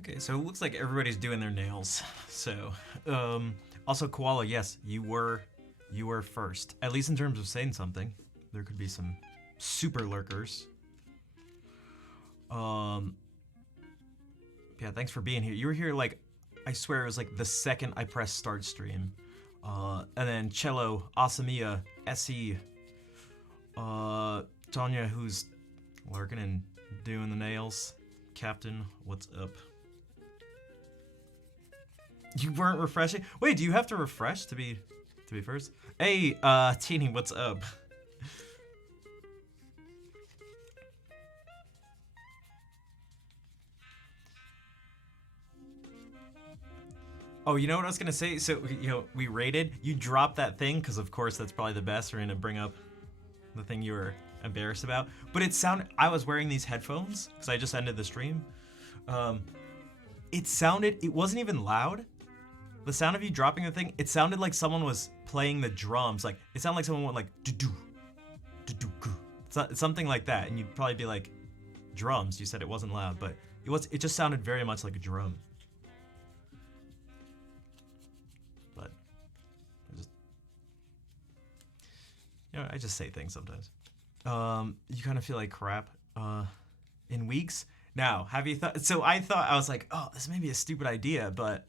Okay, so it looks like everybody's doing their nails. So, also Koala, yes, you were first. At least in terms of saying something. There could be some super lurkers. Um, yeah, thanks for being here. You were here like, I swear it was like the second I pressed start stream. And then Cello, Asamiya, Essie, Tanya, who's lurking and doing the nails. Captain, what's up? You weren't refreshing? Wait, do you have to refresh to be first? Hey, Teeny, what's up? Oh, you know what I was gonna say? So, we rated. You dropped that thing, because of course that's probably the best. We're gonna bring up the thing you were embarrassed about. But I was wearing these headphones, because I just ended the stream. It wasn't even loud. The sound of you dropping the thing, it sounded like someone was playing the drums. Like, it sounded like someone went like, do-do, do-do, it's something like that. And you'd probably be like, drums. You said it wasn't loud, but it just sounded very much like a drum. But, I just say things sometimes. You kind of feel like crap, in weeks. Now, have you thought, so I was like, oh, this may be a stupid idea, but,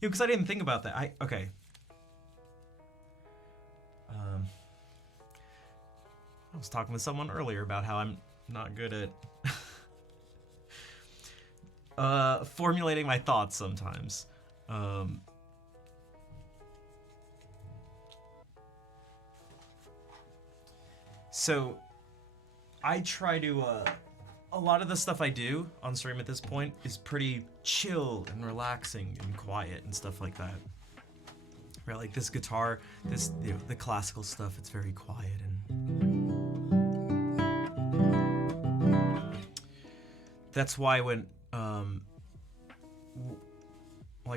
because I didn't think about that. Okay. I was talking with someone earlier about how I'm not good at formulating my thoughts sometimes. So I try to, a lot of the stuff I do on stream at this point is pretty chill and relaxing and quiet and stuff like that. Right, like this guitar, the classical stuff, it's very quiet and that's why when I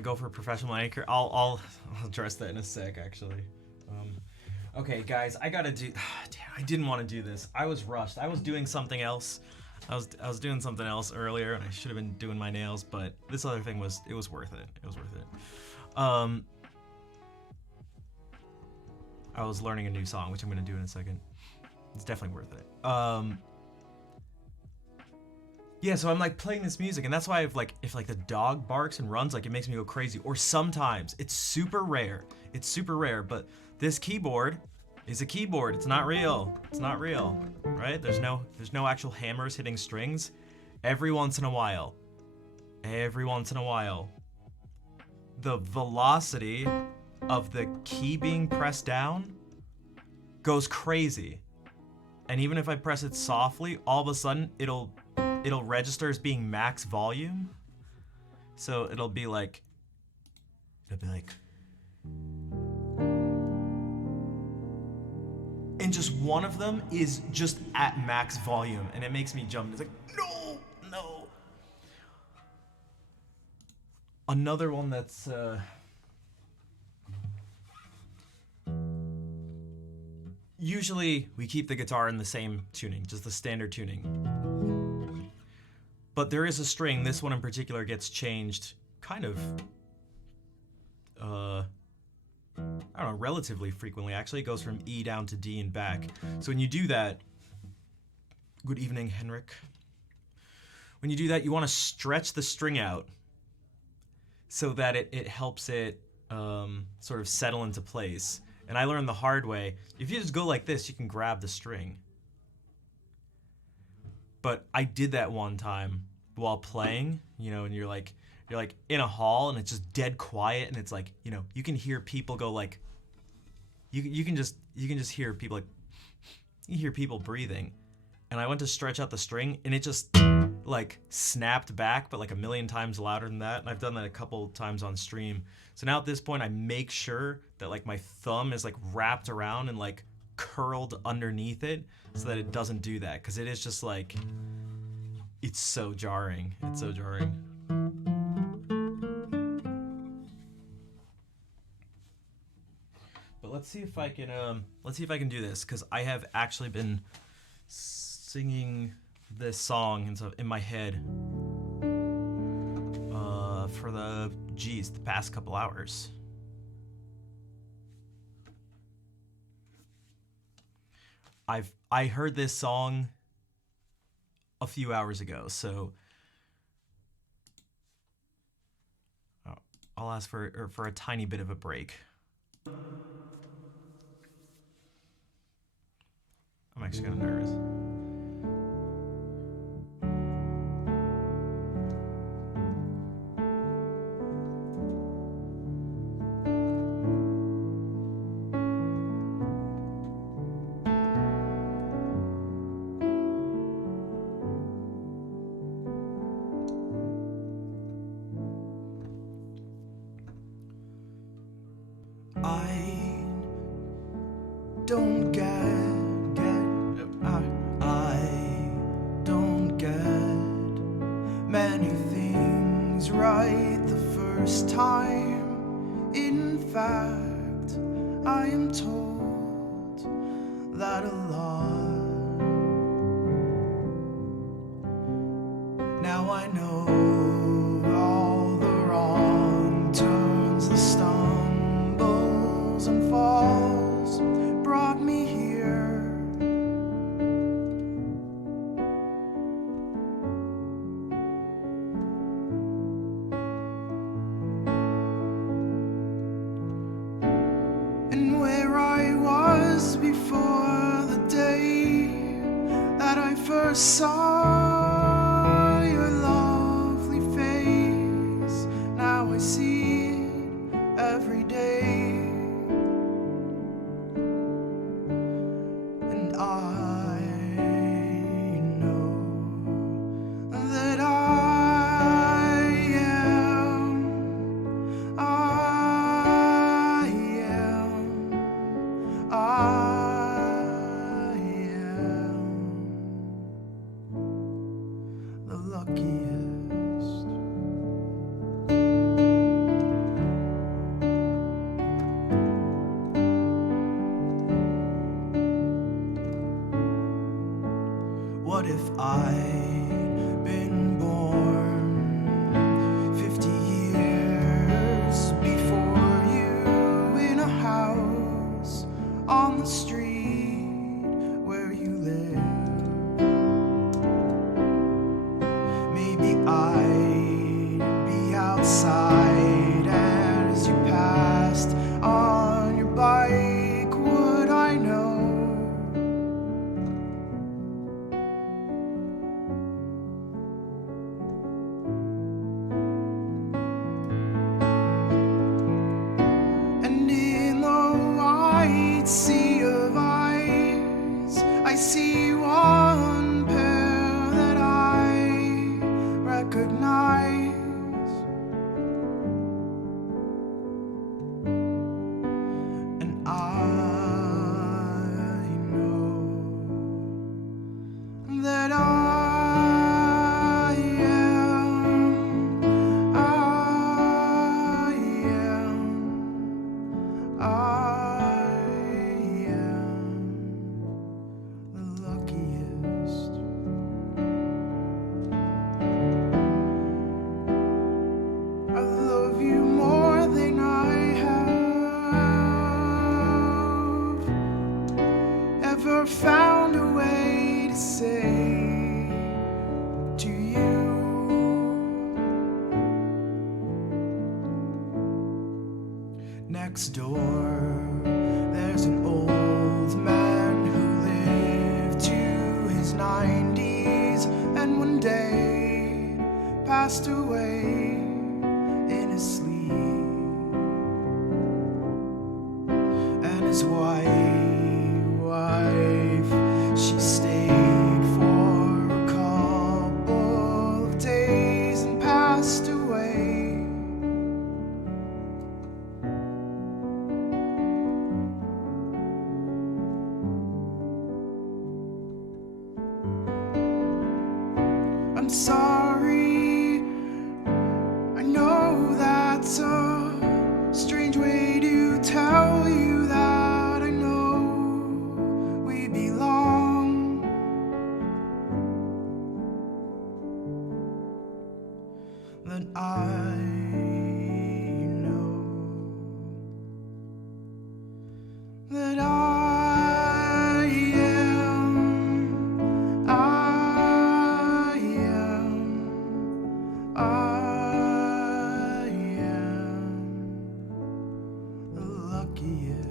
go for a professional manicure, I'll address that in a sec actually. Okay, guys, I gotta do. Damn, I didn't want to do this. I was rushed. I was doing something else. I was doing something else earlier, and I should have been doing my nails. But this other thing was worth it. It was worth it. I was learning a new song, which I'm gonna do in a second. It's definitely worth it. Yeah, so I'm like playing this music, and that's why if the dog barks and runs, like it makes me go crazy. Or sometimes it's super rare. It's super rare, but this keyboard is a keyboard. It's not real. It's not real, right? There's no actual hammers hitting strings. Every once in a while, the velocity of the key being pressed down goes crazy. And even if I press it softly, all of a sudden it'll register as being max volume. So it'll be like and just one of them is just at max volume, and it makes me jump. It's like, no. Another one that's usually we keep the guitar in the same tuning, just the standard tuning. But there is a string, this one in particular gets changed kind of I don't know, relatively frequently actually. It goes from E down to D and back. So when you do that, good evening, Henrik. When you do that, you want to stretch the string out so that it helps it sort of settle into place. And I learned the hard way, if you just go like this, you can grab the string. But I did that one time while playing, and you're like in a hall and it's just dead quiet, and it's like, you can hear people go like, you can just hear people like, you hear people breathing. And I went to stretch out the string and it just like snapped back, but like a million times louder than that. And I've done that a couple times on stream. So now at this point I make sure that like my thumb is like wrapped around and like curled underneath it so that it doesn't do that. Cause it is just like, it's so jarring. It's so jarring. But let's see if I can do this, because I have actually been singing this song in my head geez, the past couple hours. I heard this song a few hours ago, so I'll ask for a tiny bit of a break. I'm actually kind of nervous. I don't get many things right the first time. In fact, I am told that a lot. Now I know all the wrong turns, the stumbles and falls brought me here. And where I was before the day that I first saw your lovely face, now I see it every day. And I know that I am the luckiest. What if I'd been born 50 years before you, in a house on the street where you live? Maybe I'd be outside as you passed on your bike. Would I know? And in the white sea of eyes, I see one pair that I recognize. And I know that I am the luckiest. I love you more than I have ever found a way to say to you. Next door, there's an old man who lived to his 90s, and one day passed away in his sleep. And his wife, she stayed for a couple of days and passed away. I'm sorry, I know that's a strange way to tell you that. I know we belong. That I that I am, I am the luckiest.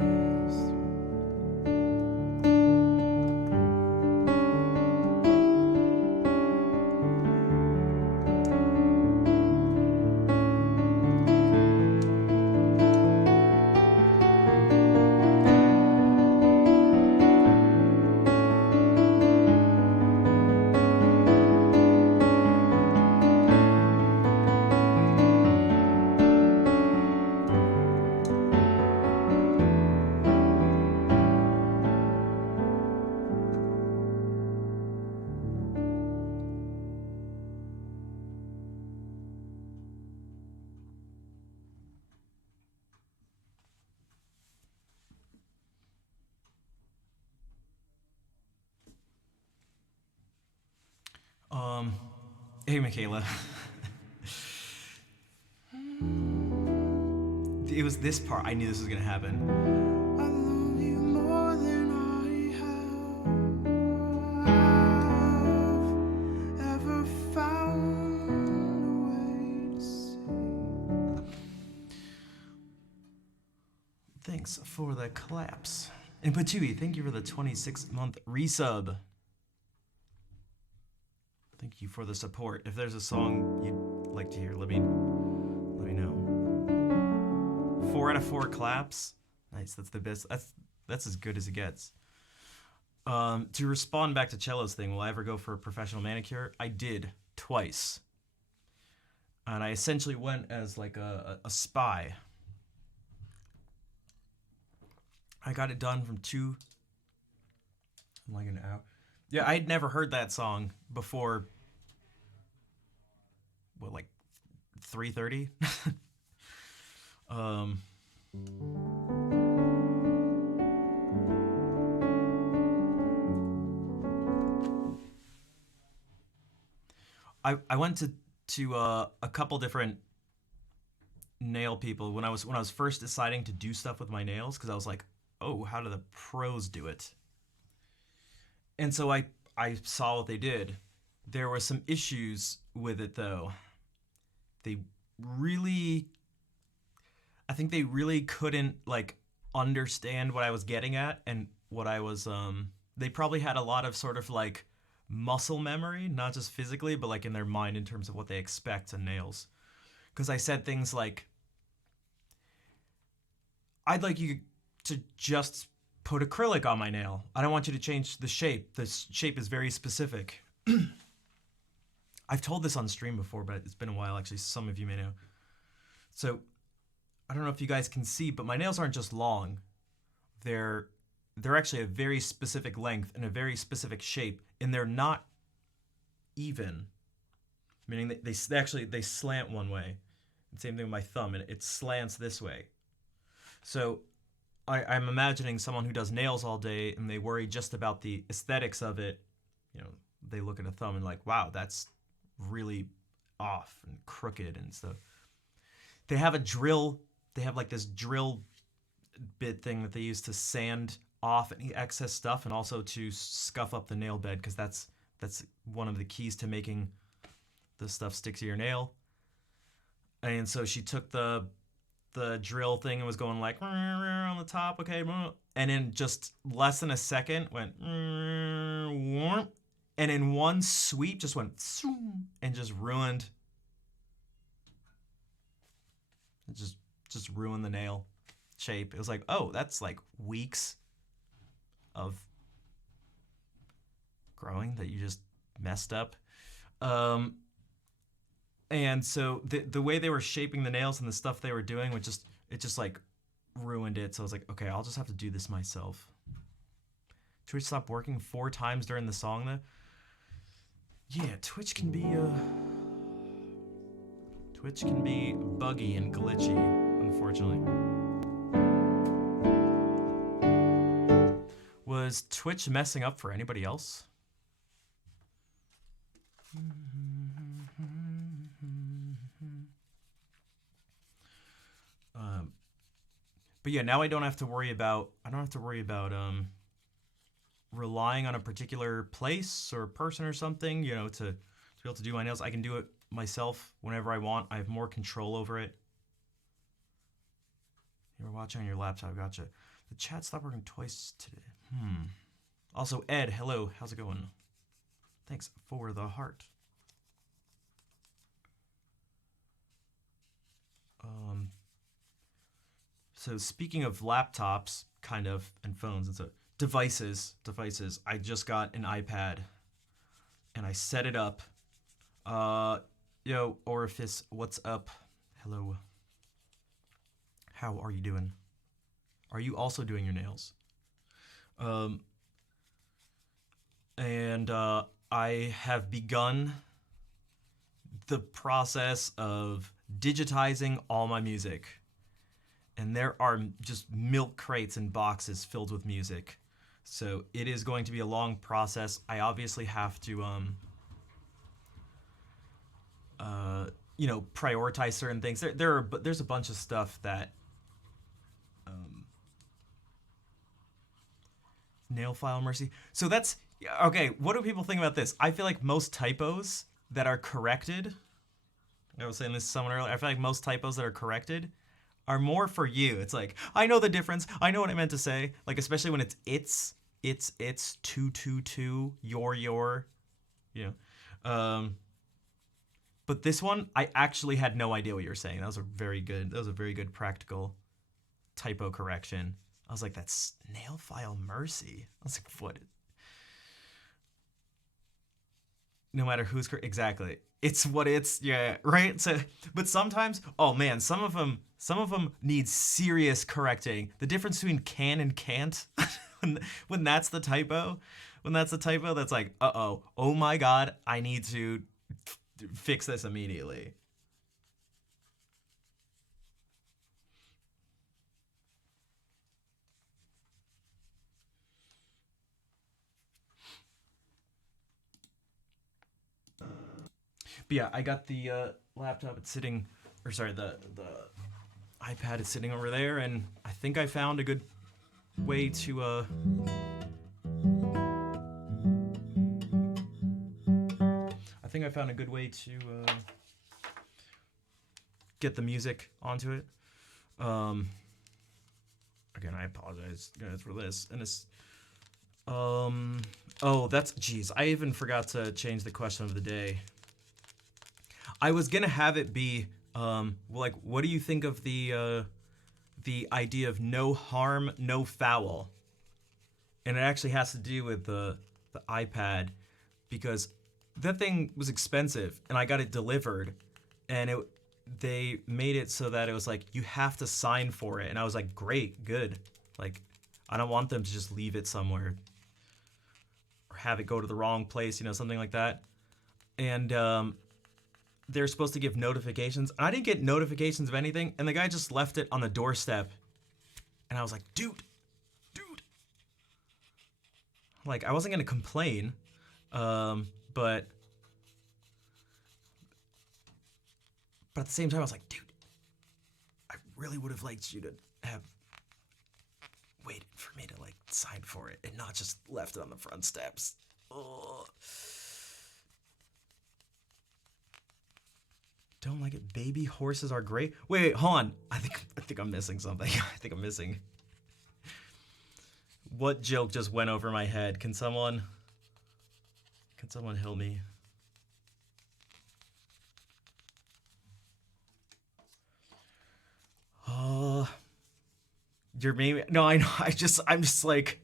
Um, hey, Michaela. It was this part. I knew this was gonna happen. I love you more than I have ever found a way to say. Thanks for the claps. And Patui, thank you for the 26-month resub. Thank you for the support. If there's a song you'd like to hear, let me know. 4 out of 4 claps. Nice. That's the best. That's as good as it gets. To respond back to Cello's thing, will I ever go for a professional manicure? I did twice, and I essentially went as like a spy. I got it done from 2, like an hour. Yeah, I'd never heard that song before. What, like 3:30? I went to a couple different nail people when I was first deciding to do stuff with my nails, because I was like, oh, how do the pros do it? And so I saw what they did. There were some issues with it though. I think they really couldn't like understand what I was getting at and what I was they probably had a lot of sort of like muscle memory, not just physically, but like in their mind in terms of what they expect in nails. Because I said things like, I'd like you to just put acrylic on my nail. I don't want you to change the shape. The shape is very specific. I've told this on stream before, but it's been a while actually. Some of you may know. So I don't know if you guys can see, but my nails aren't just long. They're actually a very specific length and a very specific shape, and they're not even. Meaning they slant one way. And same thing with my thumb, and it slants this way. So I'm imagining someone who does nails all day and they worry just about the aesthetics of it. You know, they look at a thumb and like, wow, that's really off and crooked and stuff. They have a drill. They have like this drill bit thing that they use to sand off any excess stuff and also to scuff up the nail bed, because that's one of the keys to making the stuff stick to your nail. And so she took the drill thing and was going like on the top, okay, and in just less than a second went and in one sweep just went and just ruined, just ruined the nail shape. It was like, oh, that's like weeks of growing that you just messed up. And so the way they were shaping the nails and the stuff they were doing it just like ruined it. So I was like, okay, I'll just have to do this myself. Twitch stopped working 4 times during the song though. Yeah, Twitch can be buggy and glitchy, unfortunately. Was Twitch messing up for anybody else? But But yeah, now I don't have to worry about relying on a particular place or person or something, to be able to do my nails. I can do it myself whenever I want. I have more control over it. You were watching on your laptop, gotcha. The chat stopped working twice today. Also, Ed, hello, how's it going? Thanks for the heart. So speaking of laptops, kind of, and phones, and so devices. I just got an iPad, and I set it up. Yo, Orifice, what's up? Hello. How are you doing? Are you also doing your nails? And I have begun the process of digitizing all my music. And there are just milk crates and boxes filled with music. So it is going to be a long process. I obviously have to, prioritize certain things. There's a bunch of stuff that, nail file mercy. So that's, okay, what do people think about this? I feel like most typos that are corrected, I was saying this to someone earlier, I feel like most typos that are corrected are more for you. It's like, I know the difference. I know what I meant to say. Like, especially when it's 222, your, but this one, I actually had no idea what you were saying. That was a very good practical typo correction. I was like, that's nail file mercy. I was like, what? No matter who's exactly. It's what it's, yeah, right? So, but sometimes, oh man, some of them need serious correcting. The difference between can and can't, when that's the typo, that's like, oh my God, I need to fix this immediately. But yeah, I got the laptop. It's sitting, or sorry, the iPad is sitting over there, and I think I found a good way to get the music onto it. Again, I apologize, guys, for this. And it's geez, I even forgot to change the question of the day. I was gonna have it be like, what do you think of the idea of no harm, no foul? And it actually has to do with the iPad, because that thing was expensive, and I got it delivered, and they made it so that it was like, you have to sign for it, and I was like, great, good. Like, I don't want them to just leave it somewhere or have it go to the wrong place, something like that. And they're supposed to give notifications. I didn't get notifications of anything, and the guy just left it on the doorstep. And I was like, dude. Like, I wasn't gonna complain, but at the same time, I was like, dude, I really would have liked you to have waited for me to, like, sign for it and not just left it on the front steps. Ugh. Don't like it. Baby horses are great. Wait, hold on. I think I'm missing something. I think I'm missing. What joke just went over my head? Can someone help me? You're maybe no. I know. I'm just like,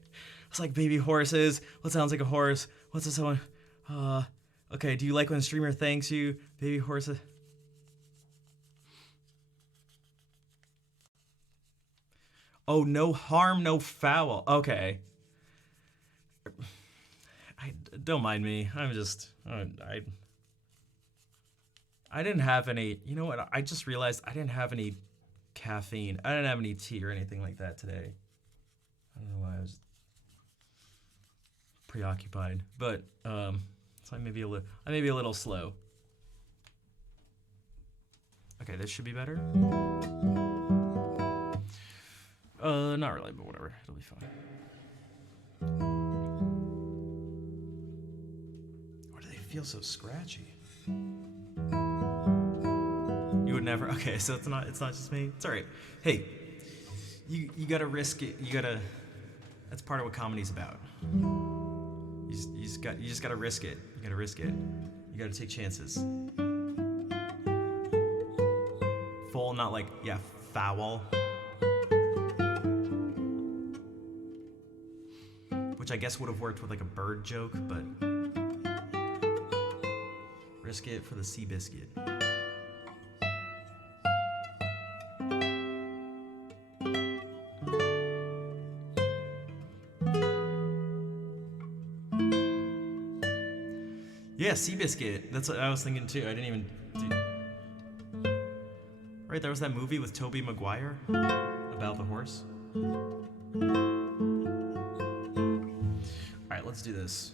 it's like baby horses. What sounds like a horse? What's this one? Okay. Do you like when a streamer thanks you? Baby horses. Oh, no harm, no foul. Okay. Don't mind me. I'm just, I didn't have any, you know what? I just realized I didn't have any caffeine. I didn't have any tea or anything like that today. I don't know why I was preoccupied, but so I may be a little slow. Okay, this should be better. Not really, but whatever. It'll be fine. Why do they feel so scratchy? You would never. Okay, so it's not just me. It's all right. Hey, you gotta risk it. You gotta. That's part of what comedy's about. You just gotta risk it. You gotta risk it. You gotta take chances. Full, not like foul. Which I guess would have worked with like a bird joke, but risk it for the Seabiscuit. Yeah, Seabiscuit. That's what I was thinking too. I didn't even do. Right, there was that movie with Tobey Maguire about the horse. Alright, let's do this.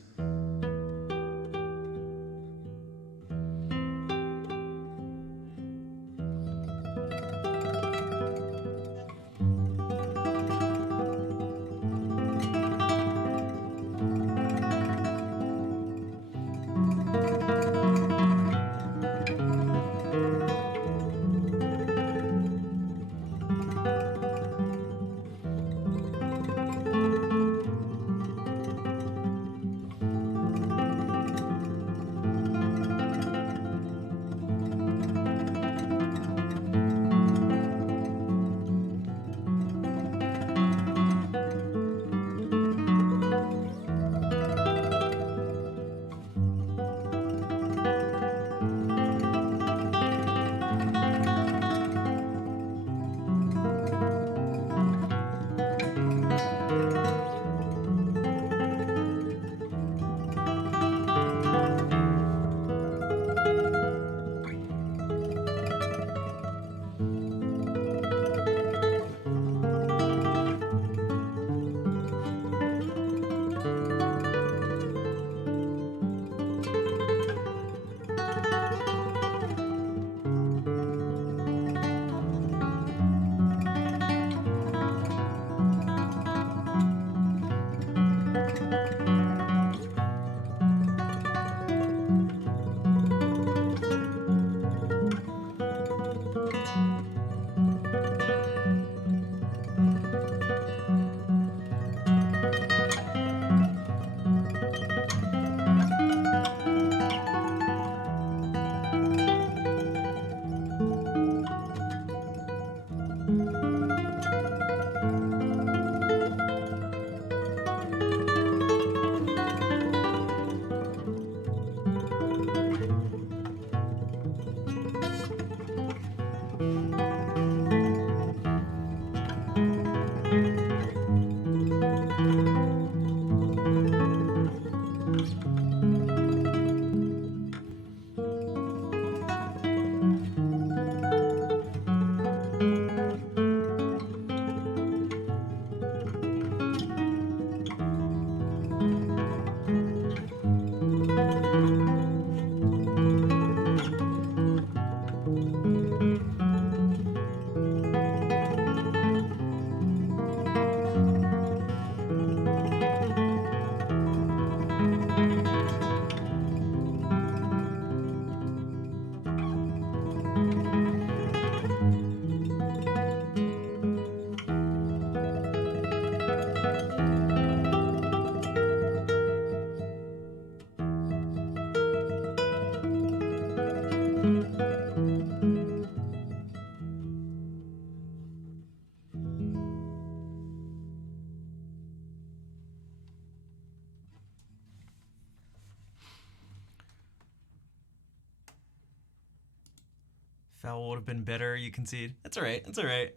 Foul would have been better. You concede. That's all right. It's all right.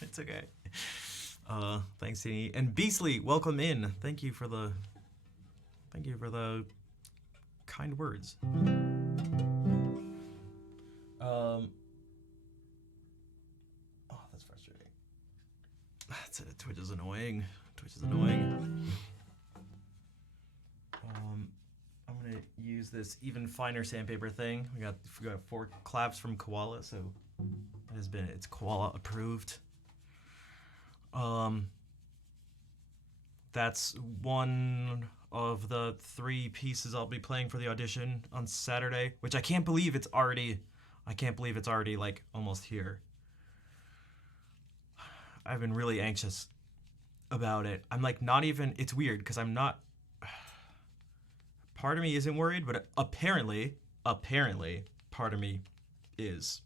It's okay. Thanks, Tini. And Beastly, welcome in. Thank you for the kind words. Oh, that's frustrating. That's it. Twitch is annoying. I'm gonna use this even finer sandpaper thing. We got 4 claps from Koala, so it's koala approved. Um, that's one of the 3 pieces I'll be playing for the audition on Saturday, which I can't believe it's already. I can't believe it's already like almost here. I've been really anxious about it. I'm like not even. It's weird because I'm not. Part of me isn't worried, but apparently, part of me is,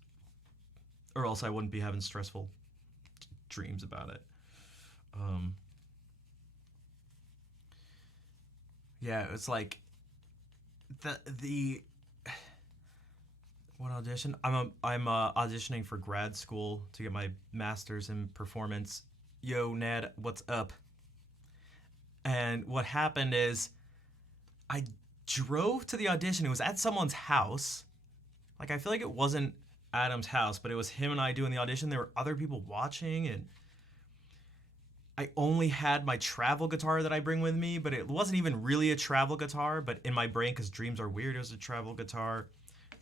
or else I wouldn't be having stressful dreams about it. Um, yeah, it's like the what audition? I'm auditioning for grad school to get my master's in performance. Yo, Ned, what's up? And what happened is I drove to the audition. It was at someone's house. Like I feel like it wasn't Adam's house, but it was him and I doing the audition. There were other people watching, and I only had my travel guitar that I bring with me, but it wasn't even really a travel guitar. But in my brain, because dreams are weird, it was a travel guitar.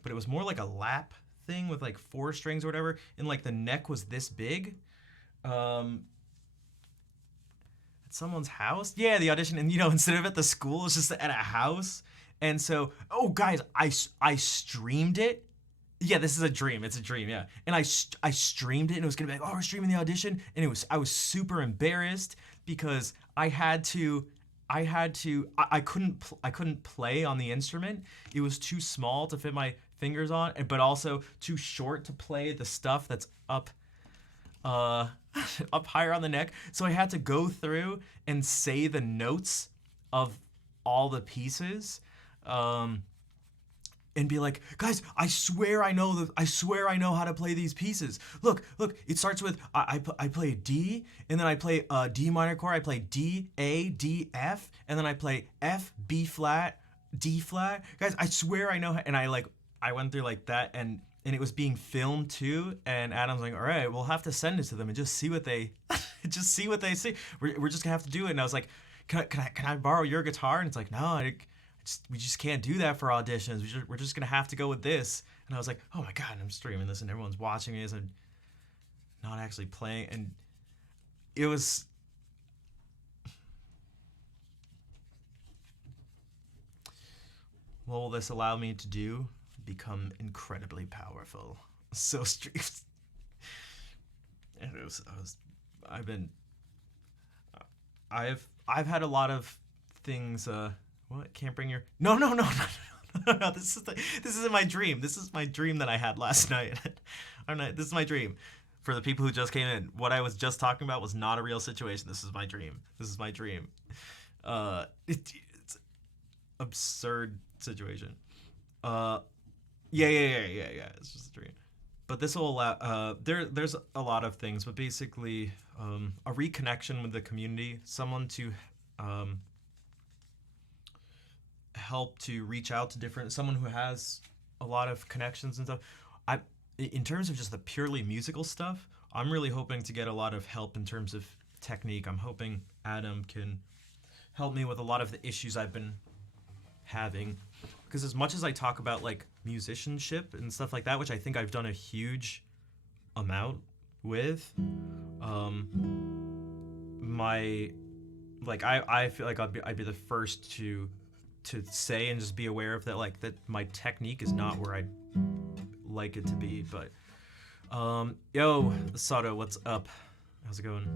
But it was more like a lap thing with like 4 strings or whatever, and like the neck was this big. At someone's house? Yeah, the audition, and instead of at the school, it's just at a house. And so, oh guys, I streamed it. Yeah, this is a dream. It's a dream, yeah. And I streamed it, and it was gonna be like, oh, we're streaming the audition, and I was super embarrassed because I couldn't play on the instrument. It was too small to fit my fingers on, but also too short to play the stuff that's up up higher on the neck. So I had to go through and say the notes of all the pieces. And be like, guys, I swear I know how to play these pieces. Look, it starts with I play D, and then I play D minor chord. I play D, A, D, F, and then I play F, B flat, D flat. Guys, I swear I know how, and I went through like that, and it was being filmed too. And Adam's like, all right, we'll have to send it to them and just see what they see. We're just gonna have to do it. And I was like, can I borrow your guitar? And it's like, no, we just can't do that for auditions. We're just gonna have to go with this. And I was like, oh my god, I'm streaming this and everyone's watching me as I'm not actually playing. And it was what will this allow me to do? Become incredibly powerful. So streams. And I've had a lot of things. What? Can't bring your... No. This isn't my dream. This is my dream that I had last night. This is my dream. For the people who just came in, what I was just talking about was not a real situation. This is my dream. It's absurd situation. Yeah. It's just a dream. But this will allow... there's a lot of things, but basically a reconnection with the community, someone to... help to reach out to someone who has a lot of connections and stuff. In terms of just the purely musical stuff, I'm really hoping to get a lot of help in terms of technique. I'm hoping Adam can help me with a lot of the issues I've been having, because as much as I talk about like musicianship and stuff like that, which I think I've done a huge amount with, I feel like I'd be the first to say and just be aware of that, like that my technique is not where I'd like it to be. But yo, Sato, what's up? How's it going?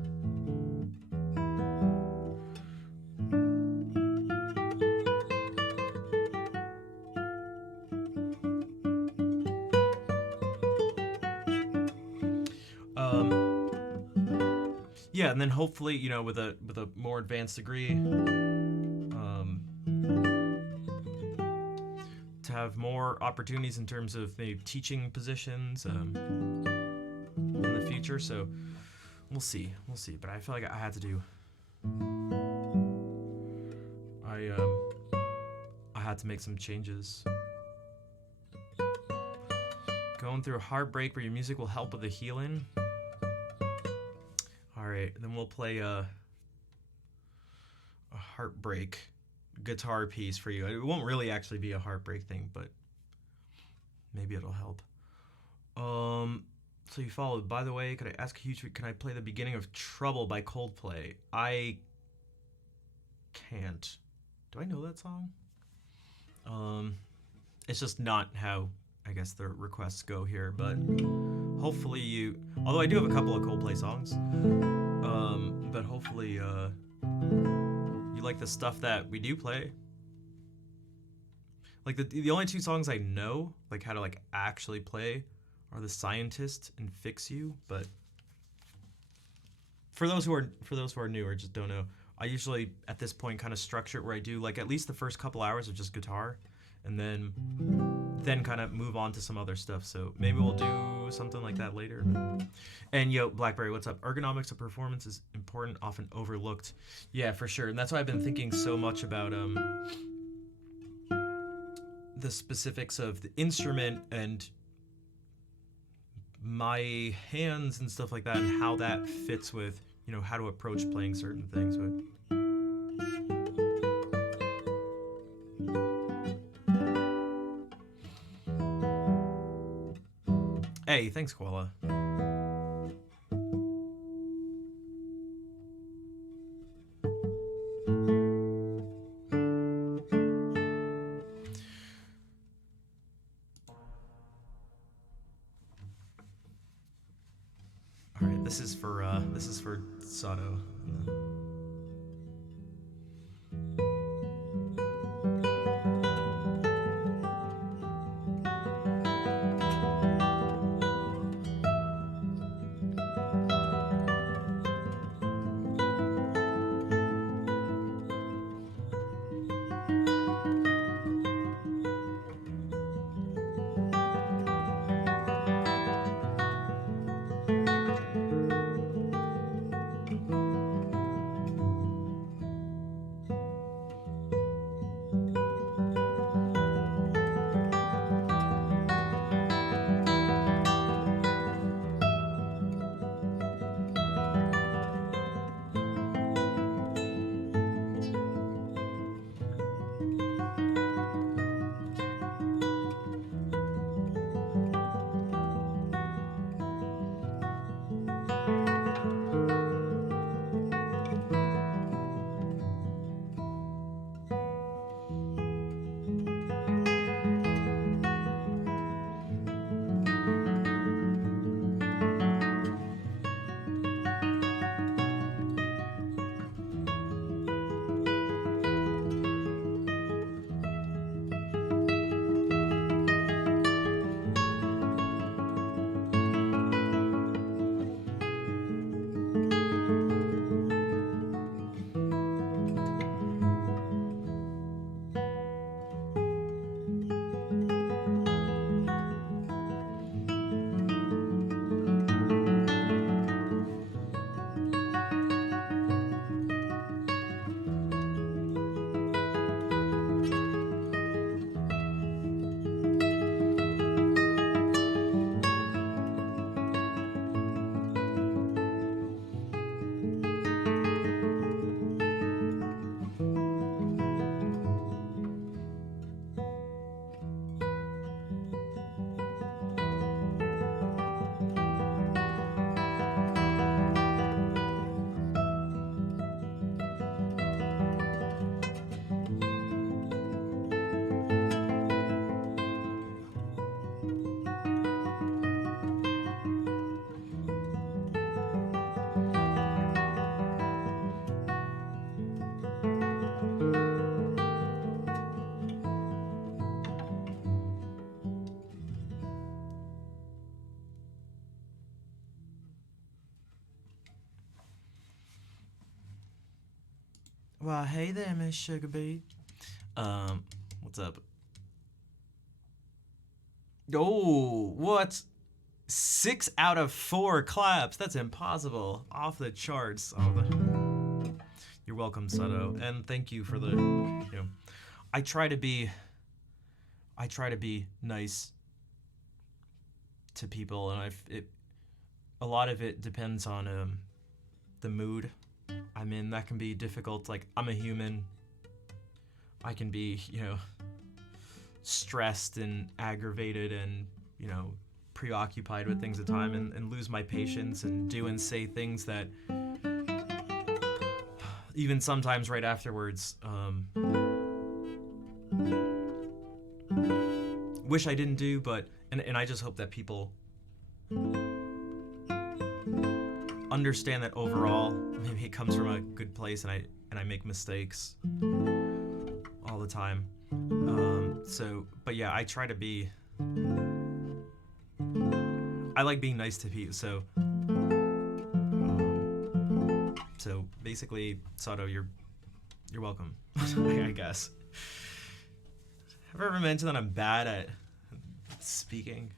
Yeah, and then hopefully, with a more advanced degree, to have more opportunities in terms of maybe teaching positions in the future. So we'll see. But I feel like I had to do. I had to make some changes. Going through a heartbreak where your music will help with the healing. All right, then we'll play a heartbreak guitar piece for you. It won't really actually be a heartbreak thing, but maybe it'll help. So you followed. By the way, could I ask a huge? Can I play the beginning of Trouble by Coldplay? I can't. Do I know that song? It's just not how I guess the requests go here, but hopefully you. Although I do have a couple of Coldplay songs, but hopefully you like the stuff that we do play. Like the only two songs I know, like how to like actually play, are The Scientist and Fix You. But for those who are new or just don't know, I usually at this point kind of structure it where I do like at least the first couple hours of just guitar, and then kind of move on to some other stuff. So maybe we'll do something like that later. And yo, Blackberry, what's up? Ergonomics of performance is important, often overlooked. Yeah, for sure. And that's why I've been thinking so much about the specifics of the instrument and my hands and stuff like that, and how that fits with, you know, how to approach playing certain things. But hey, thanks, Koala. All right, this is for Sato. Well, hey there, Miss Sugar Bee. What's up? Oh, what? 6 out of 4 claps. That's impossible. Off the charts. You're welcome, Sato, and thank you for the. You know, I try to be nice to people, and a lot of it depends on the mood I'm in. That can be difficult. Like, I'm a human. I can be, you know, stressed and aggravated and, you know, preoccupied with things at the time and lose my patience and do and say things that even sometimes right afterwards wish I didn't do, but and I just hope that people understand that overall maybe it comes from a good place and I make mistakes all the time. But yeah, I try to be. I like being nice to people, so basically, Sato, you're welcome. I guess. Have I ever mentioned that I'm bad at speaking?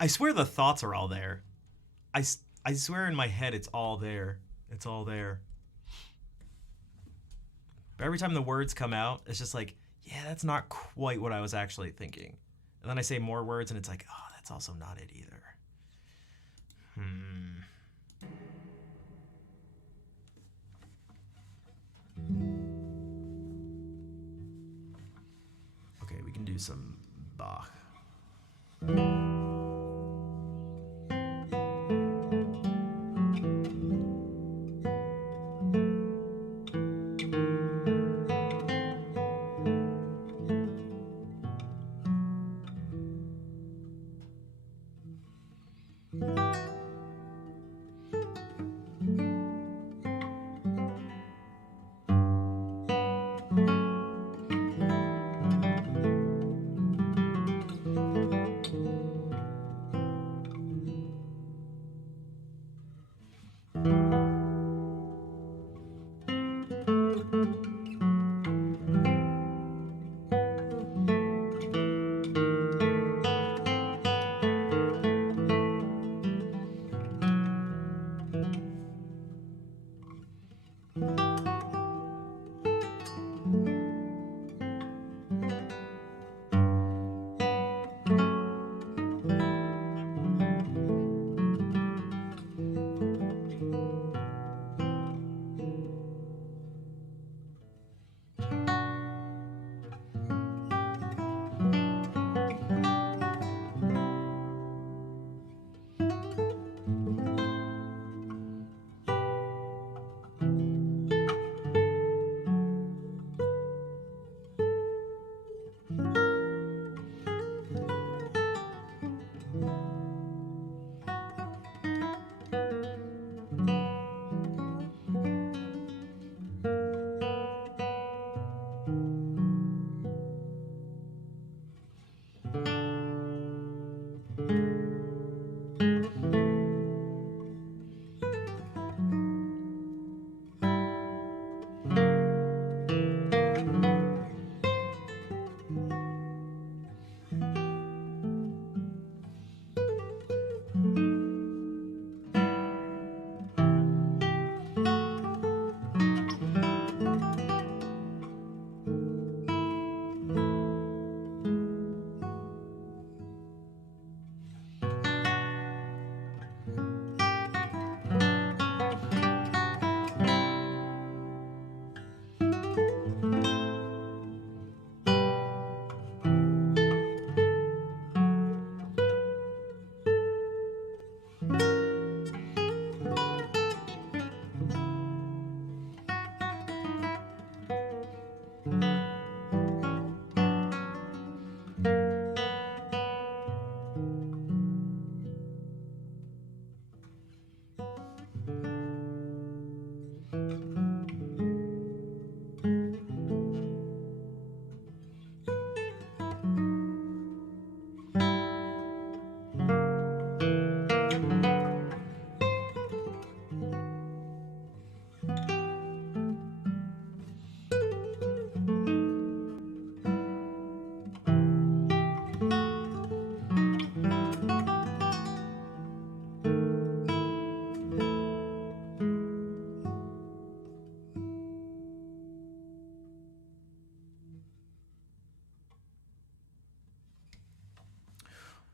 I swear the thoughts are all there. I swear in my head it's all there. It's all there. But every time the words come out, it's just like, yeah, that's not quite what I was actually thinking. And then I say more words and it's like, oh, that's also not it either. Okay, we can do some Bach.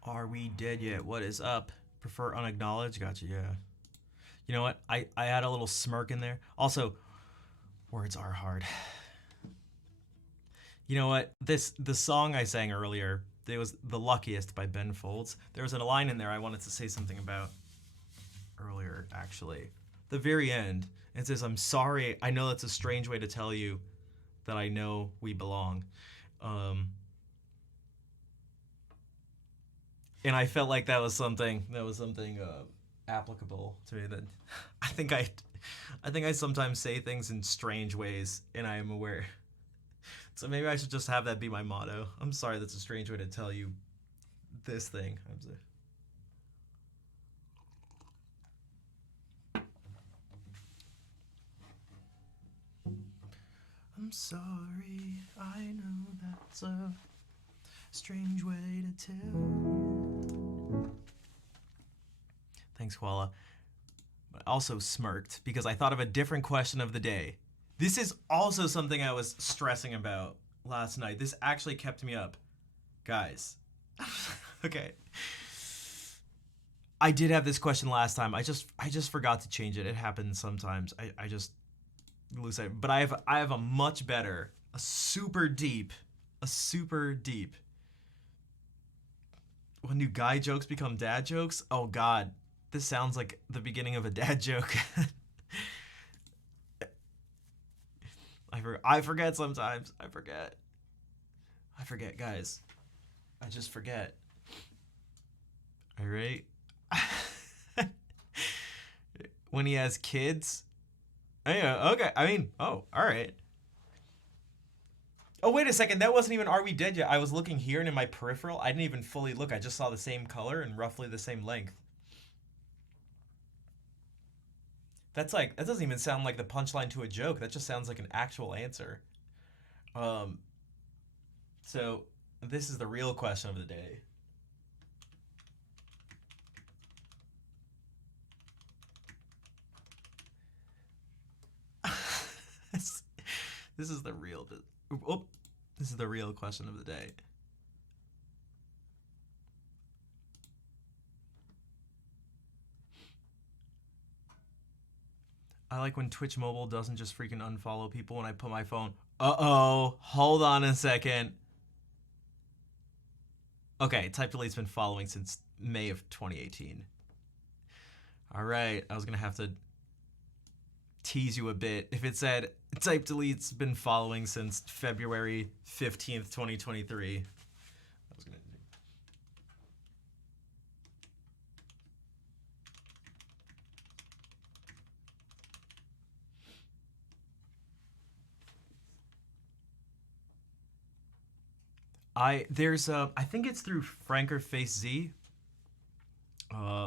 Are we dead yet? What is up? Prefer unacknowledged? Gotcha, yeah. You know what? I had a little smirk in there. Also, Words are hard. You know what? The song I sang earlier, it was "The Luckiest" by Ben Folds. There was a line in there I wanted to say something about earlier, actually. The very end, it says, "I'm sorry. I know that's a strange way to tell you that I know we belong." And I felt like that was something applicable to me. That I think I sometimes say things in strange ways, and I am aware. So maybe I should just have that be my motto. I'm sorry, that's a strange way to tell you this thing. I'm sorry, I know that's a strange way to tell you. Thanks, Koala. But I also smirked because I thought of a different question of the day. This is also something I was stressing about last night. This actually kept me up. Guys. Okay. I did have this question last time. I just forgot to change it. It happens sometimes. I just lose it. But I have a much better, a super deep. When do guy jokes become dad jokes? Oh God. This sounds like the beginning of a dad joke. I forget sometimes. I forget, guys. I just forget. All right. When he has kids. Oh, yeah, okay. I mean, oh, all right. Oh, wait a second. That wasn't even Are We Dead Yet? I was looking here and in my peripheral. I didn't even fully look. I just saw the same color and roughly the same length. That doesn't even sound like the punchline to a joke. That just sounds like an actual answer. So this is the real question of the day. This is the real question of the day. I like when Twitch Mobile doesn't just freaking unfollow people when I put my phone. Uh-oh. Hold on a second. Okay, Type Delete's been following since May of 2018. All right, I was going to have to tease you a bit. If it said Type Delete's been following since February 15th, 2023. I was going to I think it's through FrankerFaceZ,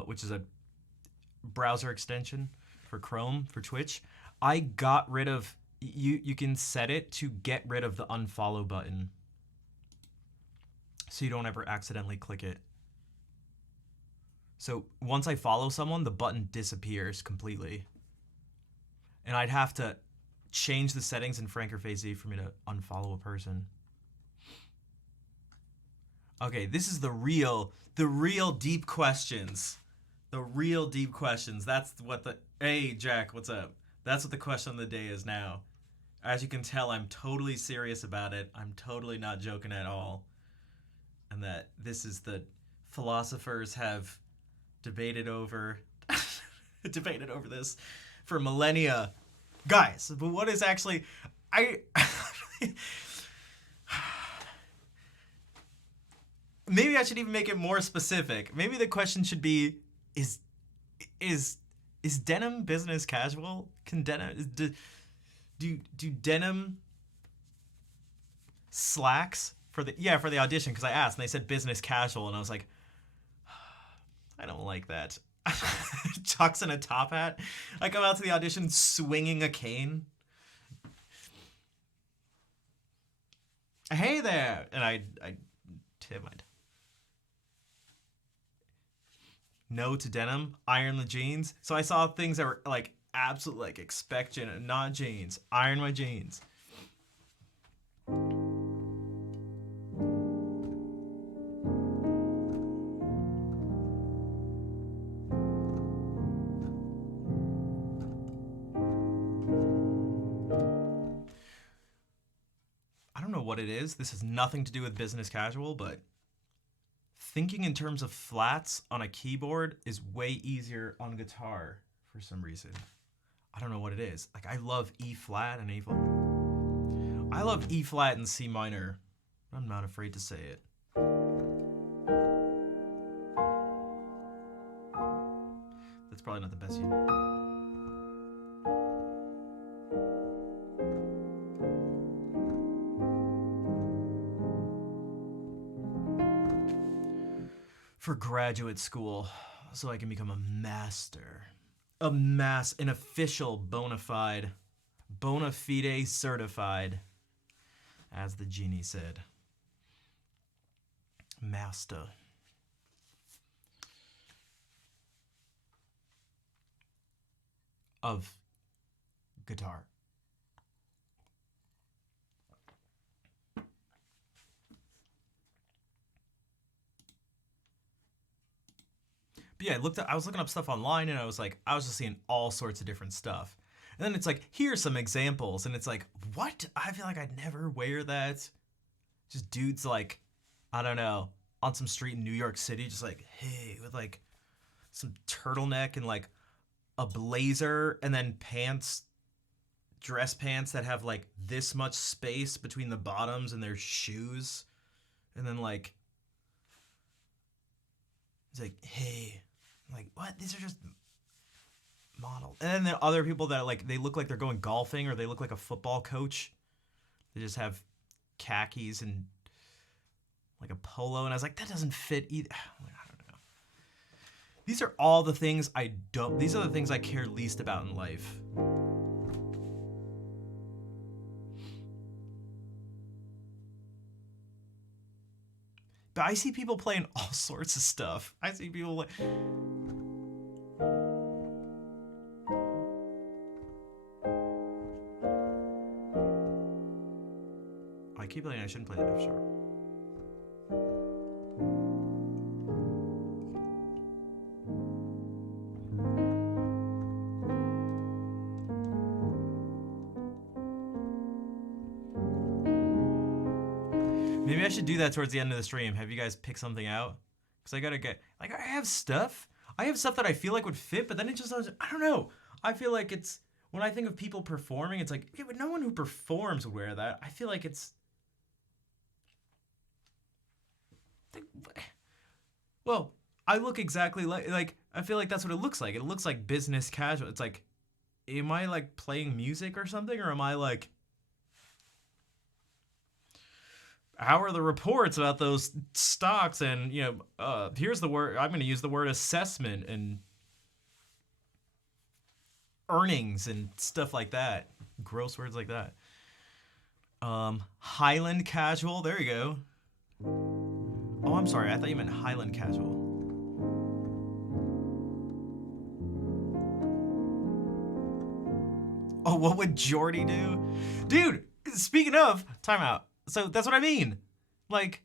which is a browser extension for Chrome for Twitch. I got rid of you can set it to get rid of the unfollow button, so you don't ever accidentally click it. So once I follow someone, the button disappears completely, and I'd have to change the settings in FrankerFaceZ for me to unfollow a person. Okay, this is the real deep questions. The real deep questions. That's what Hey, Jack, what's up? That's what the question of the day is now. As you can tell, I'm totally serious about it. I'm totally not joking at all. And that this is the philosophers have debated over this for millennia. Guys, but what is actually maybe I should even make it more specific. Maybe the question should be: Is denim business casual? Can denim do denim slacks for the audition? Because I asked and they said business casual, and I was like, I don't like that. Chucks and a top hat. I come out to the audition swinging a cane. Hey there, and I timid. No to denim, iron the jeans. So I saw things that were like absolute, like expect not jeans, iron my jeans. what it is. This has nothing to do with business casual, but thinking in terms of flats on a keyboard is way easier on guitar for some reason. I don't know what it is. Like, I love E flat and A flat. I love E flat and C minor. I'm not afraid to say it. That's probably not the best use. For graduate school, so I can become a master. An official bona fide certified, as the genie said. Master. Of guitar. But yeah, I was looking up stuff online, and I was just seeing all sorts of different stuff. And then it's like, here's some examples, and it's like, what? I feel like I'd never wear that. Just dudes like, I don't know, on some street in New York City, just like, hey, with like some turtleneck and like a blazer, and then dress pants that have like this much space between the bottoms and their shoes. And then like, it's like, hey, I'm like, what? These are just models. And then there are other people that like, they look like they're going golfing, or they look like a football coach. They just have khakis and like a polo. And I was like, that doesn't fit either. I don't know. These are all the things these are the things I care least about in life. But I see people playing all sorts of stuff. I see people like... I keep playing, I shouldn't play the F sharp. Maybe I should do that towards the end of the stream. Have you guys pick something out? Because I gotta get, like, I have stuff that I feel like would fit, but then it just, I don't know. I feel like it's, when I think of people performing, it's like, yeah, but no one who performs would wear that. I feel like it's, well, I look exactly like, I feel like that's what it looks like. It looks like business casual. It's like, am I like playing music or something? Or am I like, how are the reports about those stocks? And, you know, here's the word, I'm going to use the word assessment and earnings and stuff like that. Gross words like that. Highland casual. There you go. Oh, I'm sorry. I thought you meant Highland casual. Oh, what would Jordy do? Dude, speaking of, timeout. So that's what I mean. Like,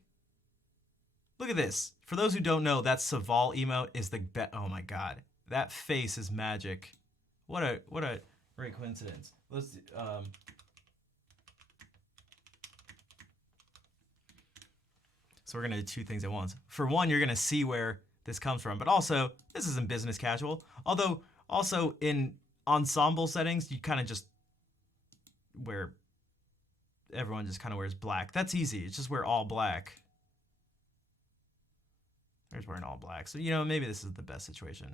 look at this. For those who don't know, that Saval emote is the best. Oh my god, that face is magic. What a great coincidence. Let's So we're gonna do two things at once. For one, you're gonna see where this comes from, but also this isn't business casual. Although also in ensemble settings, you kind of just wear. Everyone just kind of wears black. That's easy. It's just wear all black. They're just wearing all black. So, you know, maybe this is the best situation.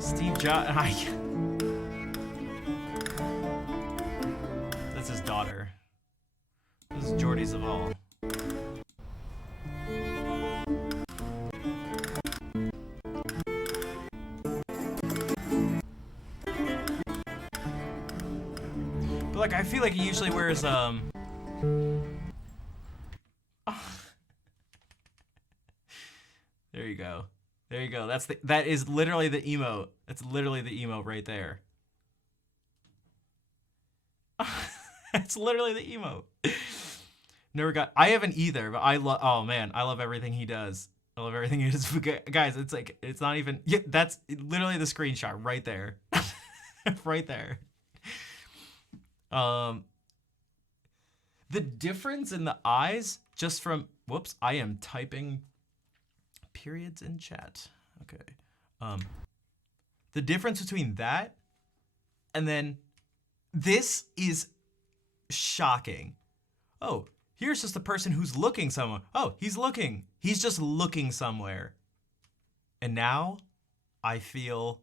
Steve Jobs. That's his daughter. This is Jordy Saval. Like, I feel like he usually wears, There you go. There you go. That is literally the emote. That's literally the emote right there. It's literally the emote. I haven't either, but oh man, I love everything he does. I love everything it is. Guys, it's like, it's not even, yeah, that's literally the screenshot right there. Right there. The difference in the eyes just from, whoops, I am typing periods in chat. Okay. The difference between that and then this is shocking. Oh, here's just a person who's looking somewhere. Oh, he's looking. He's just looking somewhere. And now I feel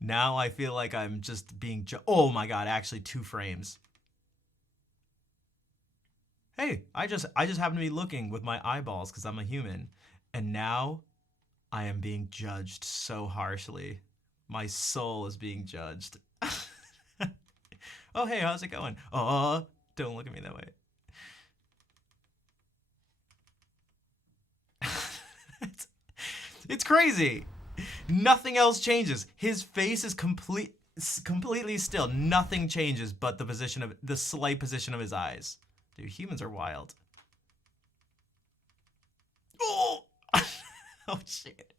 like I'm just being oh my god, actually 2 frames. Hey, I just happen to be looking with my eyeballs because I'm a human. And now I am being judged so harshly. My soul is being judged. Oh, hey, how's it going? Oh, don't look at me that way. It's crazy. Nothing else changes. His face is completely still. Nothing changes but the slight position of his eyes. Dude, humans are wild. Oh! Oh, shit.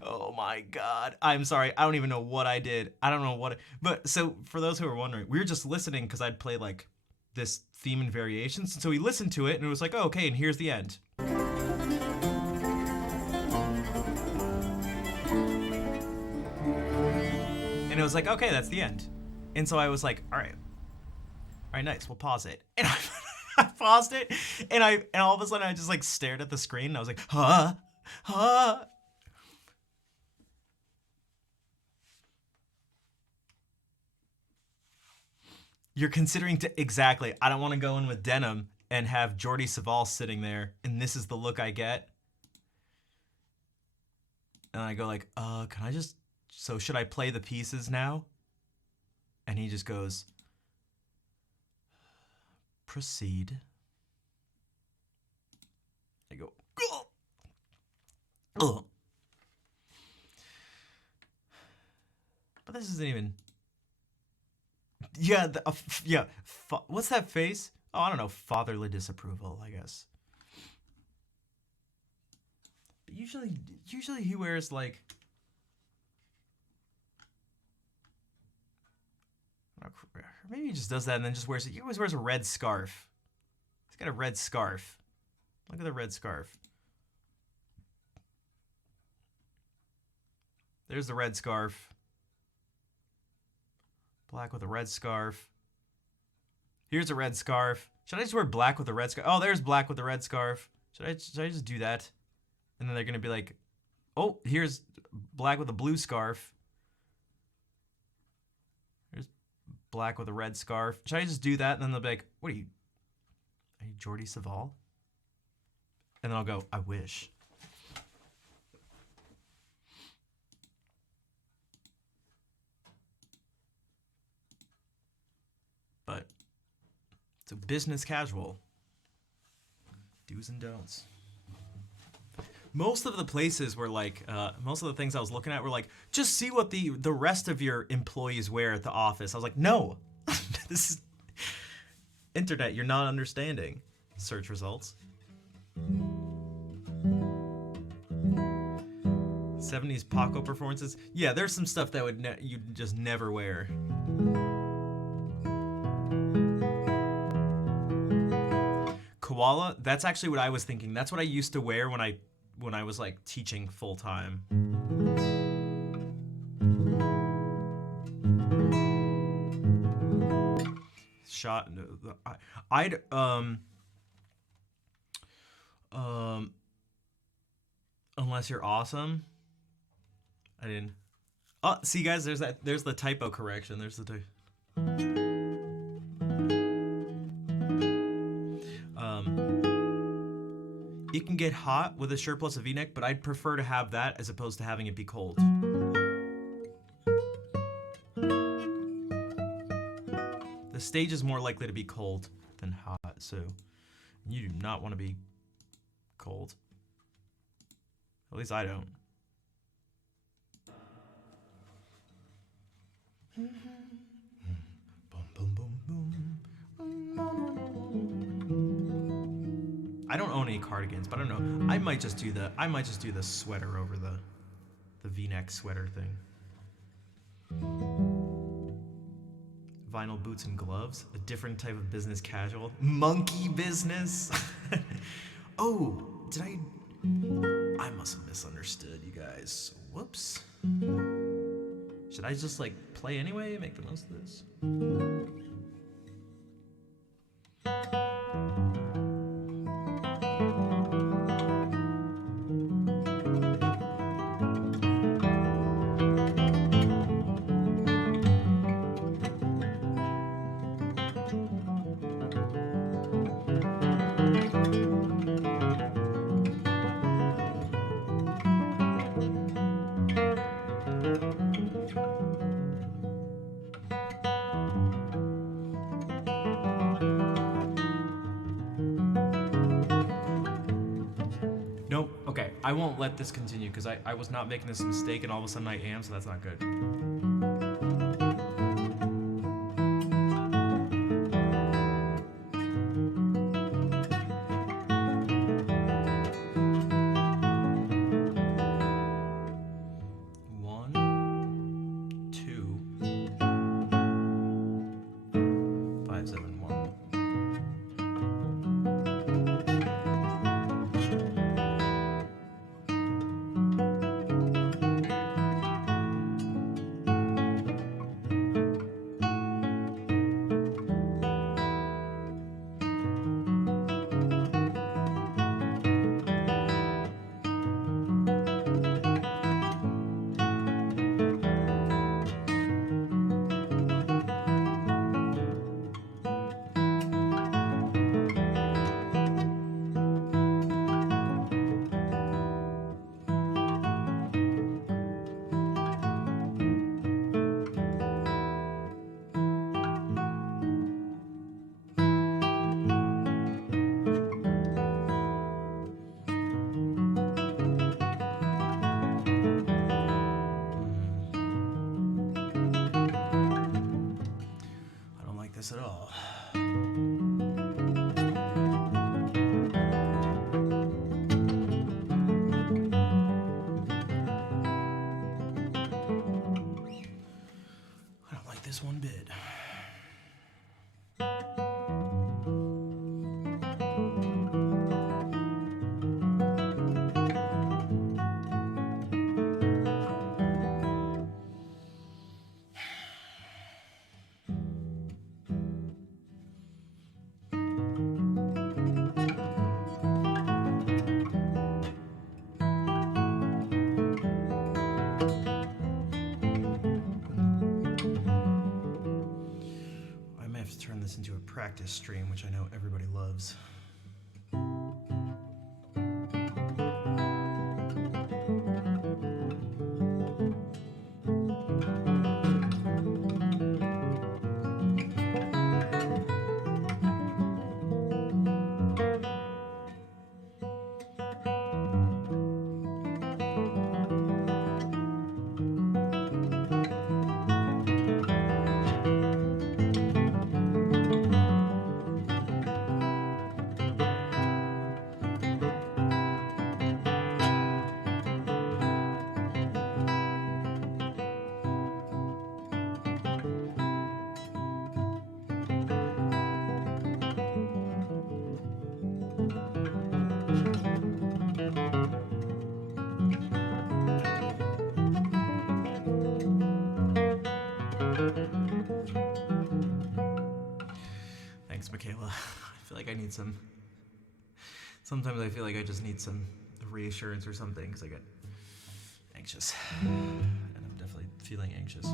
Oh, my God. I'm sorry. I don't even know what I did. I don't know what... But, so, for those who are wondering, we were just listening because I'd play, like, this theme and variations. And so we listened to it, and it was like, oh, okay, and here's the end. And it was like, okay, that's the end. And so I was like, all right, nice, we'll pause it. And I paused it, and all of a sudden I just like stared at the screen, and I was like, huh? You're considering exactly, I don't want to go in with denim and have Jordi Savall sitting there, and this is the look I get. And I go like, can I just, so should I play the pieces now? And he just goes, proceed. I go, ugh. But this isn't even, yeah, what's that face? Oh, I don't know, fatherly disapproval, I guess. But usually he wears like, maybe he just does that and then just wears it. He always wears a red scarf. He's got a red scarf. Look at the red scarf. There's the red scarf. Black with a red scarf. Here's a red scarf. Should I just wear black with a red scarf? Oh, there's black with a red scarf. Should I just do that? And then they're gonna be like, oh, here's black with a blue scarf. Here's black with a red scarf. Should I just do that? And then they'll be like, what are you Jordi Savall? And then I'll go, I wish. But it's a business casual. Do's and don'ts. Most of the places were like, most of the things I was looking at were like, just see what the rest of your employees wear at the office. I was like, no, this is internet. You're not understanding. Search results. 70s Paco performances. Yeah, there's some stuff that you'd just never wear. Koala, that's actually what I was thinking. That's what I used to wear when I was like teaching full time. Unless you're awesome. I didn't. Oh, see guys, there's the typo correction. There's the typo. It can get hot with a shirt plus a v-neck, but I'd prefer to have that as opposed to having it be cold. The stage is more likely to be cold than hot, so you do not want to be cold. At least I don't. I don't own any cardigans, but I don't know. I might just do the sweater over the V-neck sweater thing. Vinyl boots and gloves, a different type of business casual. Monkey business. Oh, I must have misunderstood you guys. Whoops. Should I just like play anyway, make the most of this? Nope. Okay, I won't let this continue because I was not making this mistake and all of a sudden I am, so that's not good. One, two, 5, 7, 1. This at all. I don't like this one bit. Turn this into a practice stream, which I know everybody loves. Thanks, Michaela. I feel like I need some. Sometimes I feel like I just need some reassurance or something because I get anxious. And I'm definitely feeling anxious.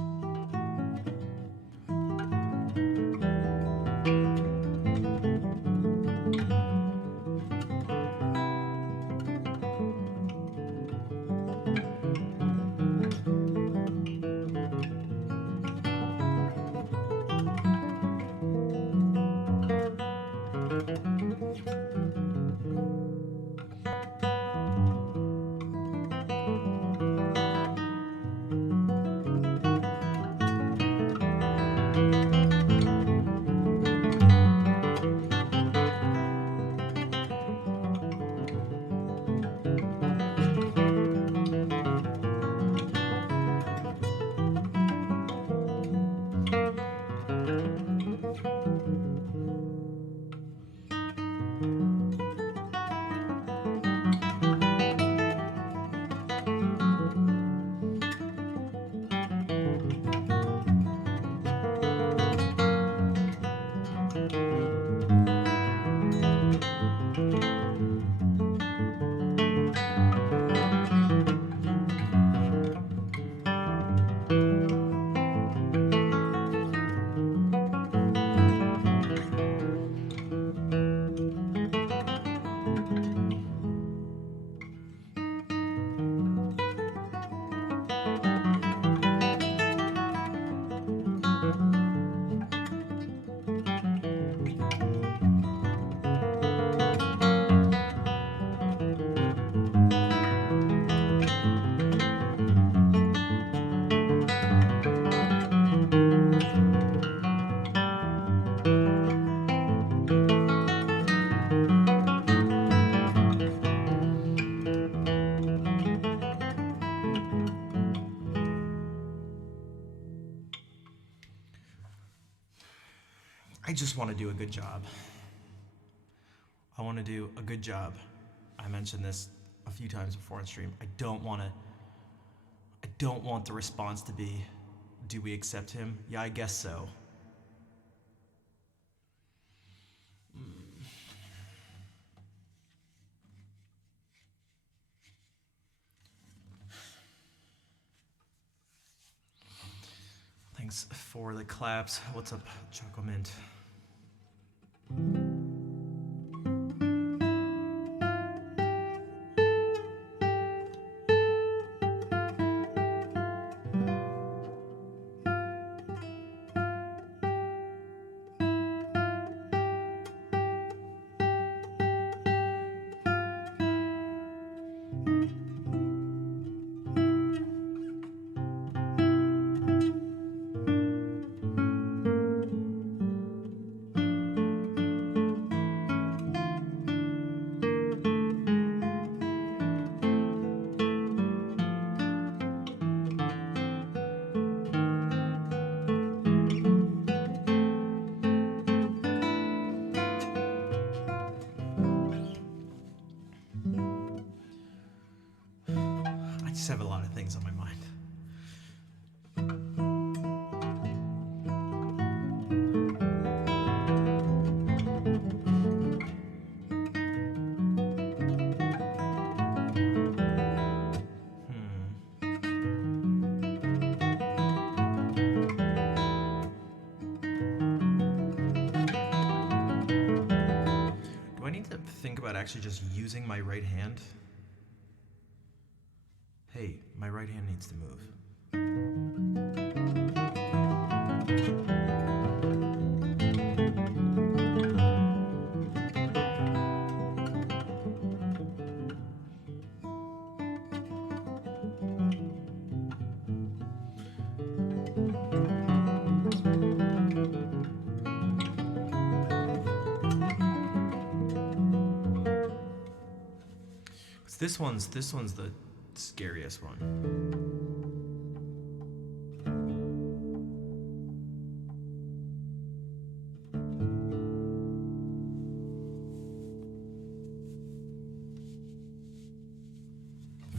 I just want to do a good job. I want to do a good job. I mentioned this a few times before on stream. I don't want the response to be, do we accept him? Yeah, I guess so. Thanks for the claps. What's up, Choco Mint? I just have a lot of things on my mind. Do I need to think about actually just using my right hand? Hey, my right hand needs to move. This one's the scariest one.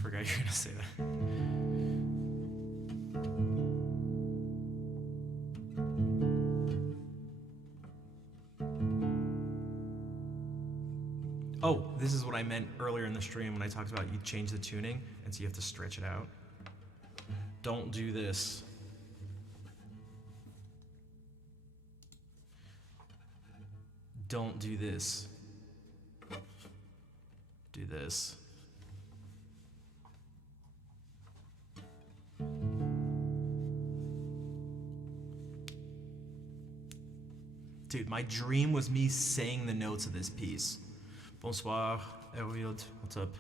Forgot you're gonna say that. Oh, this is what I meant earlier in the stream when I talked about you change the tuning, and so you have to stretch it out. Don't do this. Don't do this. Do this. Dude, my dream was me saying the notes of this piece. Bonsoir, Erwild. What's up?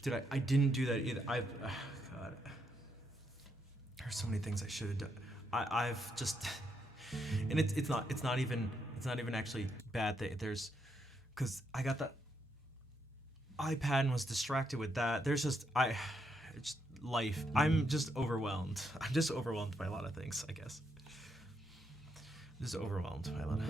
Dude, I didn't do that either. God. There's so many things I should have done. I've just, and it's not even actually bad that there's, cause I got the iPad and was distracted with that. There's just it's life. I'm just overwhelmed. I'm just overwhelmed by a lot of things, I guess. Just overwhelmed by a lot of.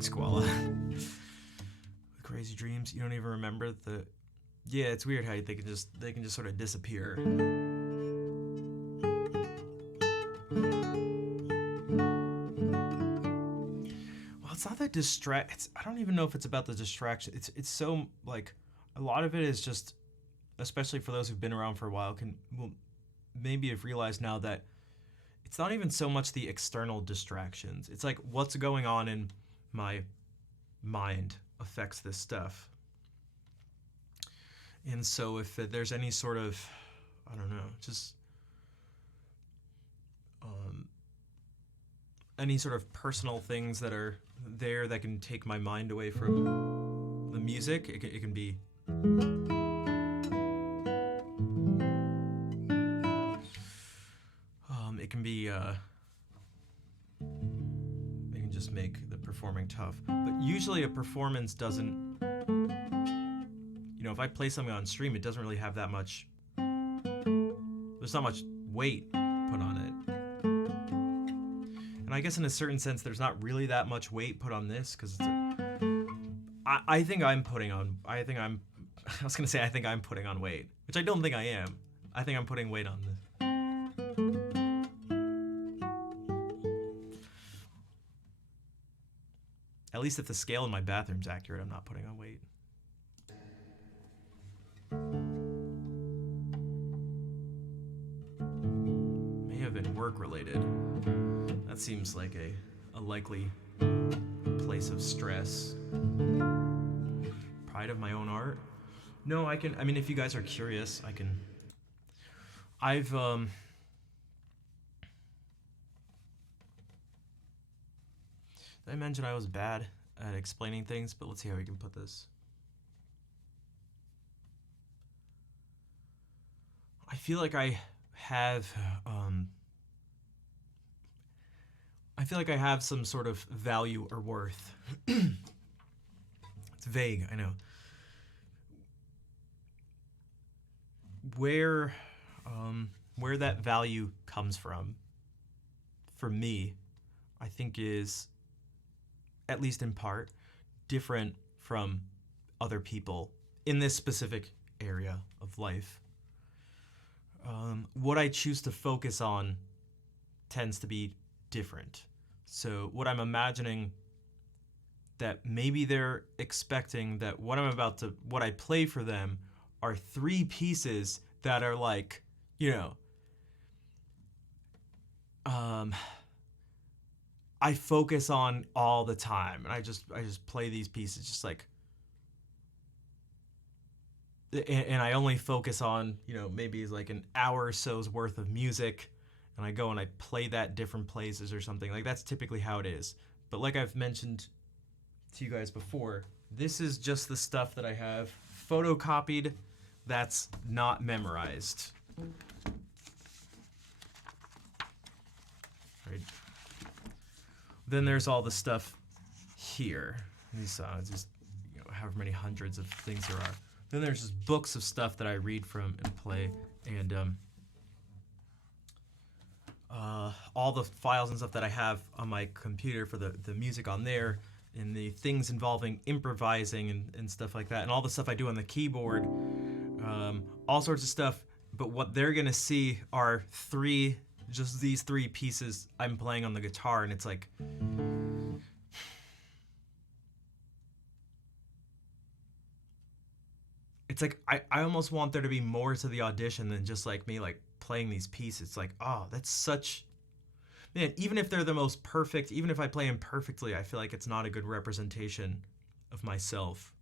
Squalla. Crazy dreams. You don't even remember the. Yeah, it's weird how they can just sort of disappear. Well, it's not that I don't even know if it's about the distraction. It's so like a lot of it is just, especially for those who've been around for a while, will maybe have realized now that it's not even so much the external distractions. It's like what's going on in my mind affects this stuff. And so if there's any sort of, I don't know, just any sort of personal things that are there that can take my mind away from the music, it can be it can just make the performing tough. But usually a performance doesn't, you know, if I play something on stream, it doesn't really have that much, there's not much weight put on it. And I guess in a certain sense, there's not really that much weight put on this, because I think I'm putting on, I think I'm putting on weight, which I don't think I am. I think I'm putting weight on this. At least if the scale in my bathroom's accurate, I'm not putting on weight. May have been work-related. That seems like a likely place of stress. Pride of my own art? No, I mean, if you guys are curious, I've, did I mention I was bad at explaining things? But let's see how we can put this. I feel like I have, some sort of value or worth. It's vague, I know. Where that value comes from, for me, I think is, at least in part, different from other people in this specific area of life. What I choose to focus on tends to be different. So what I'm imagining that maybe they're expecting that what I play for them are 3 pieces that are like, you know, I focus on all the time, and I just play these pieces just like, and I only focus on, you know, maybe like an hour or so's worth of music, and I go and I play that different places or something. Like, that's typically how it is. But like I've mentioned to you guys before, this is just the stuff that I have photocopied that's not memorized. Right. Then there's all the stuff here. These just, you know, however many hundreds of things there are. Then there's just books of stuff that I read from and play, and all the files and stuff that I have on my computer for the music on there, and the things involving improvising and stuff like that, and all the stuff I do on the keyboard, all sorts of stuff. But what they're gonna see are just these 3 pieces I'm playing on the guitar, and it's like, I almost want there to be more to the audition than just like me like playing these pieces. It's like, oh, that's such, man, even if they're the most perfect, even if I play them perfectly, I feel like it's not a good representation of myself.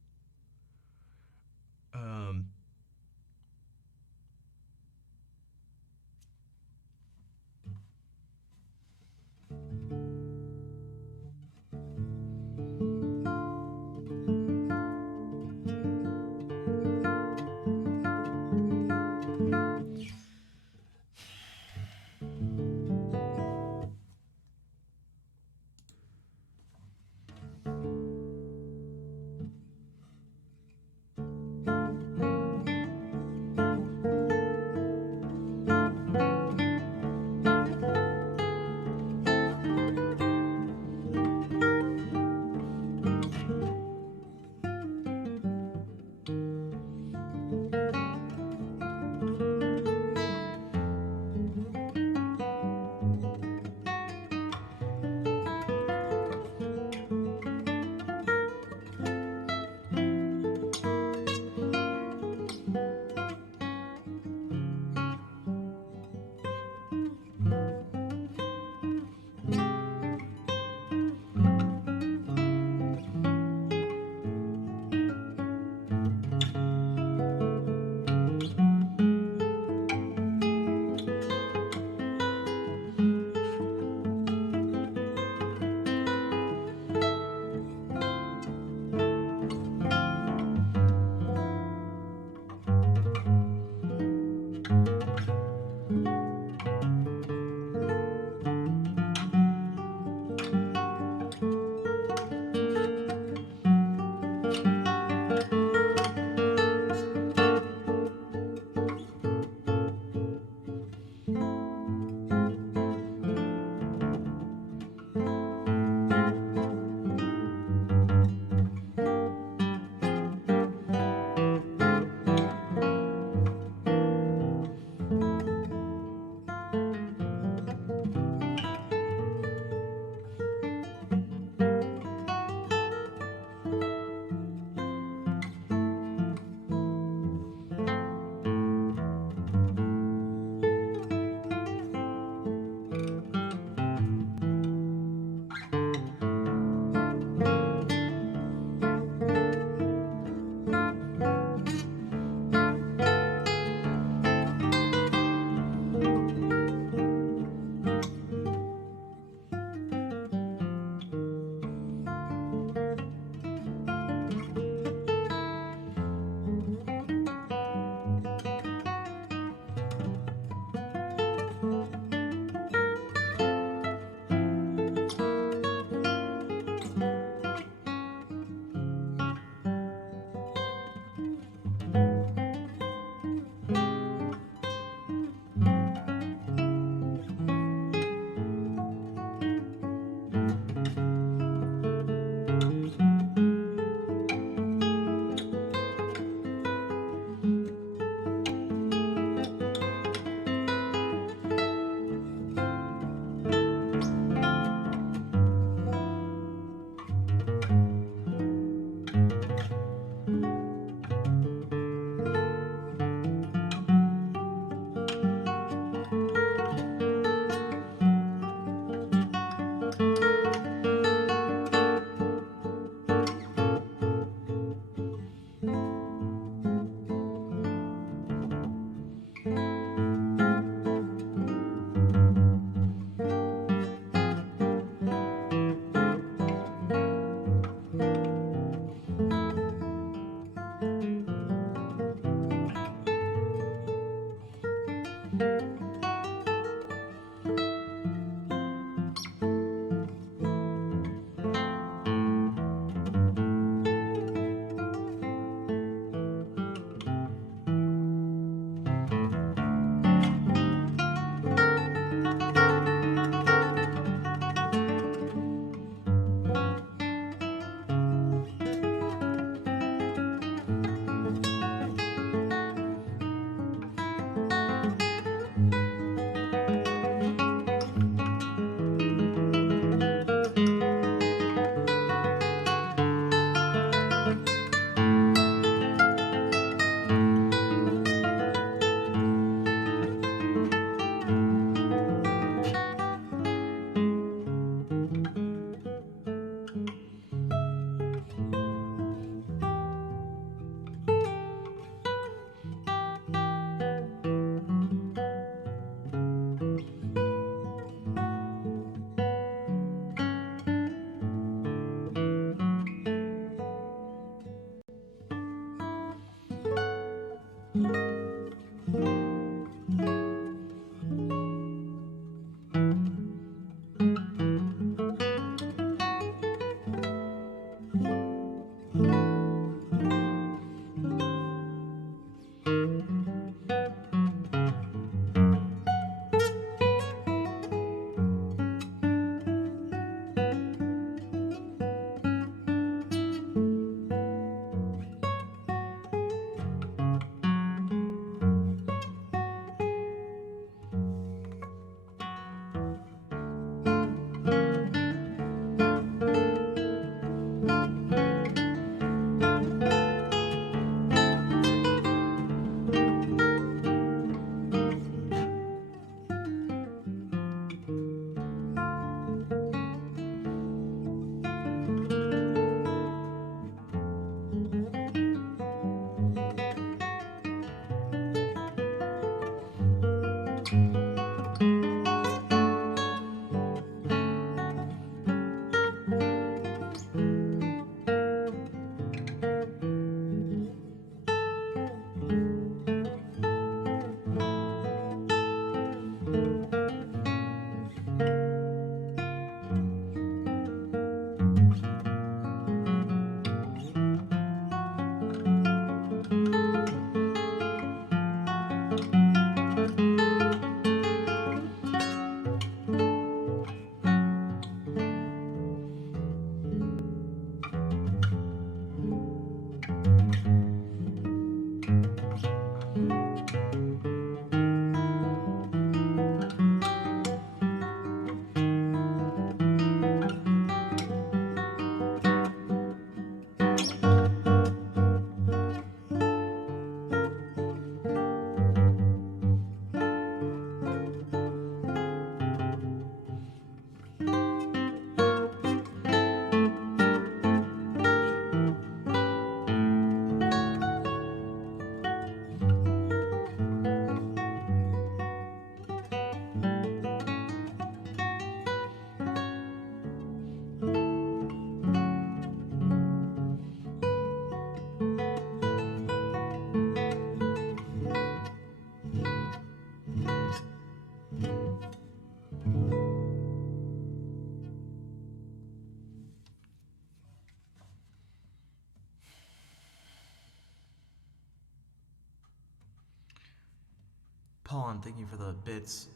Pawn, thank you for the bits.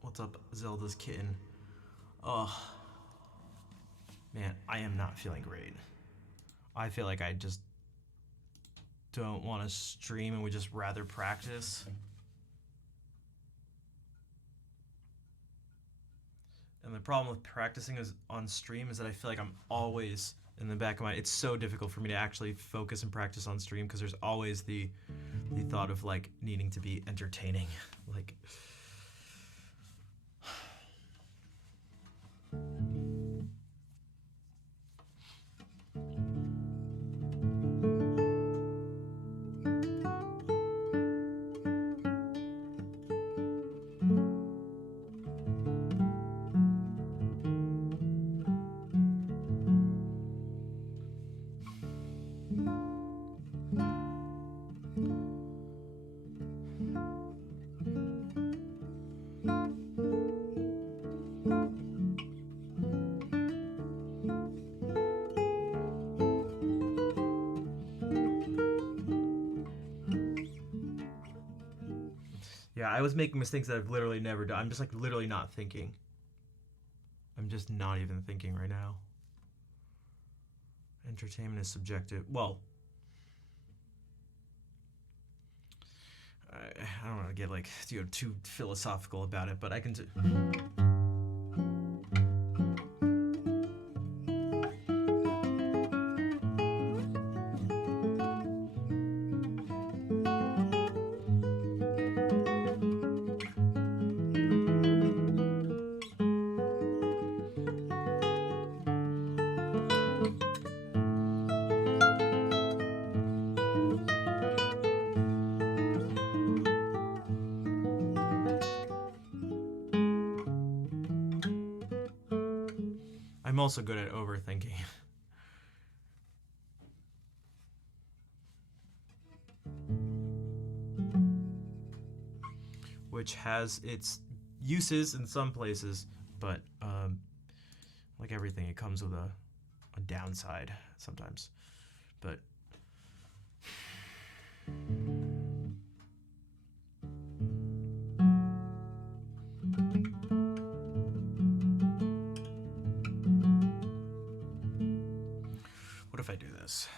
What's up, Zelda's kitten? Oh, man, I am not feeling great. I feel like I just don't want to stream and would just rather practice. And the problem with practicing on stream is that I feel like I'm always in the back of my. It's so difficult for me to actually focus and practice on stream because there's always the thought of like needing to be entertaining, like. Yeah, I was making mistakes that I've literally never done. I'm just like literally not thinking. I'm just not even thinking right now. Entertainment is subjective. Well, I don't want to get like too philosophical about it, but I can. I'm also good at overthinking. Which has its uses in some places, but like everything, it comes with a downside sometimes. But what if I do this?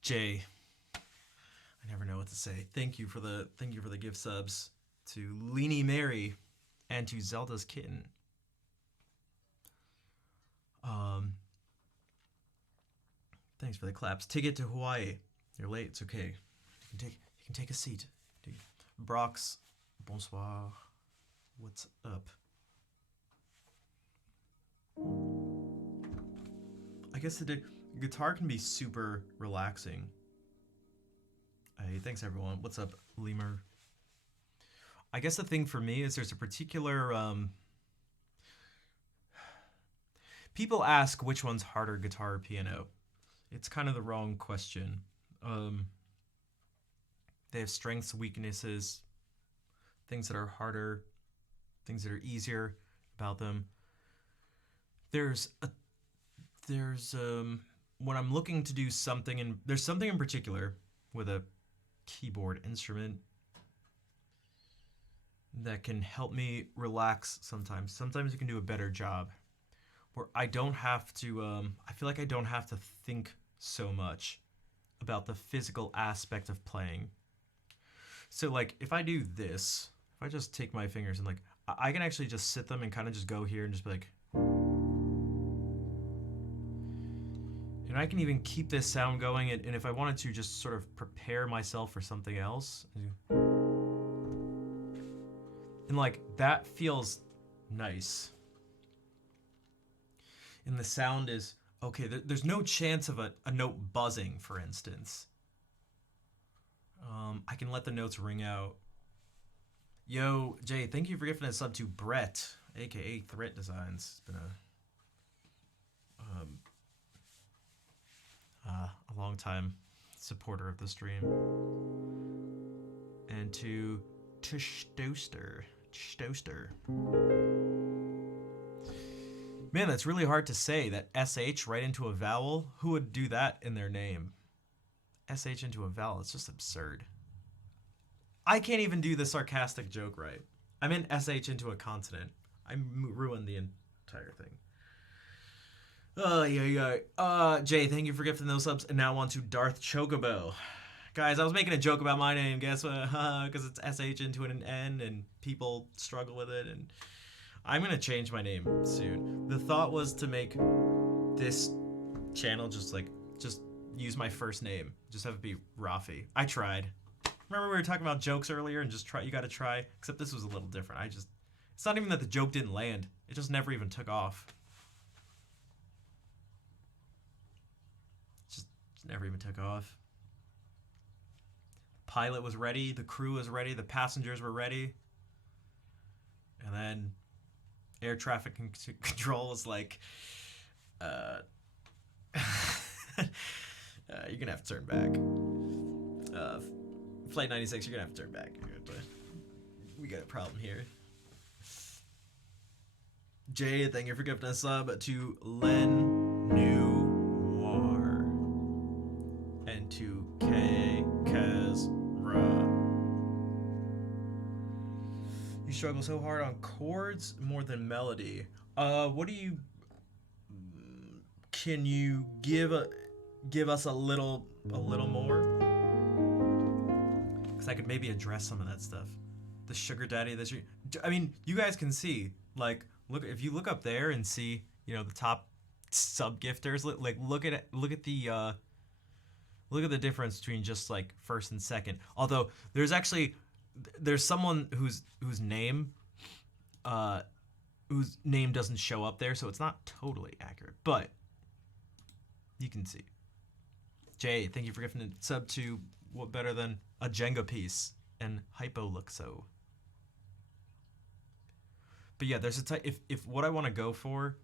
Jay, I never know what to say. Thank you for the gift subs to Leanie Mary and to Zelda's Kitten. Thanks for the claps. Ticket to Hawaii. You're late. It's okay. You can take a seat. Brox, bonsoir. What's up? I guess the guitar can be super relaxing. Hey, thanks everyone. What's up, Lemur? I guess the thing for me is there's a particular people ask which one's harder, guitar or piano. It's kind of the wrong question. They have strengths, weaknesses, things that are harder, things that are easier about them. There's when I'm looking to do something, and there's something in particular with a keyboard instrument that can help me relax sometimes. Sometimes you can do a better job where I don't have to, I feel like I don't have to think so much about the physical aspect of playing. So like if I do this, if I just take my fingers and like, I can actually just sit them and kind of just go here and just be like, and I can even keep this sound going, and if I wanted to just sort of prepare myself for something else. And like, that feels nice. And the sound is, okay, there's no chance of a note buzzing, for instance. I can let the notes ring out. Yo, Jay, thank you for gifting a sub to Brett, aka Threat Designs. It's been a long time supporter of the stream. And to Stoster. Man, that's really hard to say, that SH right into a vowel. Who would do that in their name? SH into a vowel, it's just absurd. I can't even do the sarcastic joke right. I meant SH into a consonant. I ruined the entire thing. Jay, thank you for gifting those subs. And now on to Darth Chocobo. Guys, I was making a joke about my name. Guess what? Because it's SH into an N and people struggle with it. And I'm going to change my name soon. The thought was to make this channel just use my first name. Just have it be Rafi. I tried. Remember we were talking about jokes earlier and just try, you got to try? Except this was a little different. It's not even that the joke didn't land. It just never even took off. Just never even took off. Pilot was ready, the crew was ready, the passengers were ready. And then air traffic control was like, you're gonna have to turn back. Flight 96, you're gonna have to turn back. We got a problem here. Jay, thank you for gifting a sub to Len Noir and to K Kazra. You struggle so hard on chords more than melody. What do you? Can you give us a little more? Because I could maybe address some of that stuff. The sugar daddy. I mean, you guys can see. Like, if you look up there and see, the top sub gifters. Like, look at the difference between just like first and second. Although there's someone whose name doesn't show up there, so it's not totally accurate, but you can see. Jay, thank you for gifting a sub to what better than a Jenga piece and Hypoluxo. But yeah, there's a type. If what I want to go for,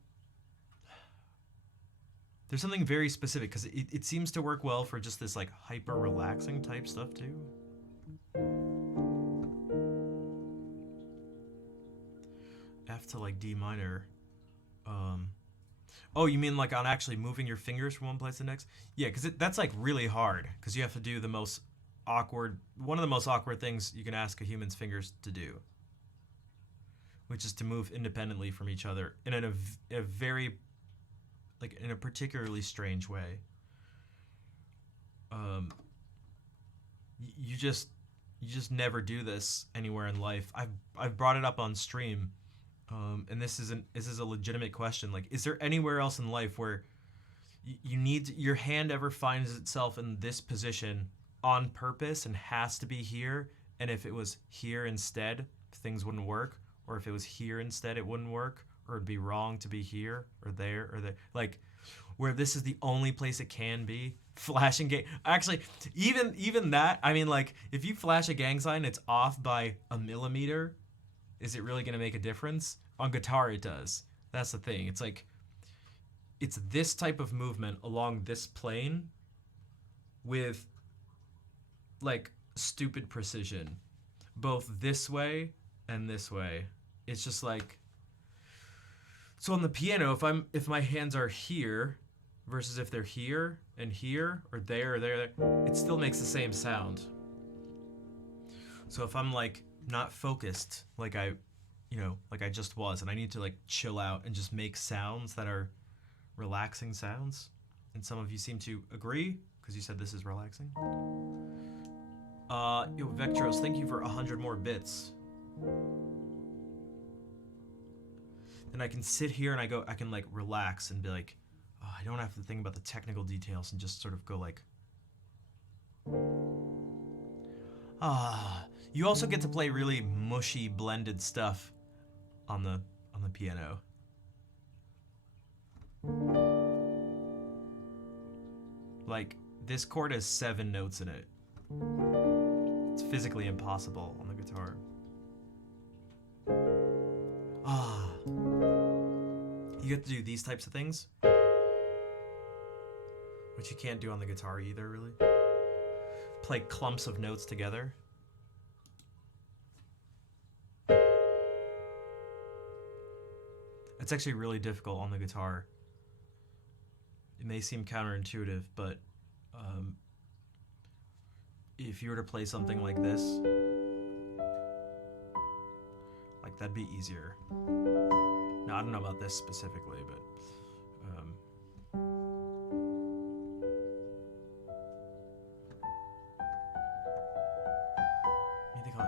there's something very specific because it seems to work well for just this like hyper relaxing type stuff too. F to like D minor. Oh, you mean like on actually moving your fingers from one place to the next? Yeah, because that's like really hard because you have to do one of the most awkward things you can ask a human's fingers to do, which is to move independently from each other in a very, like in a particularly strange way. um, you just never do this anywhere in life. I've brought it up on stream, and this is a legitimate question. Like, is there anywhere else in life where you need your hand ever finds itself in this position on purpose and has to be here? And if it was here instead, things wouldn't work, or if it was here instead, it wouldn't work, or it'd be wrong to be here or there or there. Like, where this is the only place it can be. Flashing gang. Actually, even that. I mean, like, if you flash a gang sign, it's off by a millimeter. Is it really gonna make a difference? On guitar, it does. That's the thing. It's like, it's this type of movement along this plane with, like, stupid precision, both this way and this way. It's just like, so on the piano, if my hands are here versus if they're here and here or there, it still makes the same sound. So if I'm like not focused like I just was, and I need to like chill out and just make sounds that are relaxing sounds, and some of you seem to agree because you said this is relaxing. Yo, Vectros, thank you for 100 more bits. Then I can sit here and I can like relax and be like, oh, I don't have to think about the technical details and just sort of go like, you also get to play really mushy blended stuff on the piano. Like, this chord has 7 notes in it. It's physically impossible on the guitar. You get to do these types of things, which you can't do on the guitar either, really. Play clumps of notes together. It's actually really difficult on the guitar. It may seem counterintuitive, but if you were to play something like this, like, that'd be easier. Now, I don't know about this specifically, but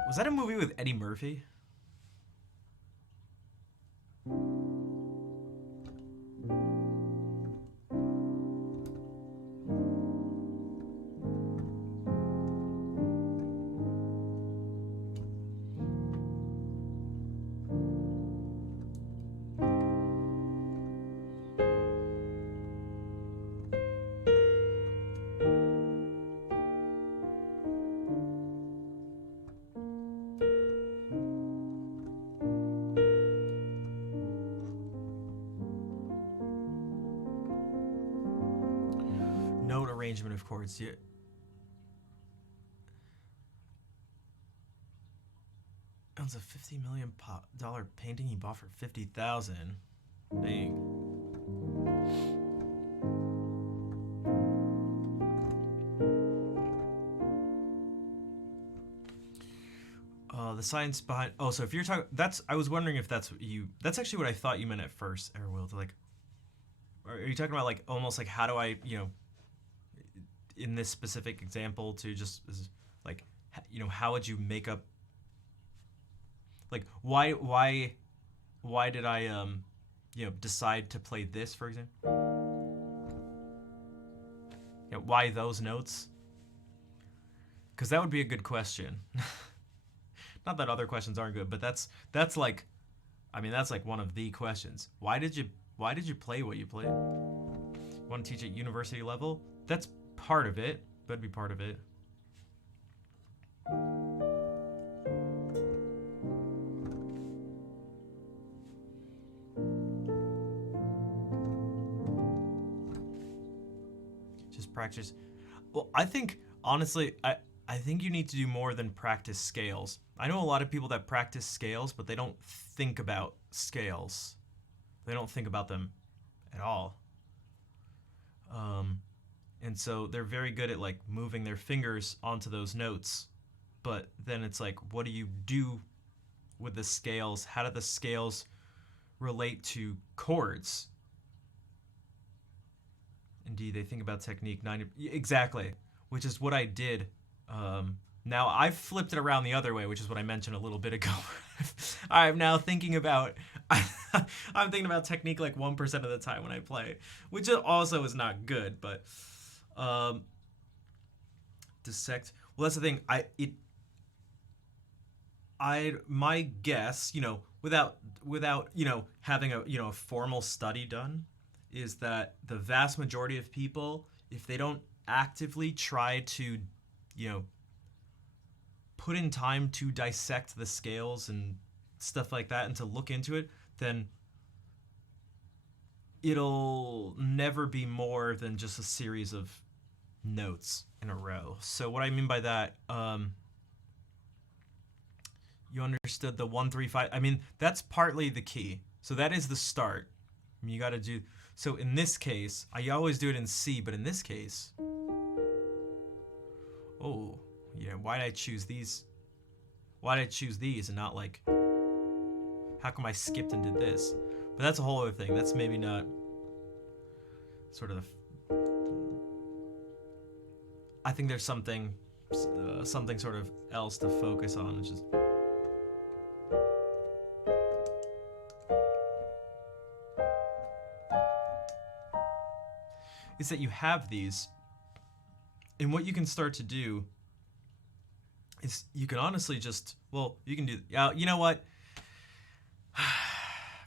was that a movie with Eddie Murphy? Arrangement of chords. Yeah. Owns a $50 million painting he bought for $50,000. Dang. The science behind. Oh, so if you're talking, I was wondering if that's what you. That's actually what I thought you meant at first, Airwill. To like, are you talking about like almost like how do I, in this specific example, to just like, how would you make up, like, why did I decide to play this, for example? Why those notes? Because that would be a good question. Not that other questions aren't good, but that's like, I mean, that's like one of the questions. Why did you play what you played? You want to teach at university level? That's part of it. That'd be part of it. Just practice. Well, I think, honestly, I think you need to do more than practice scales. I know a lot of people that practice scales, but they don't think about scales. They don't think about them at all. And so they're very good at like moving their fingers onto those notes. But then it's like, what do you do with the scales? How do the scales relate to chords? Indeed, they think about technique. Exactly. which is what I did. Now I've flipped it around the other way, which is what I mentioned a little bit ago. I'm now thinking about I'm thinking about technique like 1% of the time when I play, which also is not good. But dissect. Well, that's the thing. My guess, without having a formal study done, is that the vast majority of people, if they don't actively try to, put in time to dissect the scales and stuff like that and to look into it, then it'll never be more than just a series of notes in a row. So what I mean by that, you understood the 1 3 5. I mean, that's partly the key. So that is the start. I mean, you got to do. So in this case, I always do it in C, but in this case, oh yeah, why did I choose these? Why did I choose these and not like? How come I skipped and did this? But that's a whole other thing. That's maybe not sort of. I think there's something sort of else to focus on, which is. Is that you have these, and what you can start to do is you can honestly just, you can do, you know what?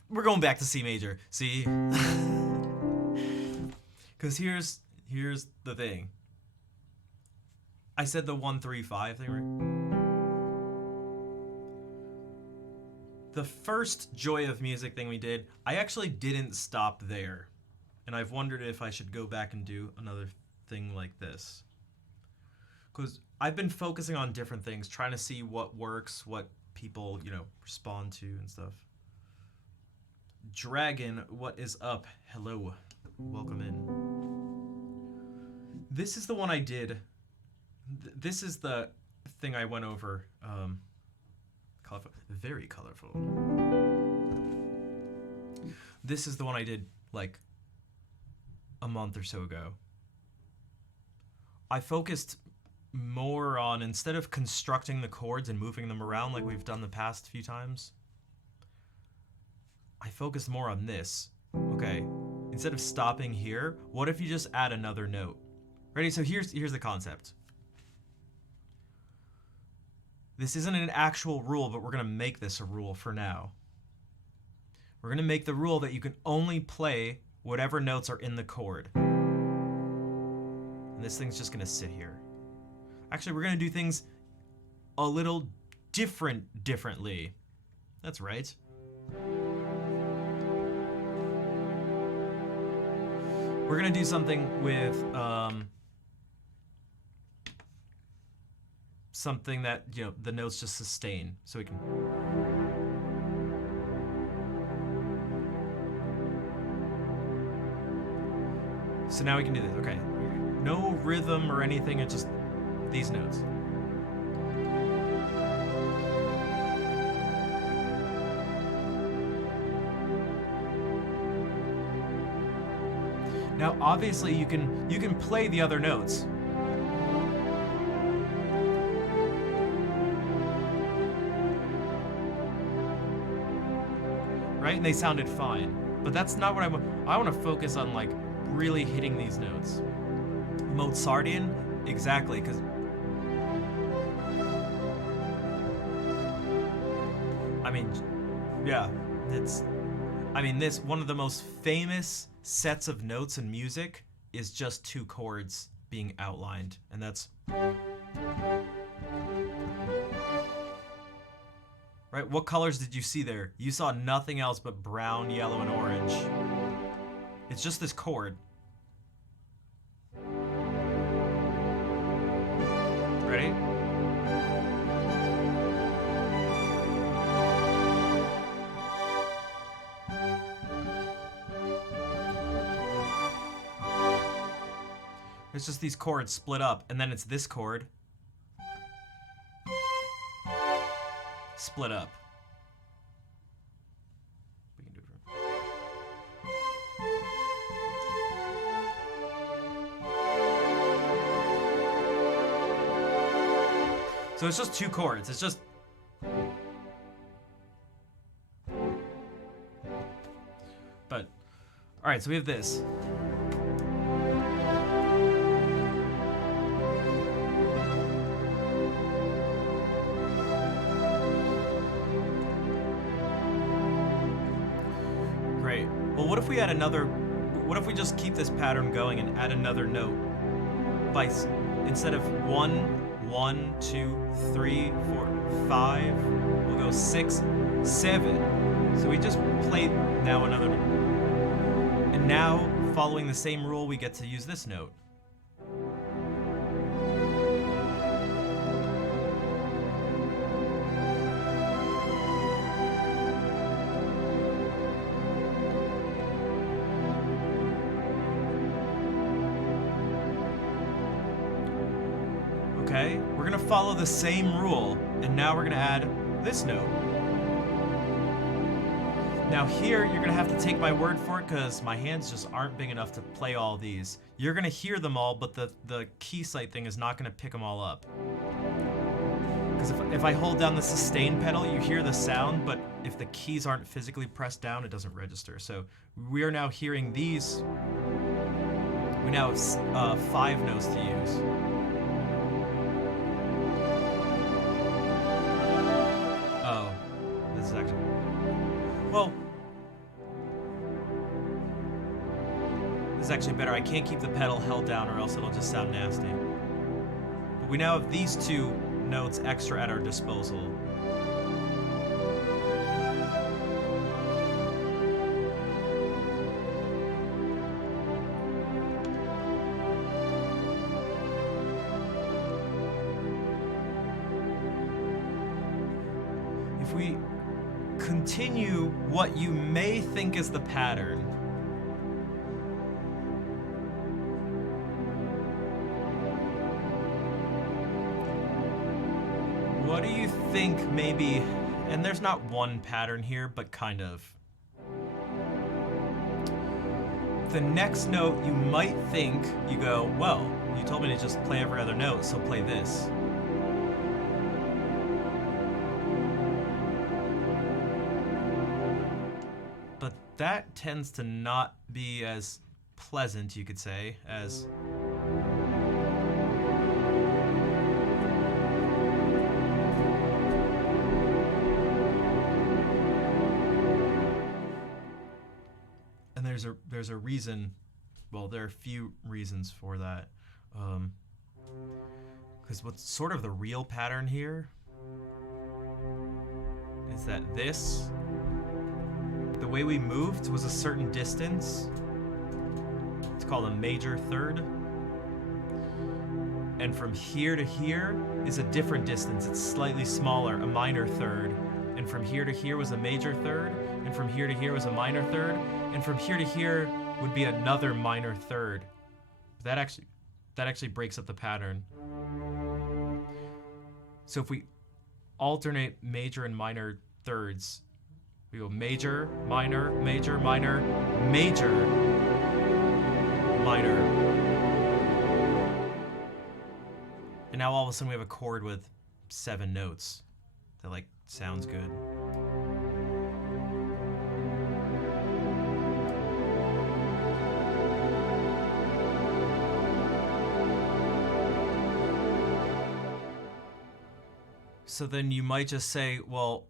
We're going back to C major, see? Because here's the thing. I said the 1 3 5 thing, right? The first Joy of Music thing we did, I actually didn't stop there. And I've wondered if I should go back and do another thing like this. Because I've been focusing on different things, trying to see what works, what people, respond to and stuff. Dragon, what is up? Hello. Welcome in. This is the one I did. This is the thing I went over. Colorful. Very colorful. This is the one I did, like, a month or so ago. I focused more on, instead of constructing the chords and moving them around like we've done the past few times, I focused more on this. Okay, instead of stopping here, what if you just add another note? Ready? So here's the concept. This isn't an actual rule, but we're gonna make this a rule for now. We're gonna make the rule that you can only play whatever notes are in the chord. And this thing's just gonna sit here. Actually, we're gonna do things a little differently. That's right. We're gonna do something with something that the notes just sustain, so we can. So now we can do this. Okay, no rhythm or anything. It's just these notes. Now, obviously, you can play the other notes. Right? And they sounded fine. But that's not what I want. I want to focus on, like, really hitting these notes. Mozartian? Exactly, because... I mean, yeah, it's... I mean, this, one of the most famous sets of notes in music is just two chords being outlined, and that's... Right, what colors did you see there? You saw nothing else but brown, yellow, and orange. It's just this chord. Ready? It's just these chords split up, and then it's this chord split up. We can do it from... So it's just 2 chords. It's just... But, alright, so we have this. Great. Well, what if we add another... What if we just keep this pattern going and add another note? By, instead of 1, 1, 2, 3, 4, 5, we'll go 6, 7. So we just played now another note. And now, following the same rule, we get to use this note. Okay, we're gonna follow the same rule, and now we're gonna add this note. Now here, you're gonna have to take my word for it, because my hands just aren't big enough to play all these. You're gonna hear them all, but the key sight thing is not gonna pick them all up. Because if I hold down the sustain pedal, you hear the sound, but if the keys aren't physically pressed down, it doesn't register. So we are now hearing these. We now have 5 notes to use. Well, this is actually better. I can't keep the pedal held down or else it'll just sound nasty. But we now have these 2 notes extra at our disposal. If we continue what you may think is the pattern. What do you think maybe, and there's not one pattern here, but kind of. The next note you might think, you go, well, you told me to just play every other note, so play this. That tends to not be as pleasant, you could say, as... And there's a reason, well, there are a few reasons for that. Because what's sort of the real pattern here is that this... The way we moved was a certain distance. It's called a major third. And from here to here is a different distance. It's slightly smaller, a minor third. And from here to here was a major third. And from here to here was a minor third. And from here to here would be another minor third. That actually breaks up the pattern. So if we alternate major and minor thirds, we go major, minor, major, minor, major, minor. And now all of a sudden we have a chord with 7 notes. That like sounds good. So then you might just say, well,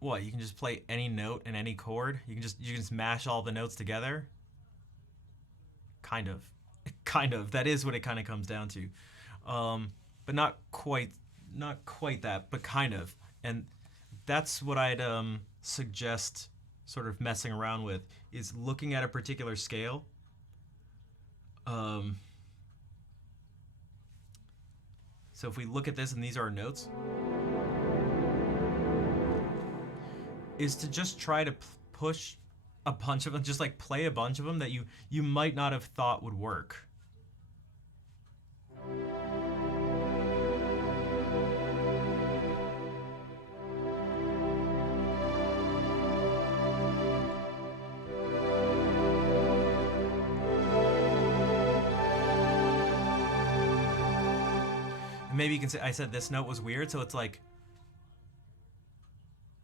what, you can just play any note and any chord? You can just mash all the notes together? Kind of. Kind of. That is what it kind of comes down to. But not quite that, but kind of. And that's what I'd suggest sort of messing around with, is looking at a particular scale. So if we look at this and these are our notes, is to just try to push a bunch of them, just like play a bunch of them that you might not have thought would work. maybe you can say I said this note was weird, so it's like,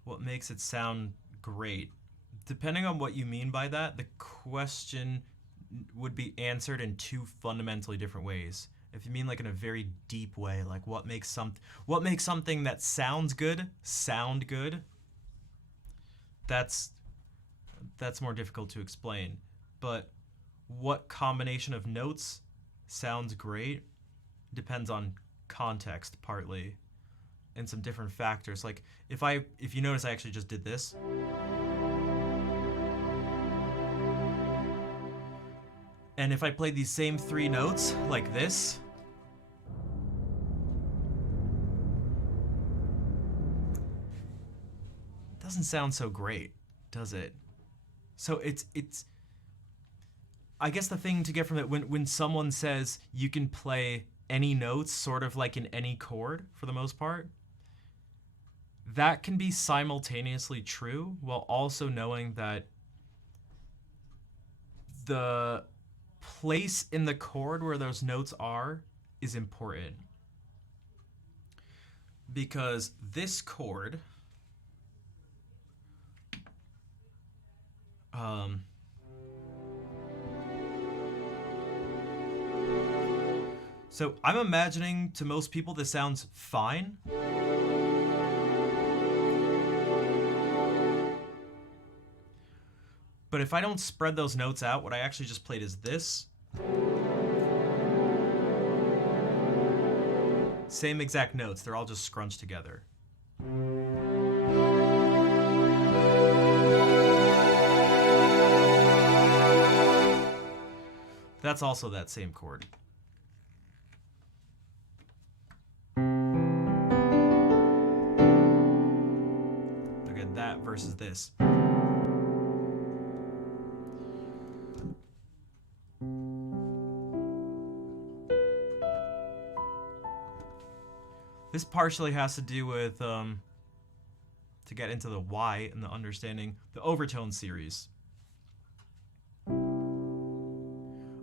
what makes it sound great? Depending on what you mean by that, the question would be answered in two fundamentally different ways. If you mean like in a very deep way, like what makes something that sounds good sound good, that's more difficult to explain. But what combination of notes sounds great depends on context partly and some different factors. Like if you notice I actually just did this. And if I played these same three notes like this, it doesn't sound so great, does it? So it's I guess the thing to get from it, when someone says you can play any notes sort of like in any chord for the most part, that can be simultaneously true while also knowing that the place in the chord where those notes are is important. Because this chord, so I'm imagining to most people this sounds fine. But if I don't spread those notes out, what I actually just played is this. Same exact notes, they're all just scrunched together. That's also that same chord. Look at that versus this. This partially has to do with, to get into the why and the understanding, the overtone series.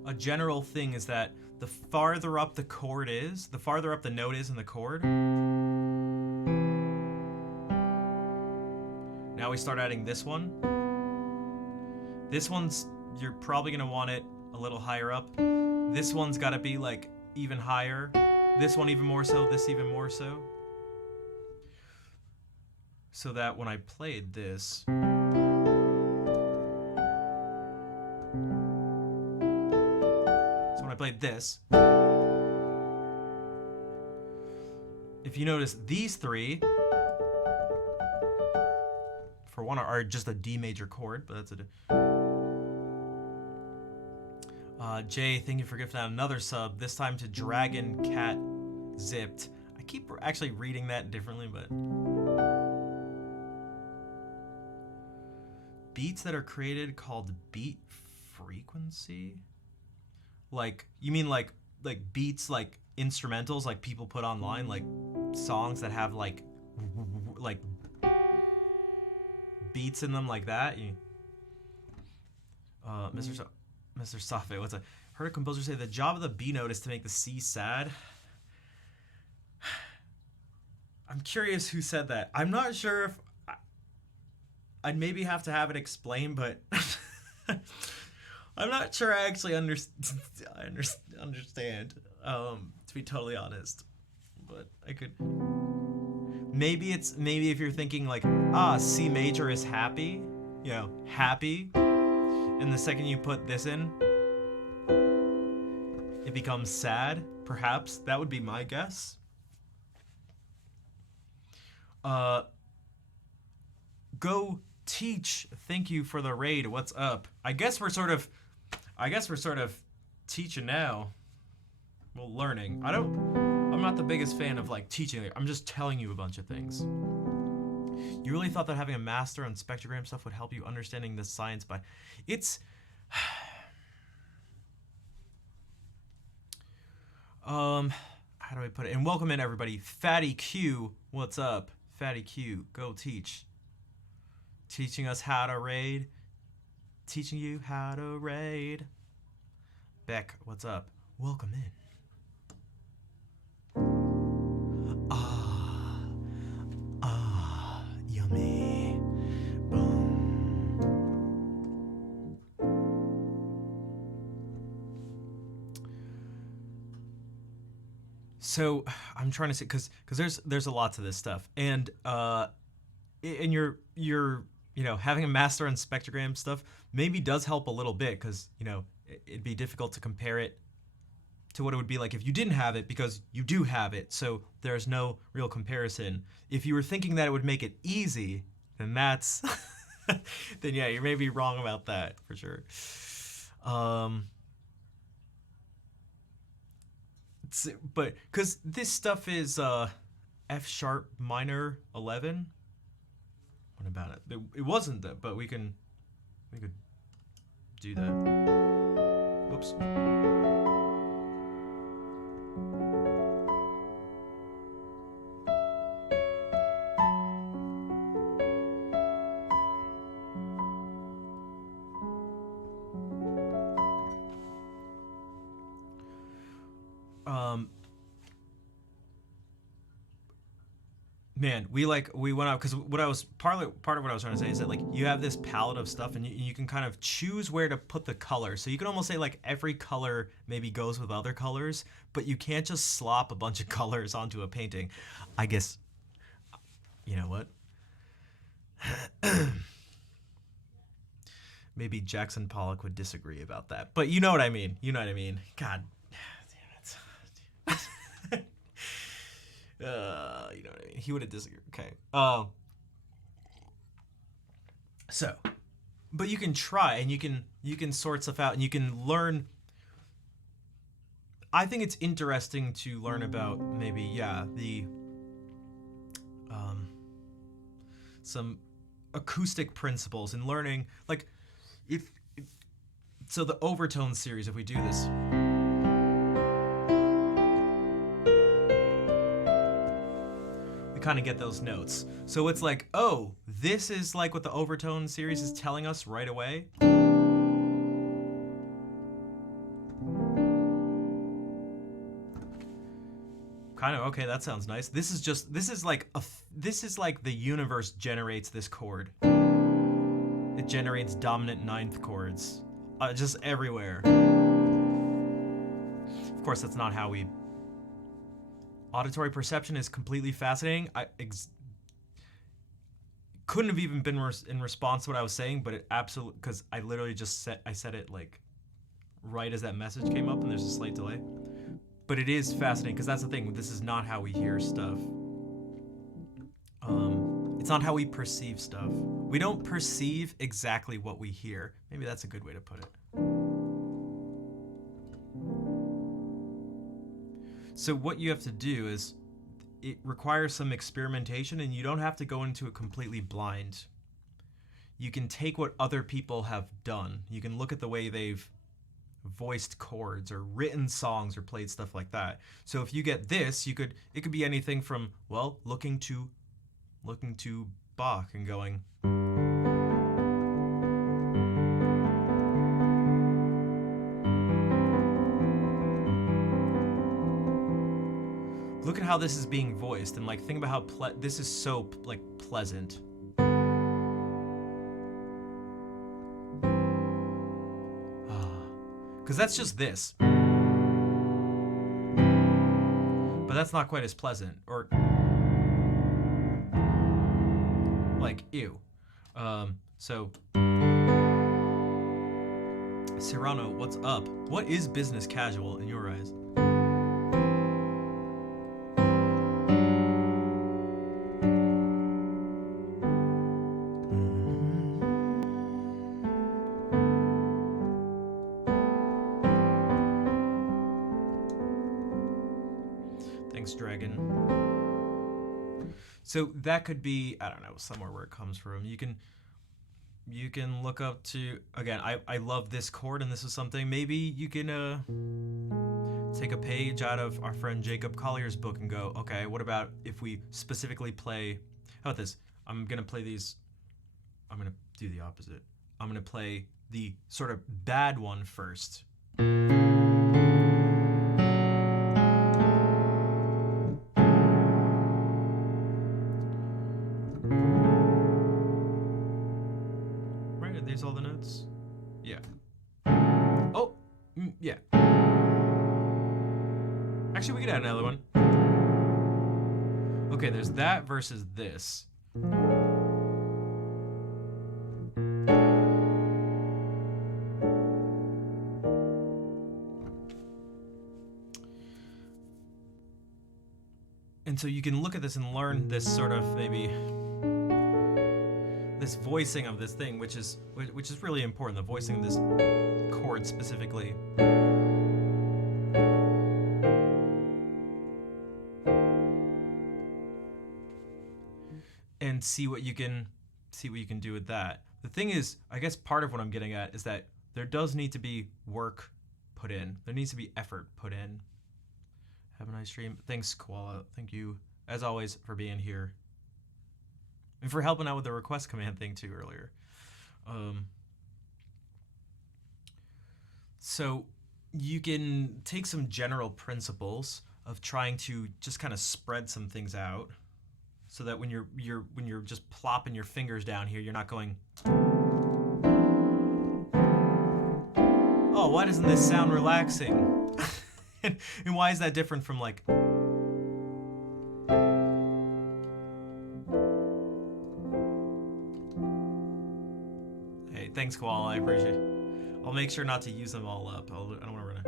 A general thing is that the farther up the chord is, the farther up the note is in the chord. Now we start adding this one. This one's, you're probably gonna want it a little higher up. This one's gotta be like even higher. This one even more so, this even more so. So that when I played this, I played this. If you notice, these three, for one, are just a D major chord, but that's Jay, thank you for gifting out another sub, this time to Dragon Cat Zipped. I keep actually reading that differently, but... Beats that are created called beat frequency? Like, you mean like beats, like instrumentals, like people put online, like songs that have like beats in them like that? Mr. Safet, what's that? Heard a composer say the job of the B note is to make the C sad. I'm curious who said that. I'm not sure if I'd maybe have to have it explained, but I'm not sure I actually understand, to be totally honest. But I could... Maybe if you're thinking like, C major is happy, you know, happy, and the second you put this in, it becomes sad, perhaps. That would be my guess. Go Teach, thank you for the raid. What's up? I guess we're sort of teaching now. Well, learning. I'm not the biggest fan of like teaching. I'm just telling you a bunch of things. You really thought that having a master on spectrogram stuff would help you understanding the science by... It's... How do I put it? And welcome in everybody. Fatty Q, what's up? Fatty Q, go teach. Teaching us how to raid. Teaching you how to raid. Beck, what's up? Welcome in. So I'm trying to say because there's a lot to this stuff, and you're having a master on spectrogram stuff maybe does help a little bit because it'd be difficult to compare it to what it would be like if you didn't have it because you do have it. So there's no real comparison. If you were thinking that it would make it easy, then that's then yeah, you're maybe wrong about that for sure. But because this stuff is F sharp minor 11. What about it? It wasn't that, but we could do that. Whoops. Man, we went out because what I was part of what I was trying to say is that like you have this palette of stuff and you can kind of choose where to put the color. So you can almost say like every color maybe goes with other colors, but you can't just slop a bunch of colors onto a painting. I guess you know what? Maybe Jackson Pollock would disagree about that, but you know what I mean. You know what I mean. God damn it. You know what I mean? He would have disagreed. Okay. So, but you can try and you can sort stuff out and you can learn. I think it's interesting to learn about maybe the some acoustic principles and learning like if so the overtone series. If we do this. Kind of get those notes. So it's like, oh, this is like what the overtone series is telling us right away. Kind of, okay, that sounds nice. This is like the universe generates this chord. It generates dominant ninth chords. Just everywhere. Of course, that's not how we auditory perception is completely fascinating. Couldn't have even been in response to what I was saying, but it absolutely, because I literally just said it like right as that message came up and there's a slight delay. But it is fascinating because that's the thing. This is not how we hear stuff. It's not how we perceive stuff. We don't perceive exactly what we hear. Maybe that's a good way to put it. So what you have to do is, it requires some experimentation and you don't have to go into it completely blind. You can take what other people have done. You can look at the way they've voiced chords or written songs or played stuff like that. So if you get this, it could be anything from, well, looking to Bach and going, look at how this is being voiced and like think about how this is so like pleasant. Because that's just this. But that's not quite as pleasant. Or like, ew. So Cyrano, what's up? What is business casual in your eyes? Thanks, Dragon. So that could be, I don't know, somewhere where it comes from. You can look up to, again, I love this chord and this is something, maybe you can take a page out of our friend Jacob Collier's book and go, okay, what about if we specifically play, how about this? I'm going to do the opposite. I'm going to play the sort of bad one first. All the notes? Yeah. Oh, yeah. Actually, we could add another one. Okay, there's that versus this. And so you can look at this and learn this sort of maybe this voicing of this thing, which is really important. The voicing of this chord specifically. And see what you can do with that. The thing is, I guess part of what I'm getting at is that there does need to be work put in. There needs to be effort put in. Have a nice stream. Thanks, Koala. Thank you, as always, for being here. And for helping out with the request command thing, too, earlier. So you can take some general principles of trying to just kind of spread some things out so that when you're just plopping your fingers down here, you're not going, oh, why doesn't this sound relaxing? And why is that different from like, hey, thanks, Koala, I appreciate it. I'll make sure not to use them all up. I don't want to run it.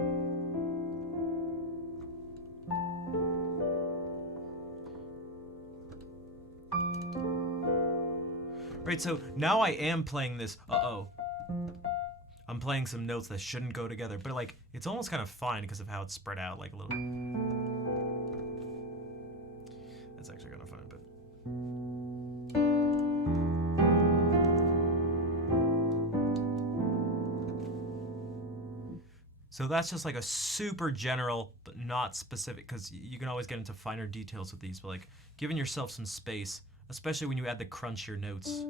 Right, so now I am playing this, I'm playing some notes that shouldn't go together, but like, it's almost kind of fine because of how it's spread out like a little. That's actually kind of fun, but. So that's just like a super general, but not specific, because you can always get into finer details with these, but like giving yourself some space, especially when you add the crunchier notes.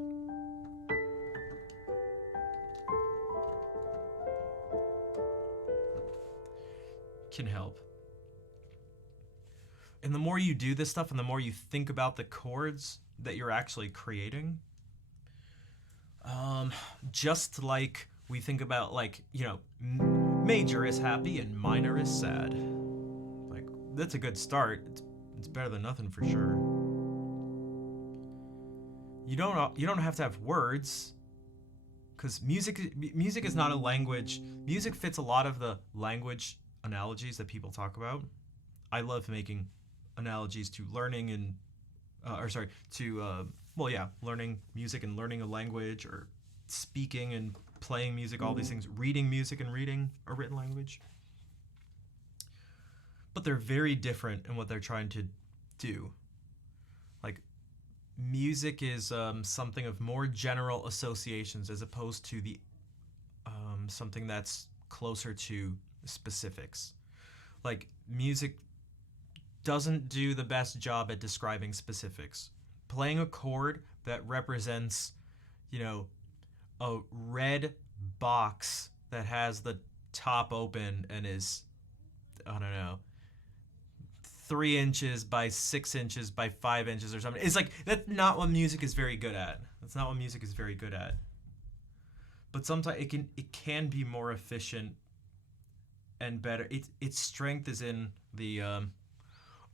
Can help. And the more you do this stuff and the more you think about the chords that you're actually creating, just like we think about, like, you know, major is happy and minor is sad. Like, that's a good start. It's better than nothing for sure. You don't have to have words, because music is not a language. Music fits a lot of the language analogies that people talk about. I love making analogies to learning and, learning music and learning a language, or speaking and playing music, all these things, reading music and reading a written language. But they're very different in what they're trying to do. Like, music is something of more general associations as opposed to the something that's closer to specifics. Like, music doesn't do the best job at describing specifics. Playing a chord that represents, you know, a red box that has the top open and is, I don't know, 3 inches by 6 inches by 5 inches or something. It's like, that's not what music is very good at. That's not what music is very good at. But sometimes it can be more efficient and better. Its strength is in the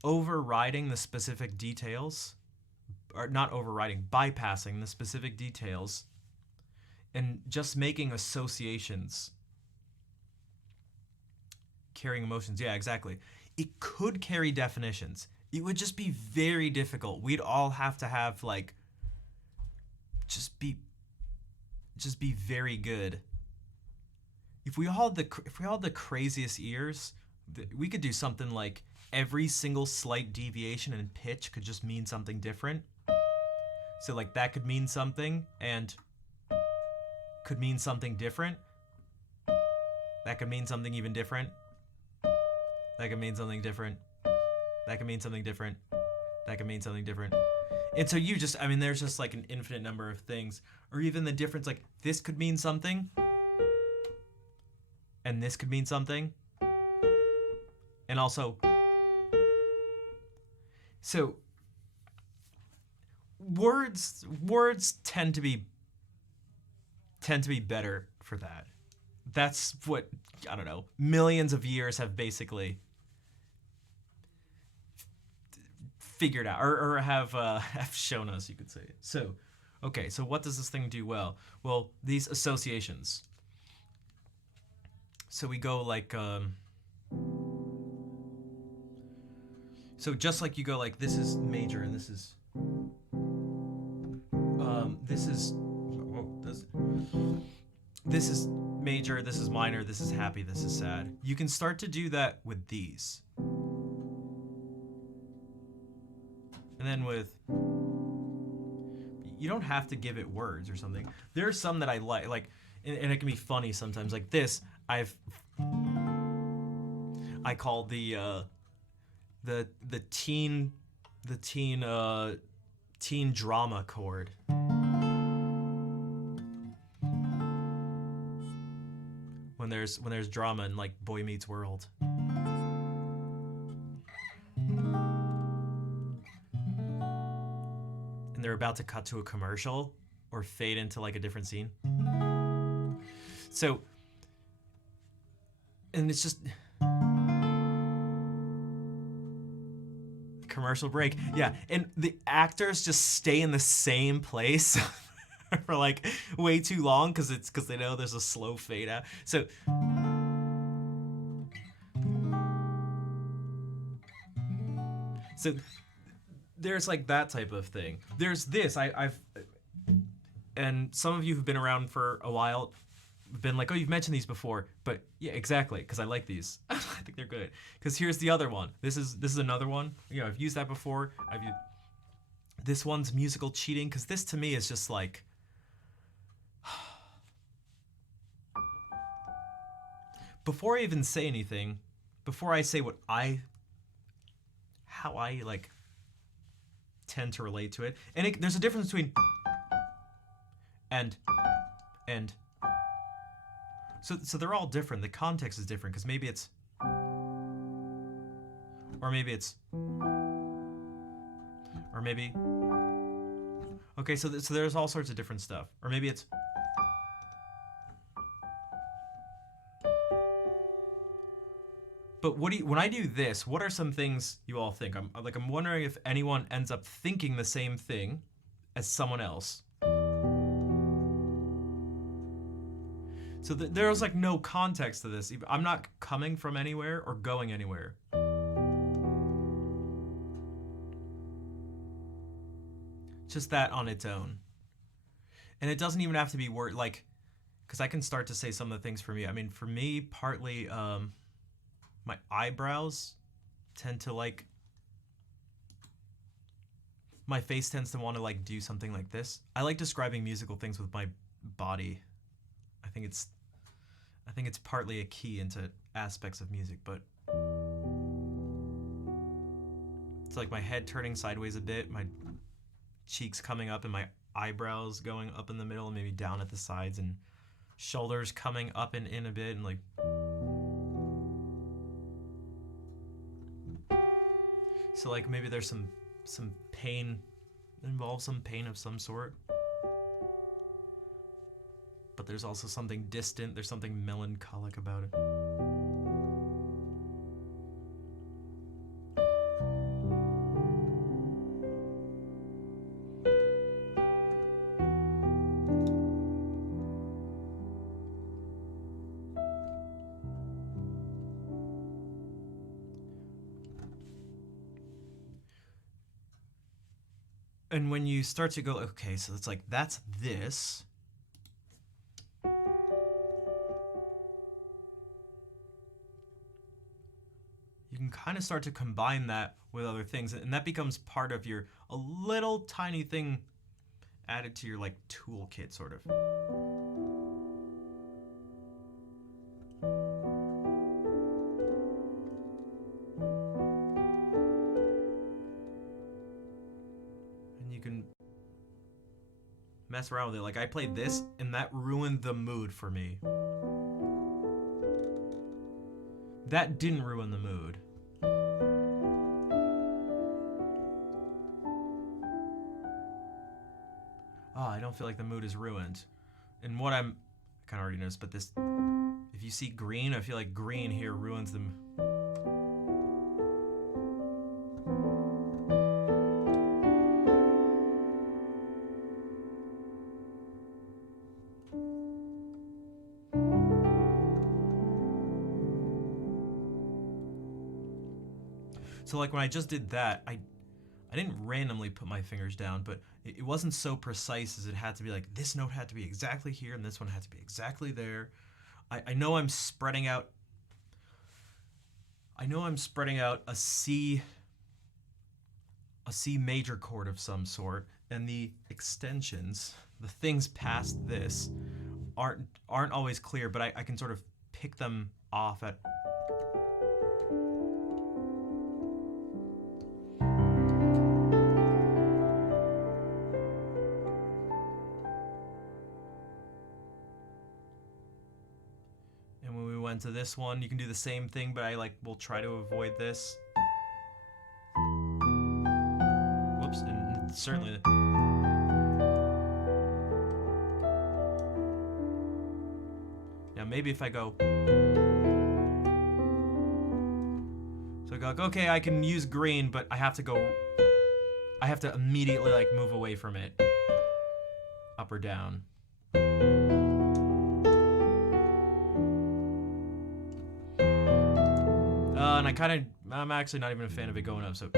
overriding the specific details, or not overriding, bypassing the specific details, and just making associations, carrying emotions. Yeah, exactly. It could carry definitions. It would just be very difficult. We'd all have to have, like, just be very good. If we all had the craziest ears, we could do something like every single slight deviation in pitch could just mean something different. So, like, that could mean something and could mean something different. That could mean something even different. That could mean something different. That could mean something different. That could mean something different. And so there's just like an infinite number of things. Or even the difference, like, this could mean something. And this could mean something. And also, so words tend to be better for that. That's what, I don't know, millions of years have basically figured out or have shown us, you could say. So, okay, so what does this thing do well? Well, these associations. So we go like so just like you go like this is major and this is this is major, this is minor, this is happy, this is sad. You can start to do that with these. And then with, you don't have to give it words or something. There are some that I like, and it can be funny sometimes. Like this, I call the teen drama chord. When there's drama in like Boy Meets World. And they're about to cut to a commercial or fade into like a different scene. So, and it's just commercial break. Yeah, and the actors just stay in the same place for like way too long because they know there's a slow fade out. So there's like that type of thing. There's this. I've and some of you who've been around for a while have been like, oh, you've mentioned these before, but yeah, exactly, because I like these. I think they're good. Because here's the other one. This is another one. You know, I've used that before. This one's musical cheating because this to me is just like. Before I even say anything, before I say how I like tend to relate to it, and there's a difference between and so they're all different. The context is different because maybe it's okay. So there's all sorts of different stuff, or maybe it's. But when I do this, what are some things you all think? I'm wondering if anyone ends up thinking the same thing as someone else. So there's like no context to this. I'm not coming from anywhere or going anywhere. Just that on its own. And it doesn't even have to be word like, because I can start to say some of the things for me. I mean, for me, partly. My eyebrows tend to like, my face tends to want to like do something like this. I like describing musical things with my body. I think it's partly a key into aspects of music, but it's like my head turning sideways a bit, my cheeks coming up and my eyebrows going up in the middle and maybe down at the sides and shoulders coming up and in a bit and like. So like maybe there's some pain involved, some pain of some sort. But there's also something distant, there's something melancholic about it. And when you start to go, okay, so it's like, that's this. You can kind of start to combine that with other things. And that becomes part of a little tiny thing added to your like toolkit, sort of. Mess around with it. Like I played this and that ruined the mood for me. That didn't ruin the mood. Oh, I don't feel like the mood is ruined. And what I kind of already noticed, but this, if you see green, I feel like green here ruins the So like when I just did that, I didn't randomly put my fingers down, but it wasn't so precise as it had to be like this note had to be exactly here and this one had to be exactly there. I know I'm spreading out. I know I'm spreading out a C major chord of some sort, and the extensions, the things past this, aren't always clear, but I can sort of pick them off at. And when we went to this one, you can do the same thing, but I like will try to avoid this. Whoops, and certainly. Now maybe if I go. So I go, okay, I can use green, but I have to go. I have to immediately like move away from it. Up or down. And I'm actually not even a fan of it going up, so.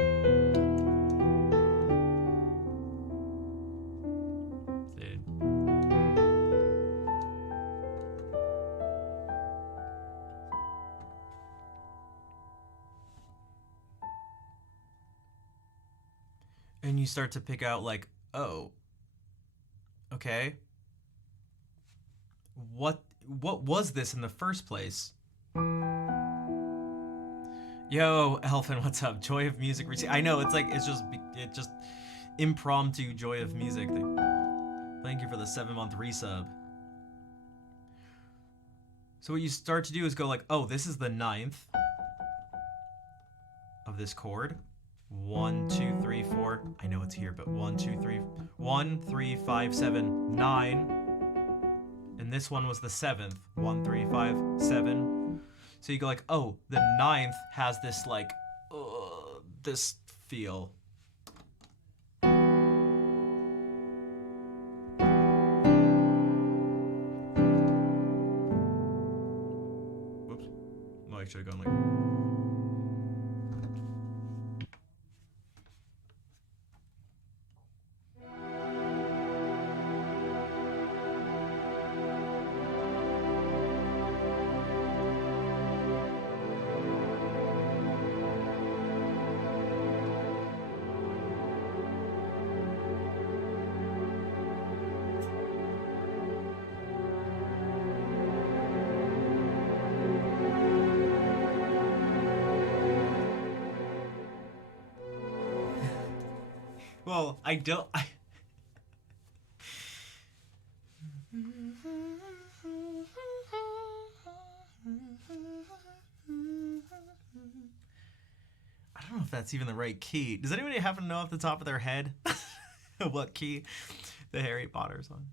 And you start to pick out like, oh, okay. What was this in the first place? Yo, Elfin, what's up? Joy of Music. I know it's just impromptu Joy of Music. Thank you for the 7-month resub. So what you start to do is go like, oh, this is the 9th of this chord. 1, 2, 3, 4. I know it's here, but 1, 2, 3, 1, 3, 5, 7, 9. And this one was the 7th. 1, 3, 5, 7. So you go like, oh, the 9th has this like, this feel. Whoops. No, I should have gone like. Well, I don't. I don't know if that's even the right key. Does anybody happen to know off the top of their head what key the Harry Potter's on?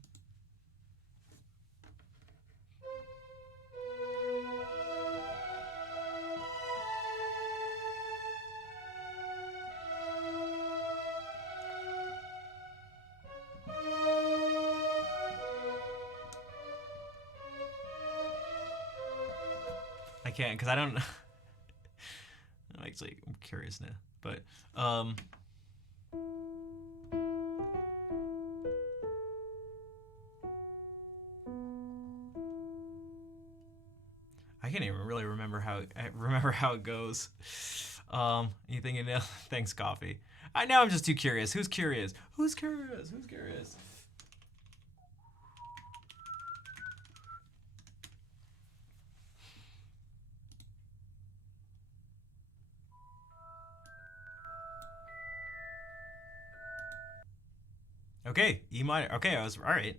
I can't because I don't. Actually, I'm curious now, but I can't even really remember how it goes. Anything you know? Thanks, Coffee. I know I'm just too curious. Who's curious? Who's curious? Who's curious? Okay, E minor. Okay, I was all right.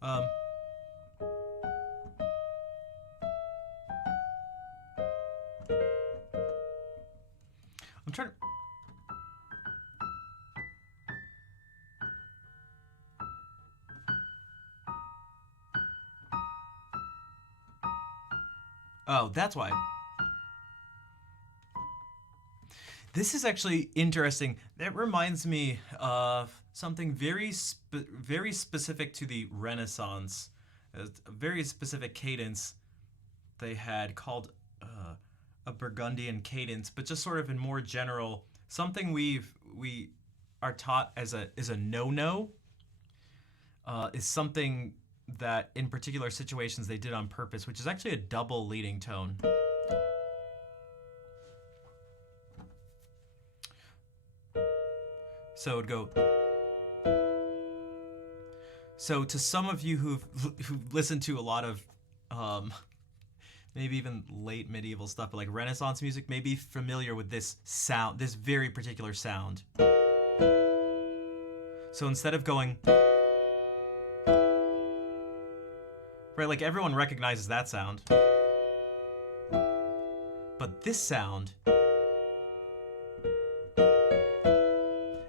Um. I'm trying to. Oh, that's why. This is actually interesting. That reminds me of something very specific to the Renaissance. A very specific cadence they had called a Burgundian cadence, but just sort of in more general, something we are taught as a no-no is something that in particular situations they did on purpose, which is actually a double leading tone. So it would go. So to some of you who've listened to a lot of maybe even late medieval stuff, but like Renaissance music, may be familiar with this sound, this very particular sound. So instead of going, right, like everyone recognizes that sound, but this sound,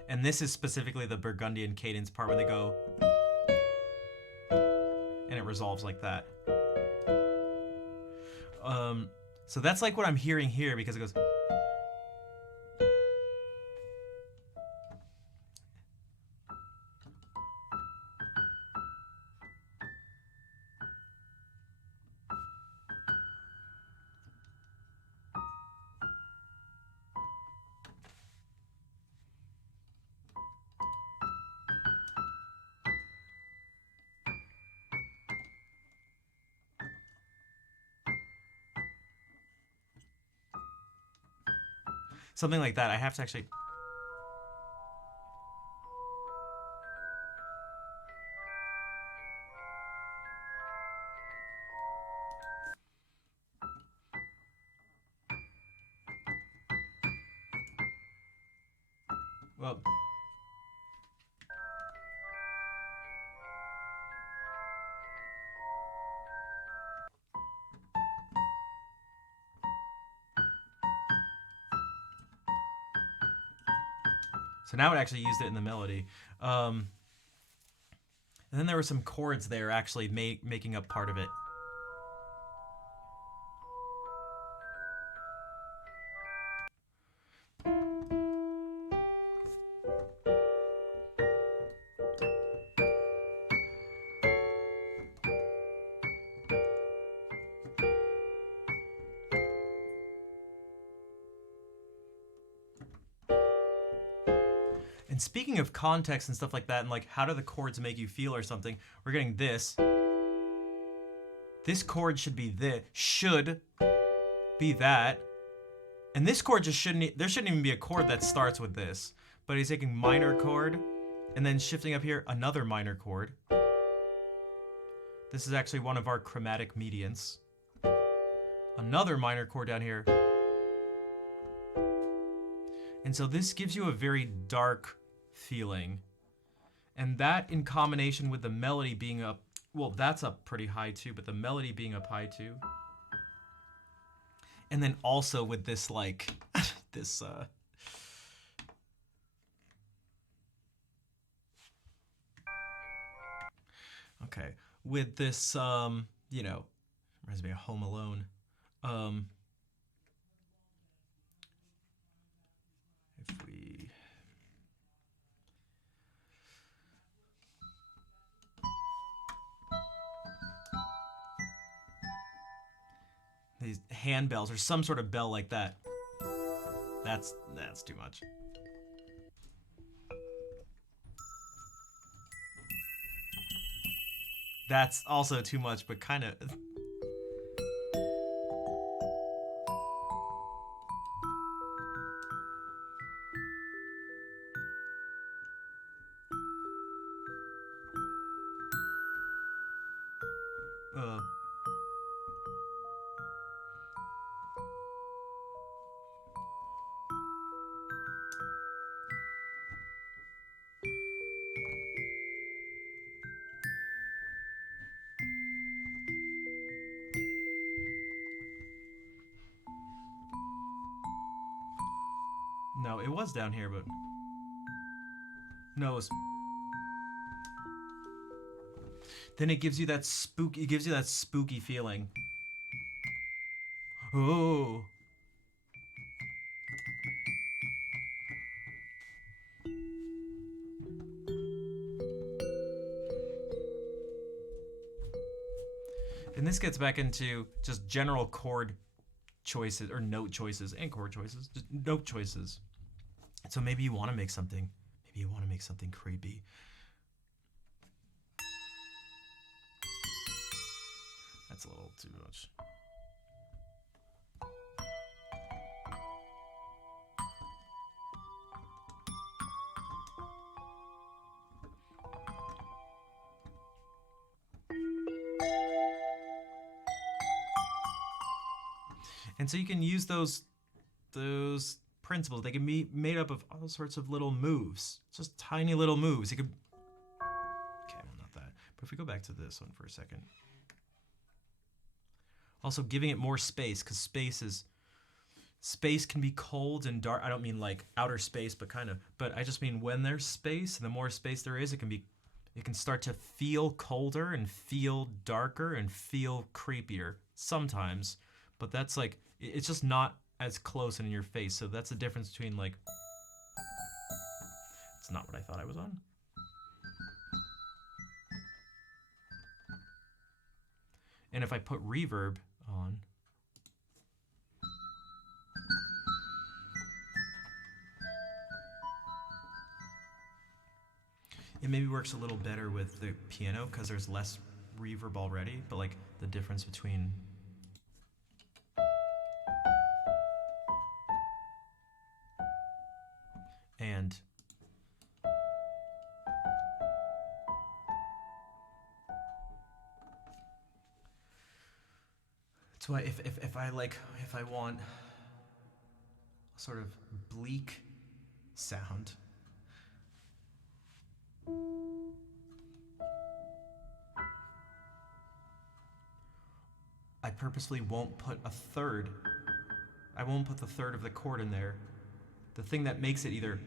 and this is specifically the Burgundian cadence part when they go, and it resolves like that. So that's like what I'm hearing here because it goes. Something like that. I have to actually. Well. So now it actually used it in the melody. And then there were some chords there actually making up part of it. And speaking of context and stuff like that, and like how do the chords make you feel or something, we're getting this. This chord should be this, should be that. And this chord just shouldn't, there shouldn't even be a chord that starts with this. But he's taking minor chord, and then shifting up here, another minor chord. This is actually one of our chromatic medians. Another minor chord down here. And so this gives you a very dark feeling. And that in combination with the melody being up, well, that's up pretty high too, but the melody being up high too. And then also with this like, this, okay, with this, you know, reminds me of Home Alone. If we, these handbells or some sort of bell like that. That's too much. That's also too much, but kind of. No, it was down here, but no, it was. Then it gives you that spooky feeling. Oh. And this gets back into just general chord choices or note choices and chord choices, just note choices. So maybe you want to make something, creepy. That's a little too much. And so you can use those principles. They can be made up of all sorts of little moves, just tiny little moves. You could. Okay, well, not that. But if we go back to this one for a second. Also, giving it more space, because space can be cold and dark. I don't mean like outer space, but kind of. But I just mean when there's space, and the more space there is, it can start to feel colder and feel darker and feel creepier sometimes. But that's like, it's just not as close and in your face. So that's the difference between like, it's not what I thought I was on. And if I put reverb on, it maybe works a little better with the piano because there's less reverb already, but like the difference between and that's why if I want a sort of bleak sound, I purposely won't put a third. I won't put the third of the chord in there. The thing that makes it either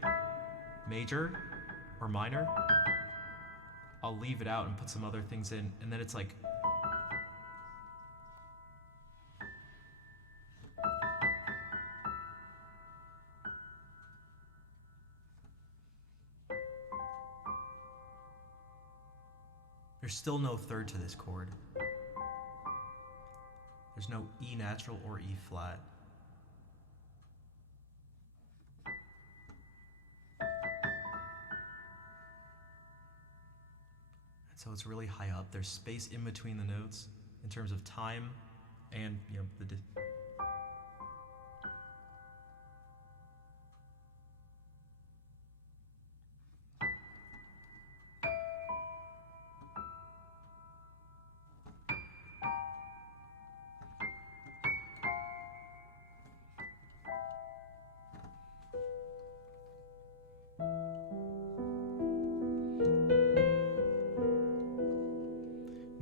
major or minor, I'll leave it out and put some other things in, and then it's like there's still no third to this chord. There's no E natural or E flat. And so it's really high up. There's space in between the notes in terms of time and, you know, the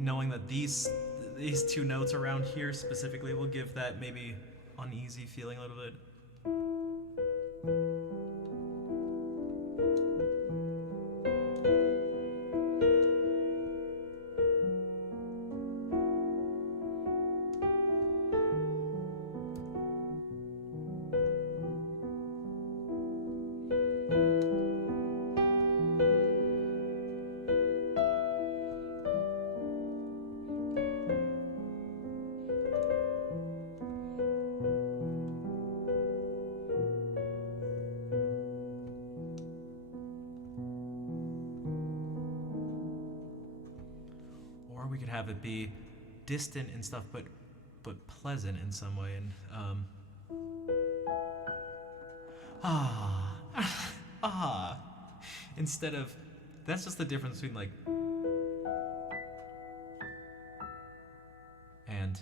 knowing that these two notes around here specifically will give that maybe uneasy feeling a little bit. Or we could have it be distant and stuff, but pleasant in some way. And instead of, that's just the difference between like and.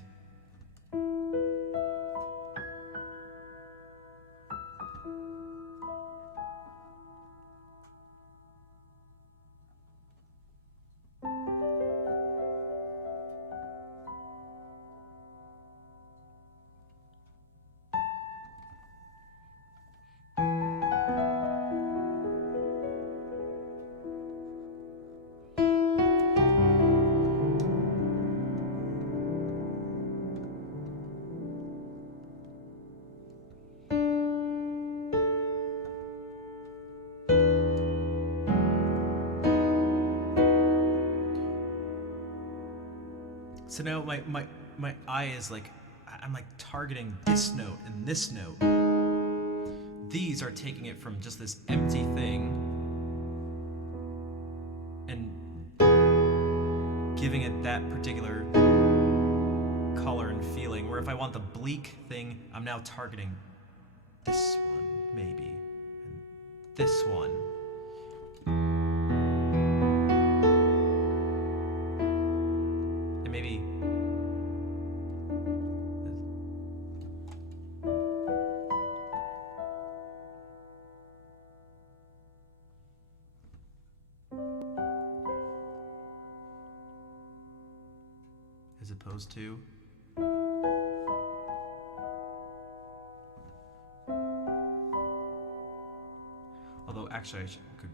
So now my eye is like, I'm like targeting this note and this note. These are taking it from just this empty thing and giving it that particular color and feeling, where if I want the bleak thing, I'm now targeting this one, maybe, and this one. And maybe as opposed to although actually could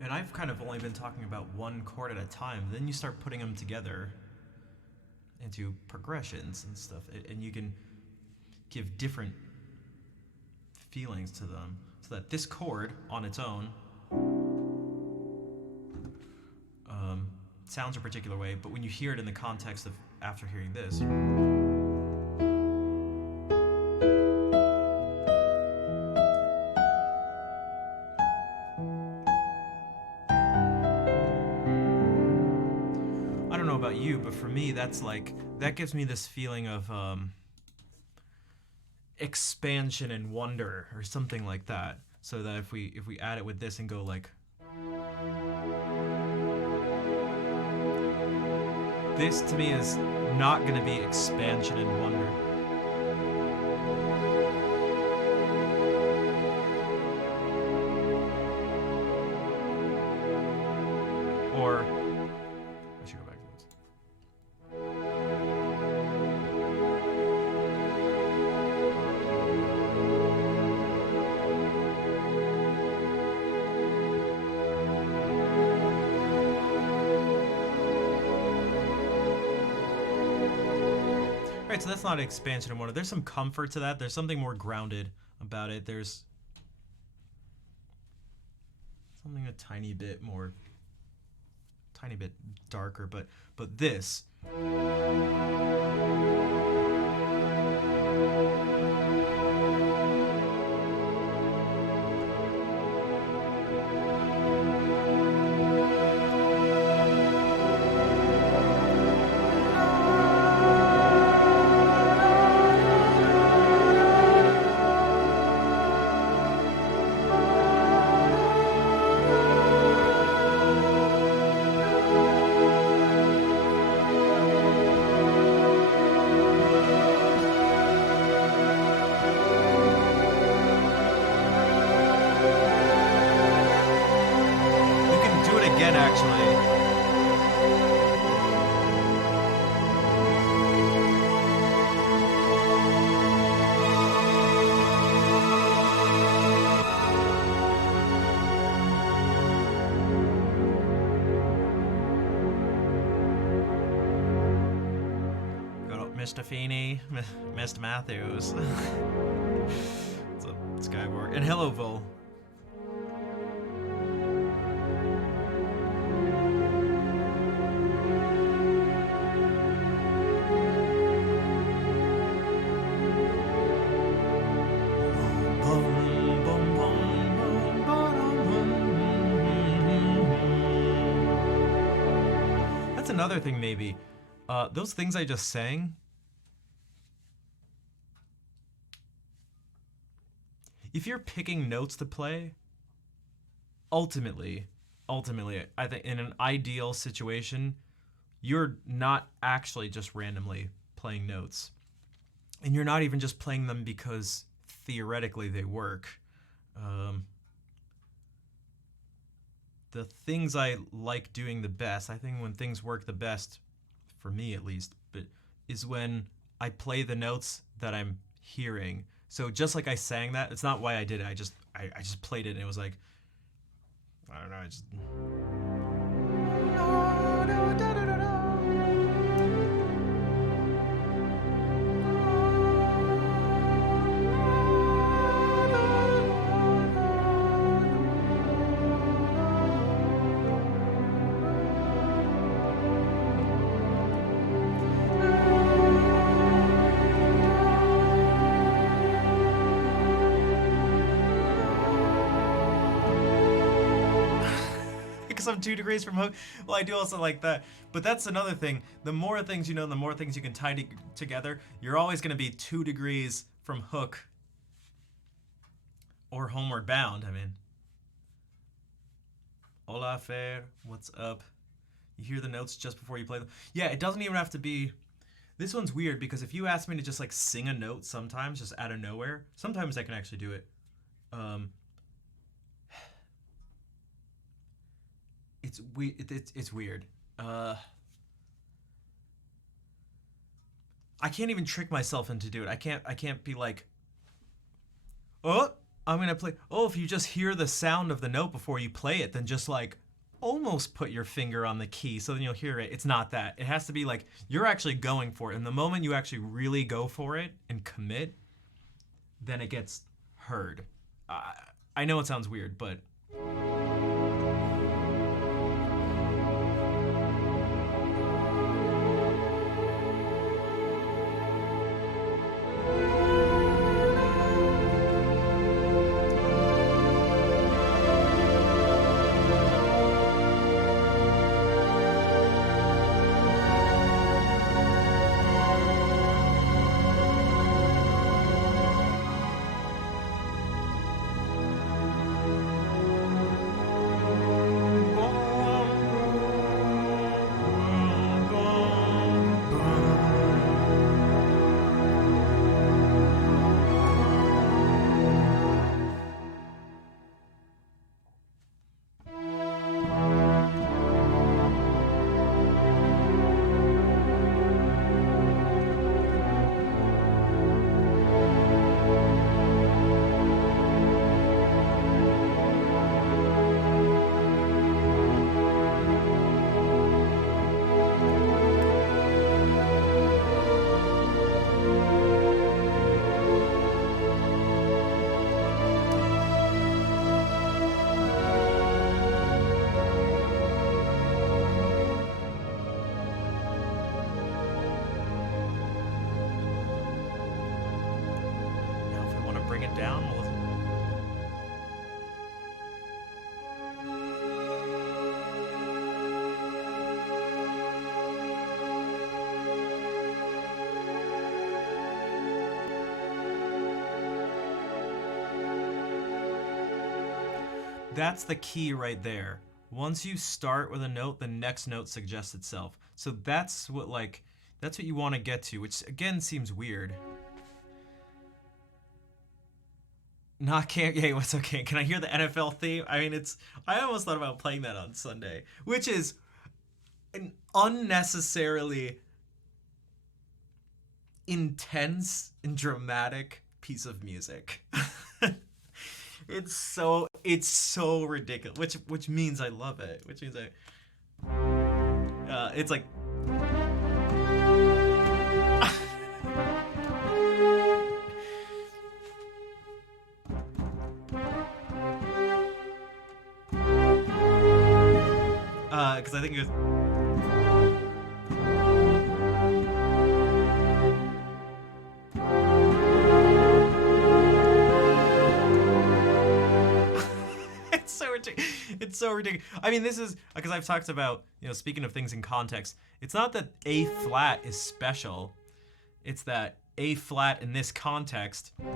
and I've kind of only been talking about one chord at a time. Then you start putting them together into progressions and stuff, and you can give different feelings to them. So that this chord on its own sounds a particular way, but when you hear it in the context of after hearing this, I don't know about you, but for me, that gives me this feeling of expansion and wonder, or something like that. So that if we add it with this and go like, this to me is not going to be expansion and wonder. Or I should go back to this. Right, so that's not expansion and wonder. There's some comfort to that. There's something more grounded about it. There's something a tiny bit darker, but this. Again, actually. Good old Mr. Feeney, Mr. Matthews. What's up, Skywalker? And hello, Vol. That's another thing, maybe. Those things I just sang. If you're picking notes to play, ultimately, I think in an ideal situation, you're not actually just randomly playing notes. And you're not even just playing them because theoretically they work. The things I like doing the best, I think when things work the best, for me at least, but is when I play the notes that I'm hearing. So just like I sang that, it's not why I did it. I just played it and it was like, I don't know. I just. Because I'm 2 degrees from hook. Well, I do also like that. But that's another thing. The more things you know, the more things you can tie together, you're always going to be 2 degrees from hook or homeward bound. I mean, hola, Fer. What's up? You hear the notes just before you play them. Yeah, it doesn't even have to be. This one's weird because if you ask me to just like sing a note sometimes, just out of nowhere, sometimes I can actually do it. It's weird. I can't even trick myself into do it. I can't be like, oh, I'm gonna play. Oh, if you just hear the sound of the note before you play it, then just like almost put your finger on the key so then you'll hear it. It's not that. It has to be like you're actually going for it. And the moment you actually really go for it and commit, then it gets heard. I know it sounds weird, but now if I want to bring it down, we'll. That's the key right there. Once you start with a note, the next note suggests itself. So that's what you want to get to, which again seems weird. Not can't. Yeah, what's okay? Can I hear the NFL theme? I mean, I almost thought about playing that on Sunday, which is an unnecessarily intense and dramatic piece of music. It's so ridiculous, which means I love it. Which means it's like. Because I think it was. It's so ridiculous. I mean, this is because I've talked about, speaking of things in context, it's not that A flat is special. It's that A flat in this context. Bum,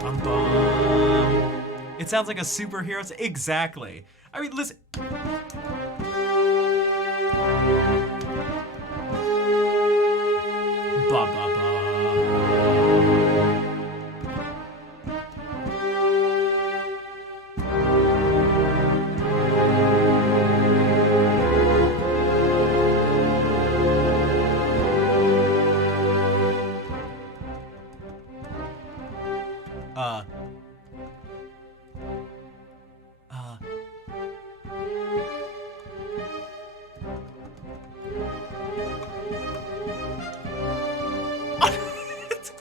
bum, bum. It sounds like a superhero. Exactly. I mean, listen. Ba, ba, ba. Uh. Uh.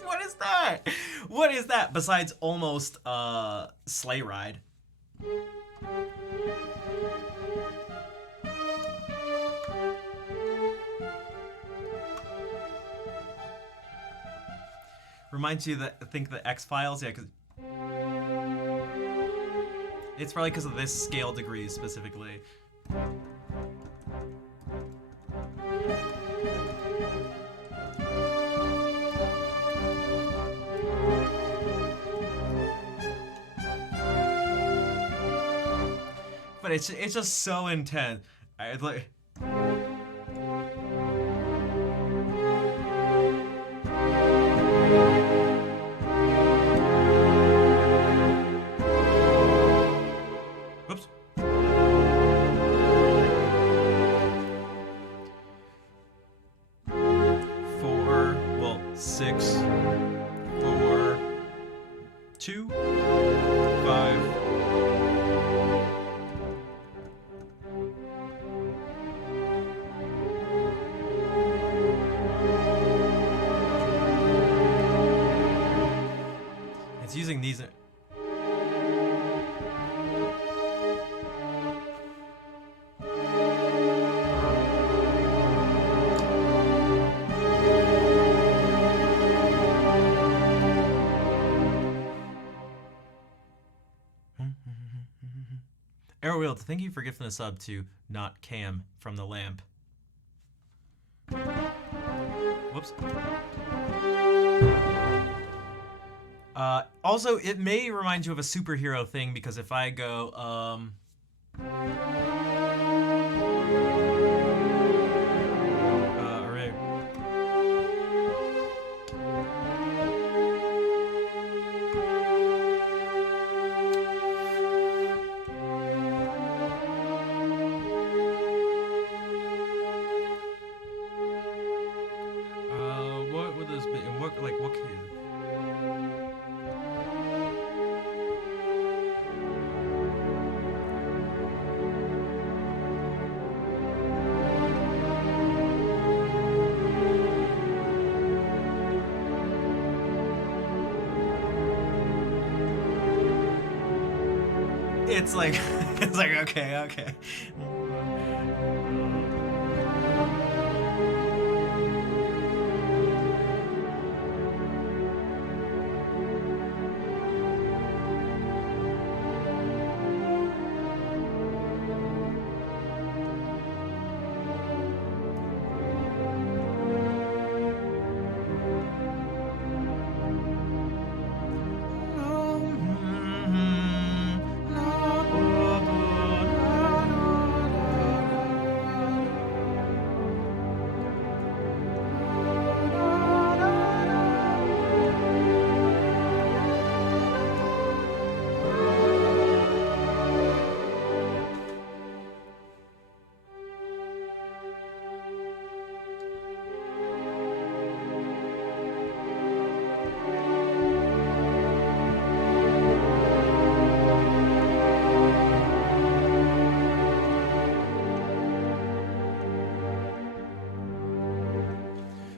What is that? What is that besides almost sleigh ride? Reminds you that I think the X-Files, yeah, because it's probably because of this scale degree specifically. But it's just so intense. It's like. Whoops. 4, well, 6, 4, 2, 5. It's using these. Arrowwheel, thank you for gifting a sub to not Cam from the lamp. Whoops. Also, it may remind you of a superhero thing because if I go, array. What would this be? And what, like, what can you? It's like, it's like, okay.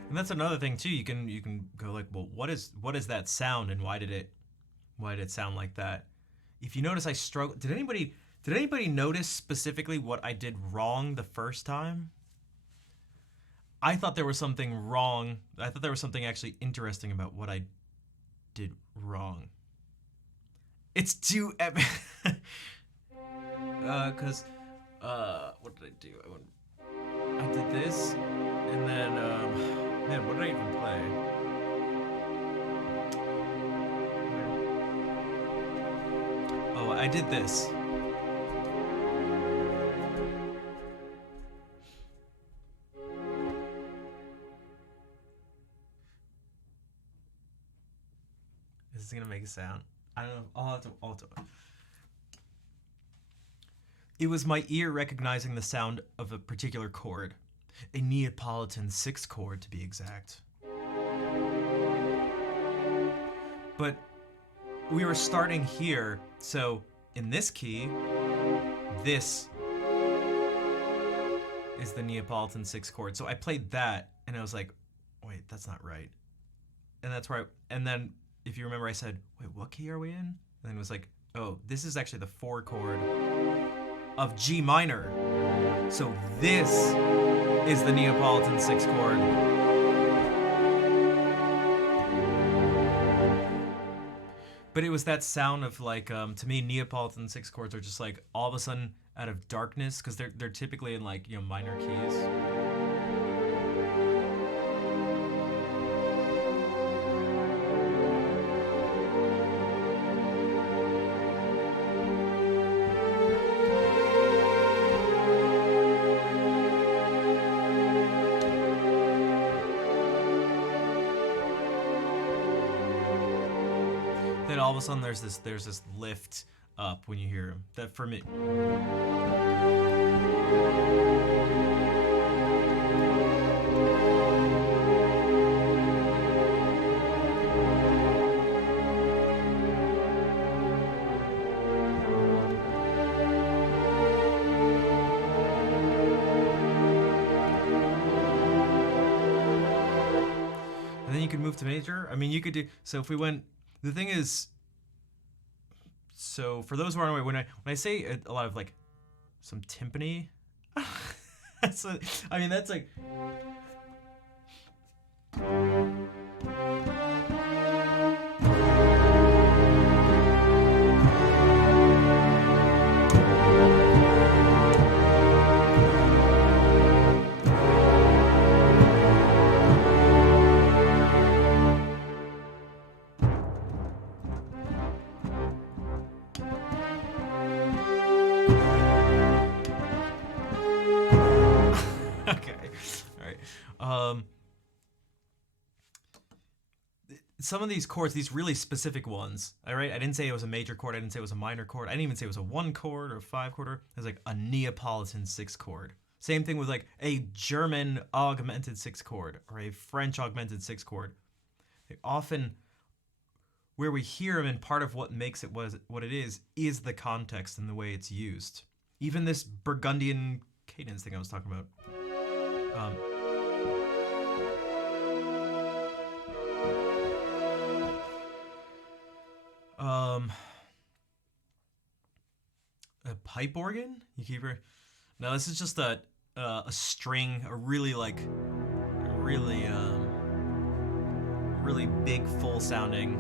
And that's another thing too. You can go like, well, what is that sound, and why did it sound like that? If you notice, I struggle. Did anybody notice specifically what I did wrong the first time? I thought there was something wrong. I thought there was something actually interesting about what I did wrong. It's too epic. Cause what did I do? I did this, and then man, what did I even play? Oh, I did this. Is this gonna make a sound? I don't know. I'll have to. It was my ear recognizing the sound of a particular chord, a Neapolitan 6th chord to be exact. But we were starting here, so in this key, this is the Neapolitan 6 chord. So I played that, and I was like, wait, that's not right. And that's where and then, if you remember, I said, wait, what key are we in? And then it was like, oh, this is actually the 4 chord of G minor. So this is the Neapolitan 6 chord. But it was that sound of like, to me, Neapolitan 6 chords are just like all of a sudden out of darkness, because they're typically in like, minor keys. Then all of a sudden there's this lift up when you hear him. That for me. And then you could move to major. I mean, you could do, so if we went, the thing is, so for those who aren't aware, when I say a lot of like some timpani, that's like. Okay, all right. Some of these chords, these really specific ones, all right? I didn't say it was a major chord. I didn't say it was a minor chord. I didn't even say it was a 1 chord or a 5 chord. It was like a Neapolitan 6 chord. Same thing with like a German augmented 6 chord or a French augmented 6 chord. They often, where we hear them, and part of what makes it what it is the context and the way it's used. Even this Burgundian cadence thing I was talking about. A pipe organ? You keep her? No, this is just a string, a really really big, full sounding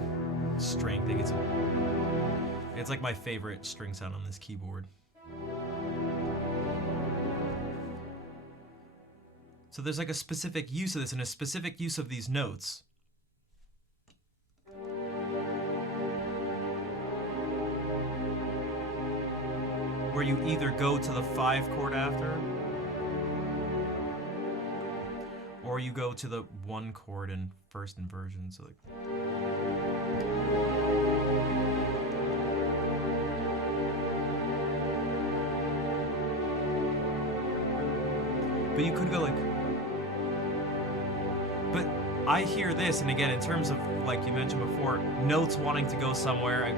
string thing. It's like my favorite string sound on this keyboard. So there's like a specific use of this and a specific use of these notes. Where you either go to the 5 chord after, or you go to the 1 chord in first inversion. So like. But you could go like. But I hear this, and again, in terms of, like you mentioned before, notes wanting to go somewhere.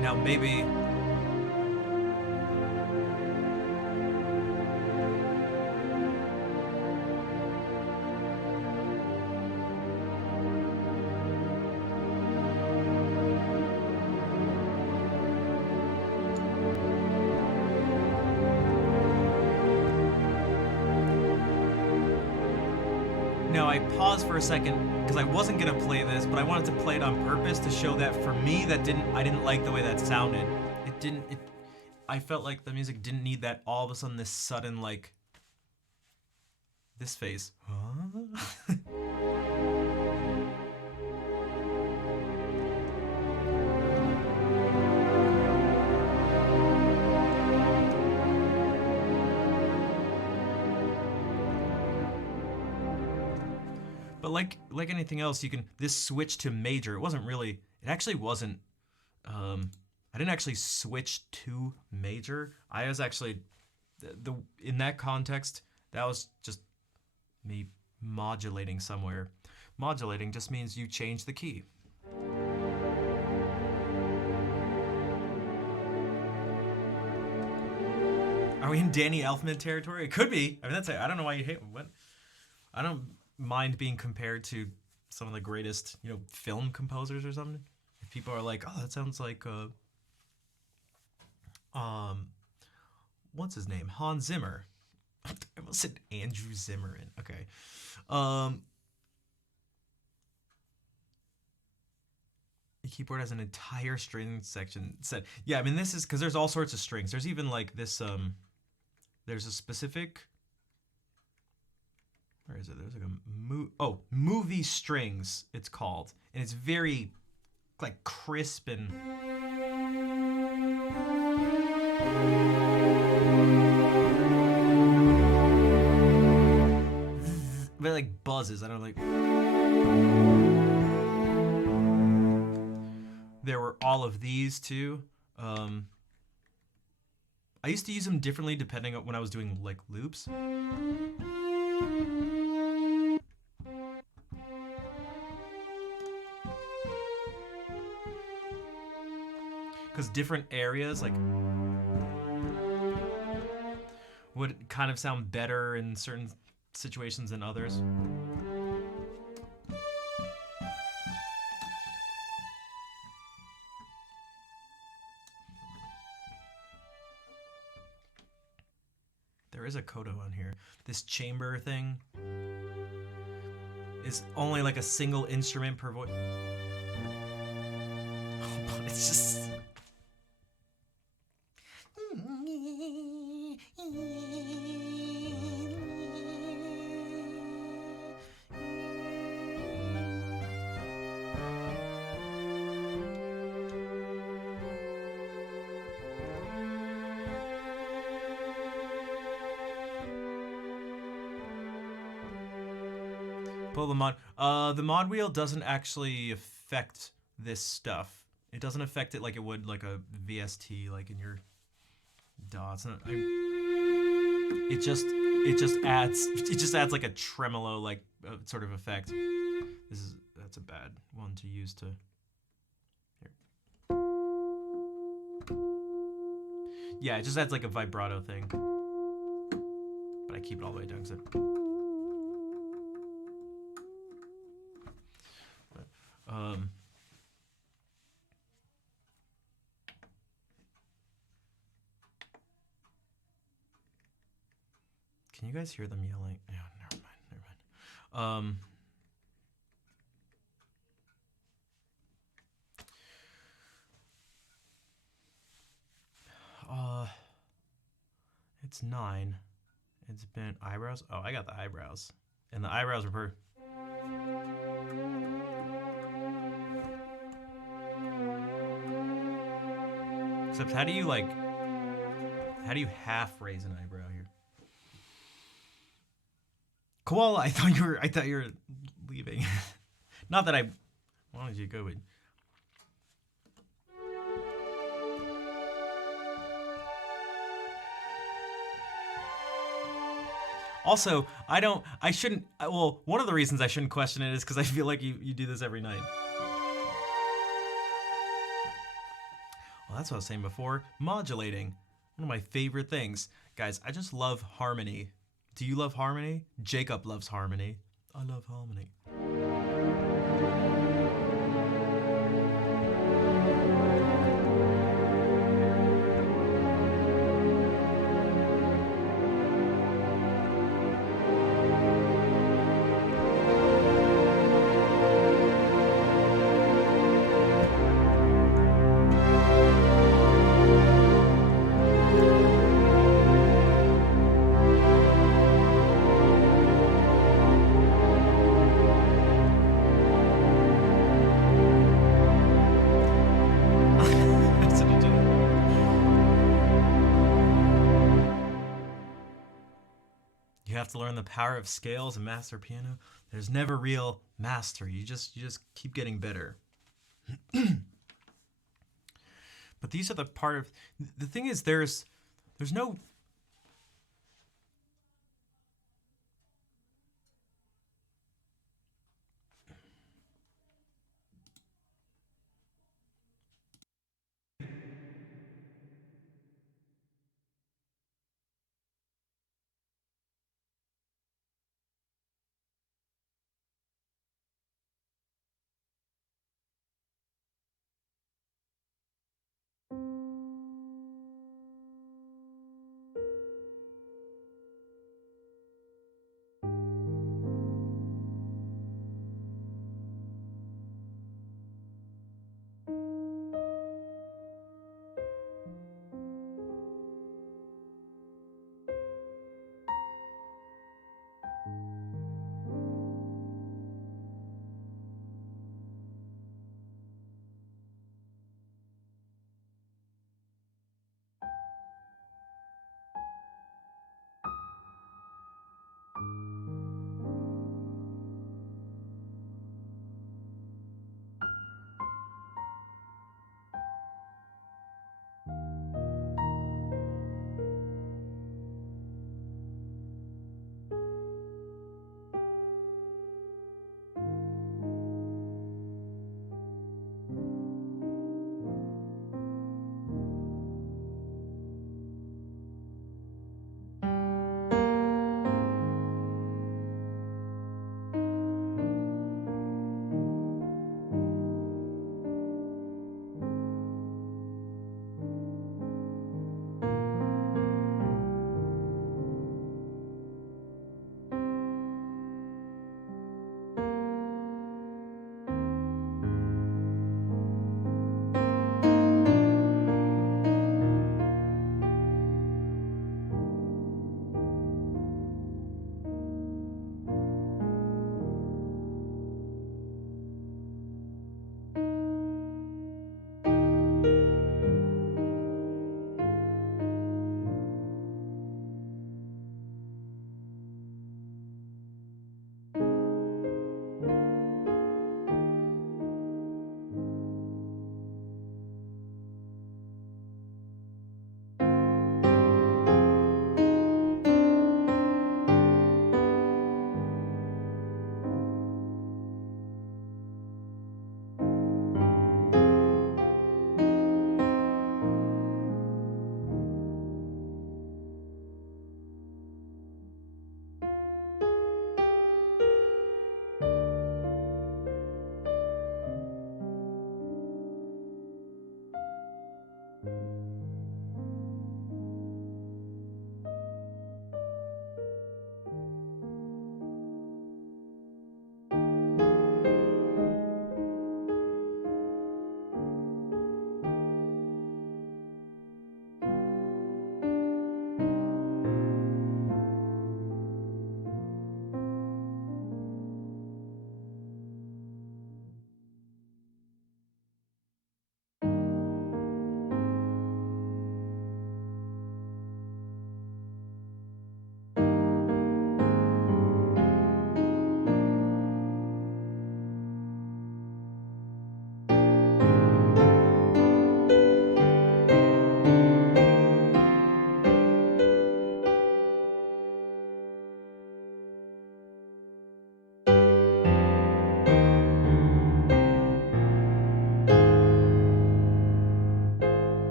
Now maybe. Now I paused for a second because I wasn't gonna play this, but I wanted to play it on purpose to show that for me I didn't like the way that sounded. I felt like the music didn't need that all of a sudden this sudden like this phase. Huh? But like anything else, you can this switch to major. It actually wasn't. I didn't actually switch to major. I was actually in that context. That was just me modulating somewhere. Modulating just means you change the key. Are we in Danny Elfman territory? It could be. I mean, I don't know why you hate what. I don't mind being compared to some of the greatest, film composers or something. If people are like, "Oh, that sounds like what's his name? Hans Zimmer." I almost said Andrew Zimmern. Okay. The keyboard has an entire string section set. Yeah, I mean, this is because there's all sorts of strings. There's even like this there's a specific, where is it? There's like a movie strings, it's called. And it's very like crisp and but like buzzes. I don't like. There were all of these too. I used to use them differently depending on when I was doing like loops. Because different areas like would kind of sound better in certain situations than others. There is a coda on here. This chamber thing is only like a single instrument per voice. But it's just. Pull the mod. The mod wheel doesn't actually affect this stuff. It doesn't affect it like it would like a VST, like in your DAW. It just adds like a tremolo like sort of effect. That's a bad one to use to. Here. Yeah, it just adds like a vibrato thing. But I keep it all the way down because can you guys hear them yelling? Yeah, never mind. It's 9. It's been eyebrows. Oh, I got the eyebrows, and the eyebrows were Except how do you half raise an eyebrow here? Koala, I thought you were leaving. Not that I wanted you to go, but also, one of the reasons I shouldn't question it is because I feel like you do this every night. Well, that's what I was saying before. Modulating. One of my favorite things. Guys, I just love harmony. Do you love harmony? Jacob loves harmony. I love harmony. You have to learn the power of scales and master piano. There's never real mastery. You just keep getting better. But these are the part of the thing is there's no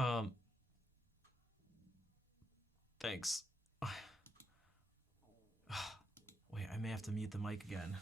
Um, thanks. Wait, I may have to mute the mic again.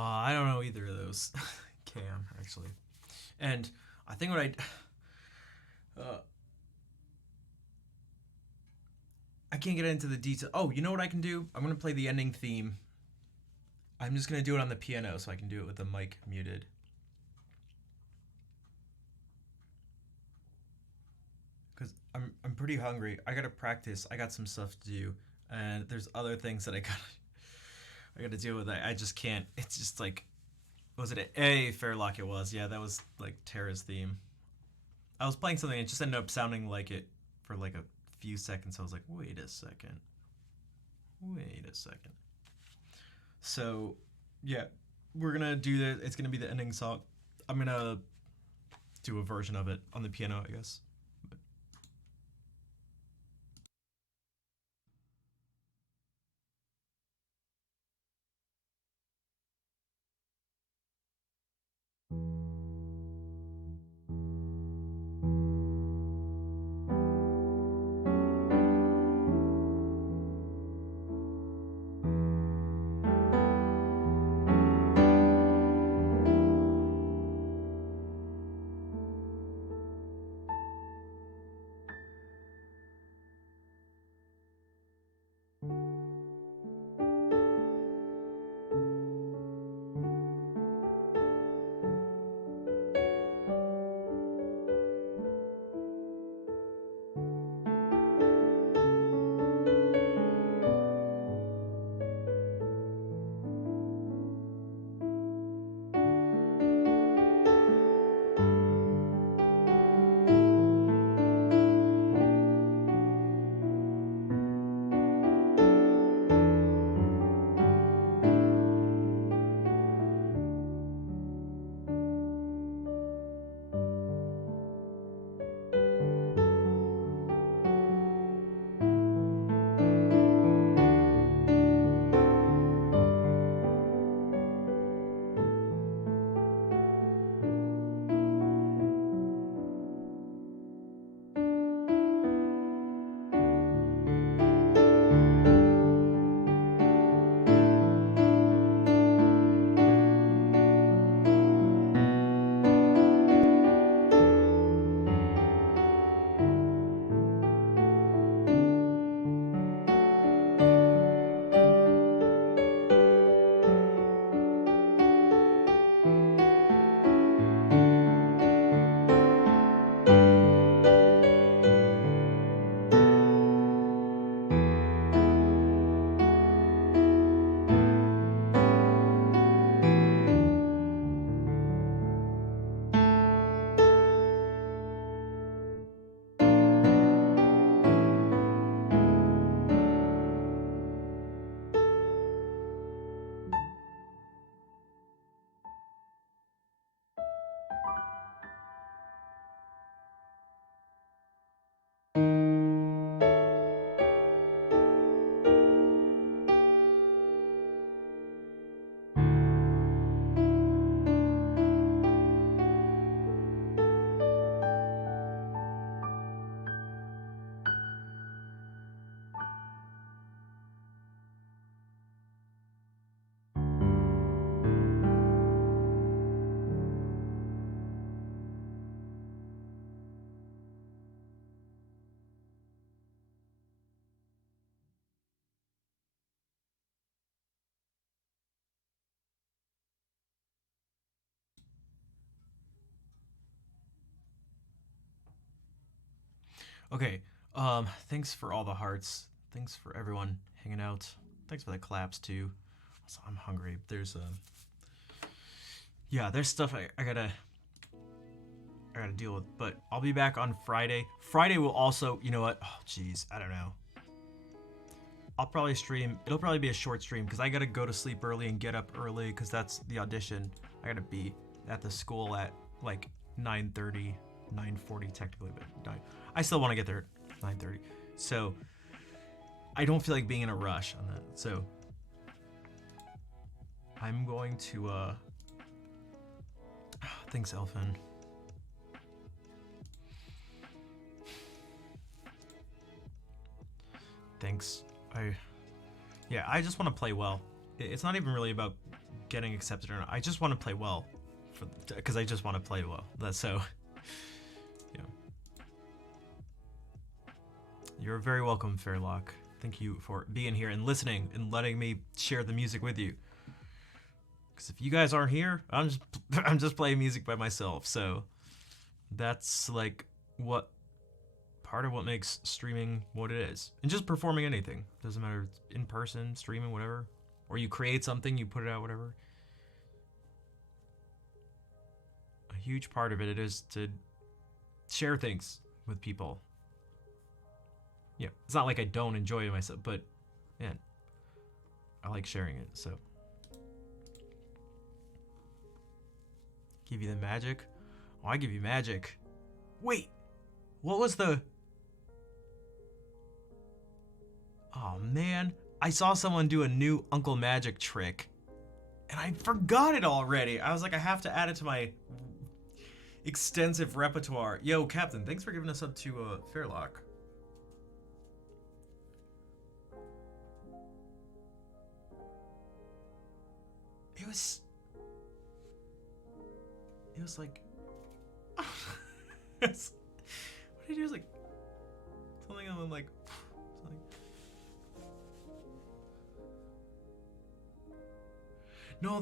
I don't know either of those. Cam, actually. And I think I can't get into the detail. Oh, you know what I can do? I'm going to play the ending theme. I'm just going to do it on the piano so I can do it with the mic muted. Because I'm pretty hungry. I got to practice. I got some stuff to do. And there's other things that I got to deal with. I just can't. It's just like, was it a Fairlock it was? Yeah, that was like Terra's theme. I was playing something and it just ended up sounding like it for like a few seconds. I was like, wait a second. So, yeah, we're gonna do that. It's gonna be the ending song. I'm gonna do a version of it on the piano, I guess. Okay. Thanks for all the hearts. Thanks for everyone hanging out. Thanks for the claps too. Also, I'm hungry. There's stuff I gotta deal with. But I'll be back on Friday. Friday will also, you know what? Oh, jeez, I don't know. I'll probably stream. It'll probably be a short stream because I gotta go to sleep early and get up early because that's the audition. I gotta be at the school at like 9:30, 9:40 technically, but I still want to get there at 9:30. So I don't feel like being in a rush on that. So I'm going to thanks, Elfin. Thanks. I just want to play well. It's not even really about getting accepted or not. I just want to play well, because I just want to play well. That's so. Yeah. You're very welcome, Fairlock. Thank you for being here and listening and letting me share the music with you. Because if you guys aren't here, I'm just playing music by myself. So that's like part of what makes streaming what it is. And just performing anything. Doesn't matter if it's in person, streaming, whatever. Or you create something, you put it out, whatever. A huge part of it is to share things with people. Yeah, it's not like I don't enjoy it myself, but man, I like sharing it, so. Give you the magic? Oh, I give you magic. Wait, what was the... Oh man, I saw someone do a new Uncle Magic trick, and I forgot it already. I was like, I have to add it to my extensive repertoire. Yo, Captain, thanks for giving us up to Fairlock. It was like, what did he do? It was like something on like something. No,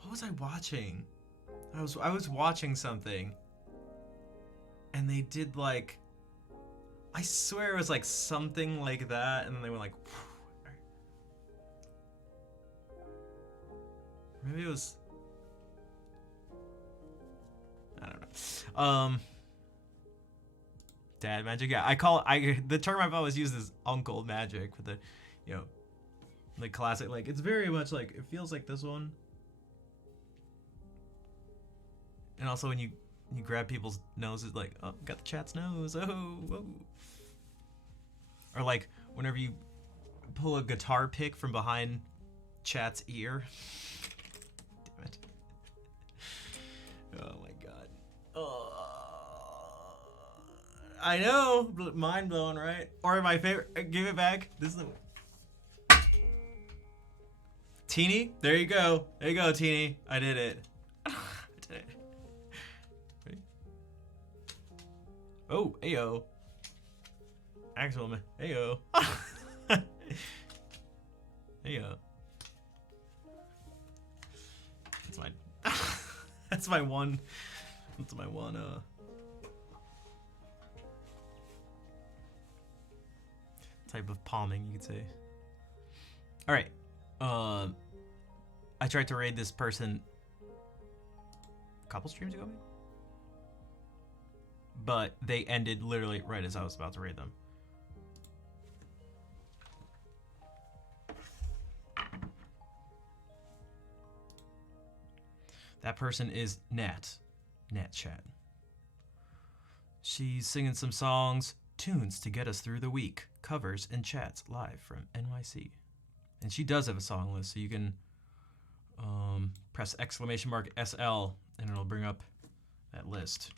what was I watching? I was watching something, and they did like, I swear it was like something like that, and then they went like. Maybe it was. I don't know. Dad magic. Yeah, the term I've always used is Uncle Magic for the, you know, the classic. Like it's very much like it feels like this one. And also when you grab people's noses, like, oh, got the chat's nose. Oh, whoa. Or like whenever you pull a guitar pick from behind chat's ear. Damn it. Oh my god. I know, mind blowing, right? Or my favorite, give it back. This is the Teeny. There you go. There you go, Teeny. I did it. I did it. Ready? Oh, ayo. Axel, ayo. Ayo. That's my. That's my one. That's my one. Type of palming, you could say. All right. I tried to raid this person a couple streams ago, maybe? But they ended literally right as I was about to raid them. That person is Nat Chat. She's singing some songs, tunes to get us through the week, covers and chats live from NYC. And she does have a song list, so you can press !SL and it'll bring up that list.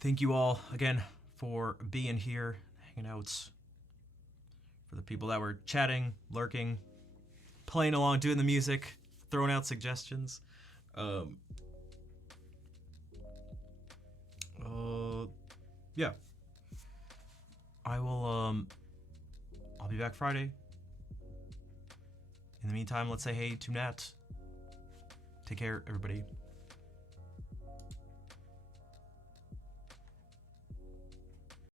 Thank you all again for being here, hanging out. For the people that were chatting, lurking, playing along, doing the music, throwing out suggestions. Yeah. I will, I'll be back Friday. In the meantime, let's say hey to Nat. Take care, everybody.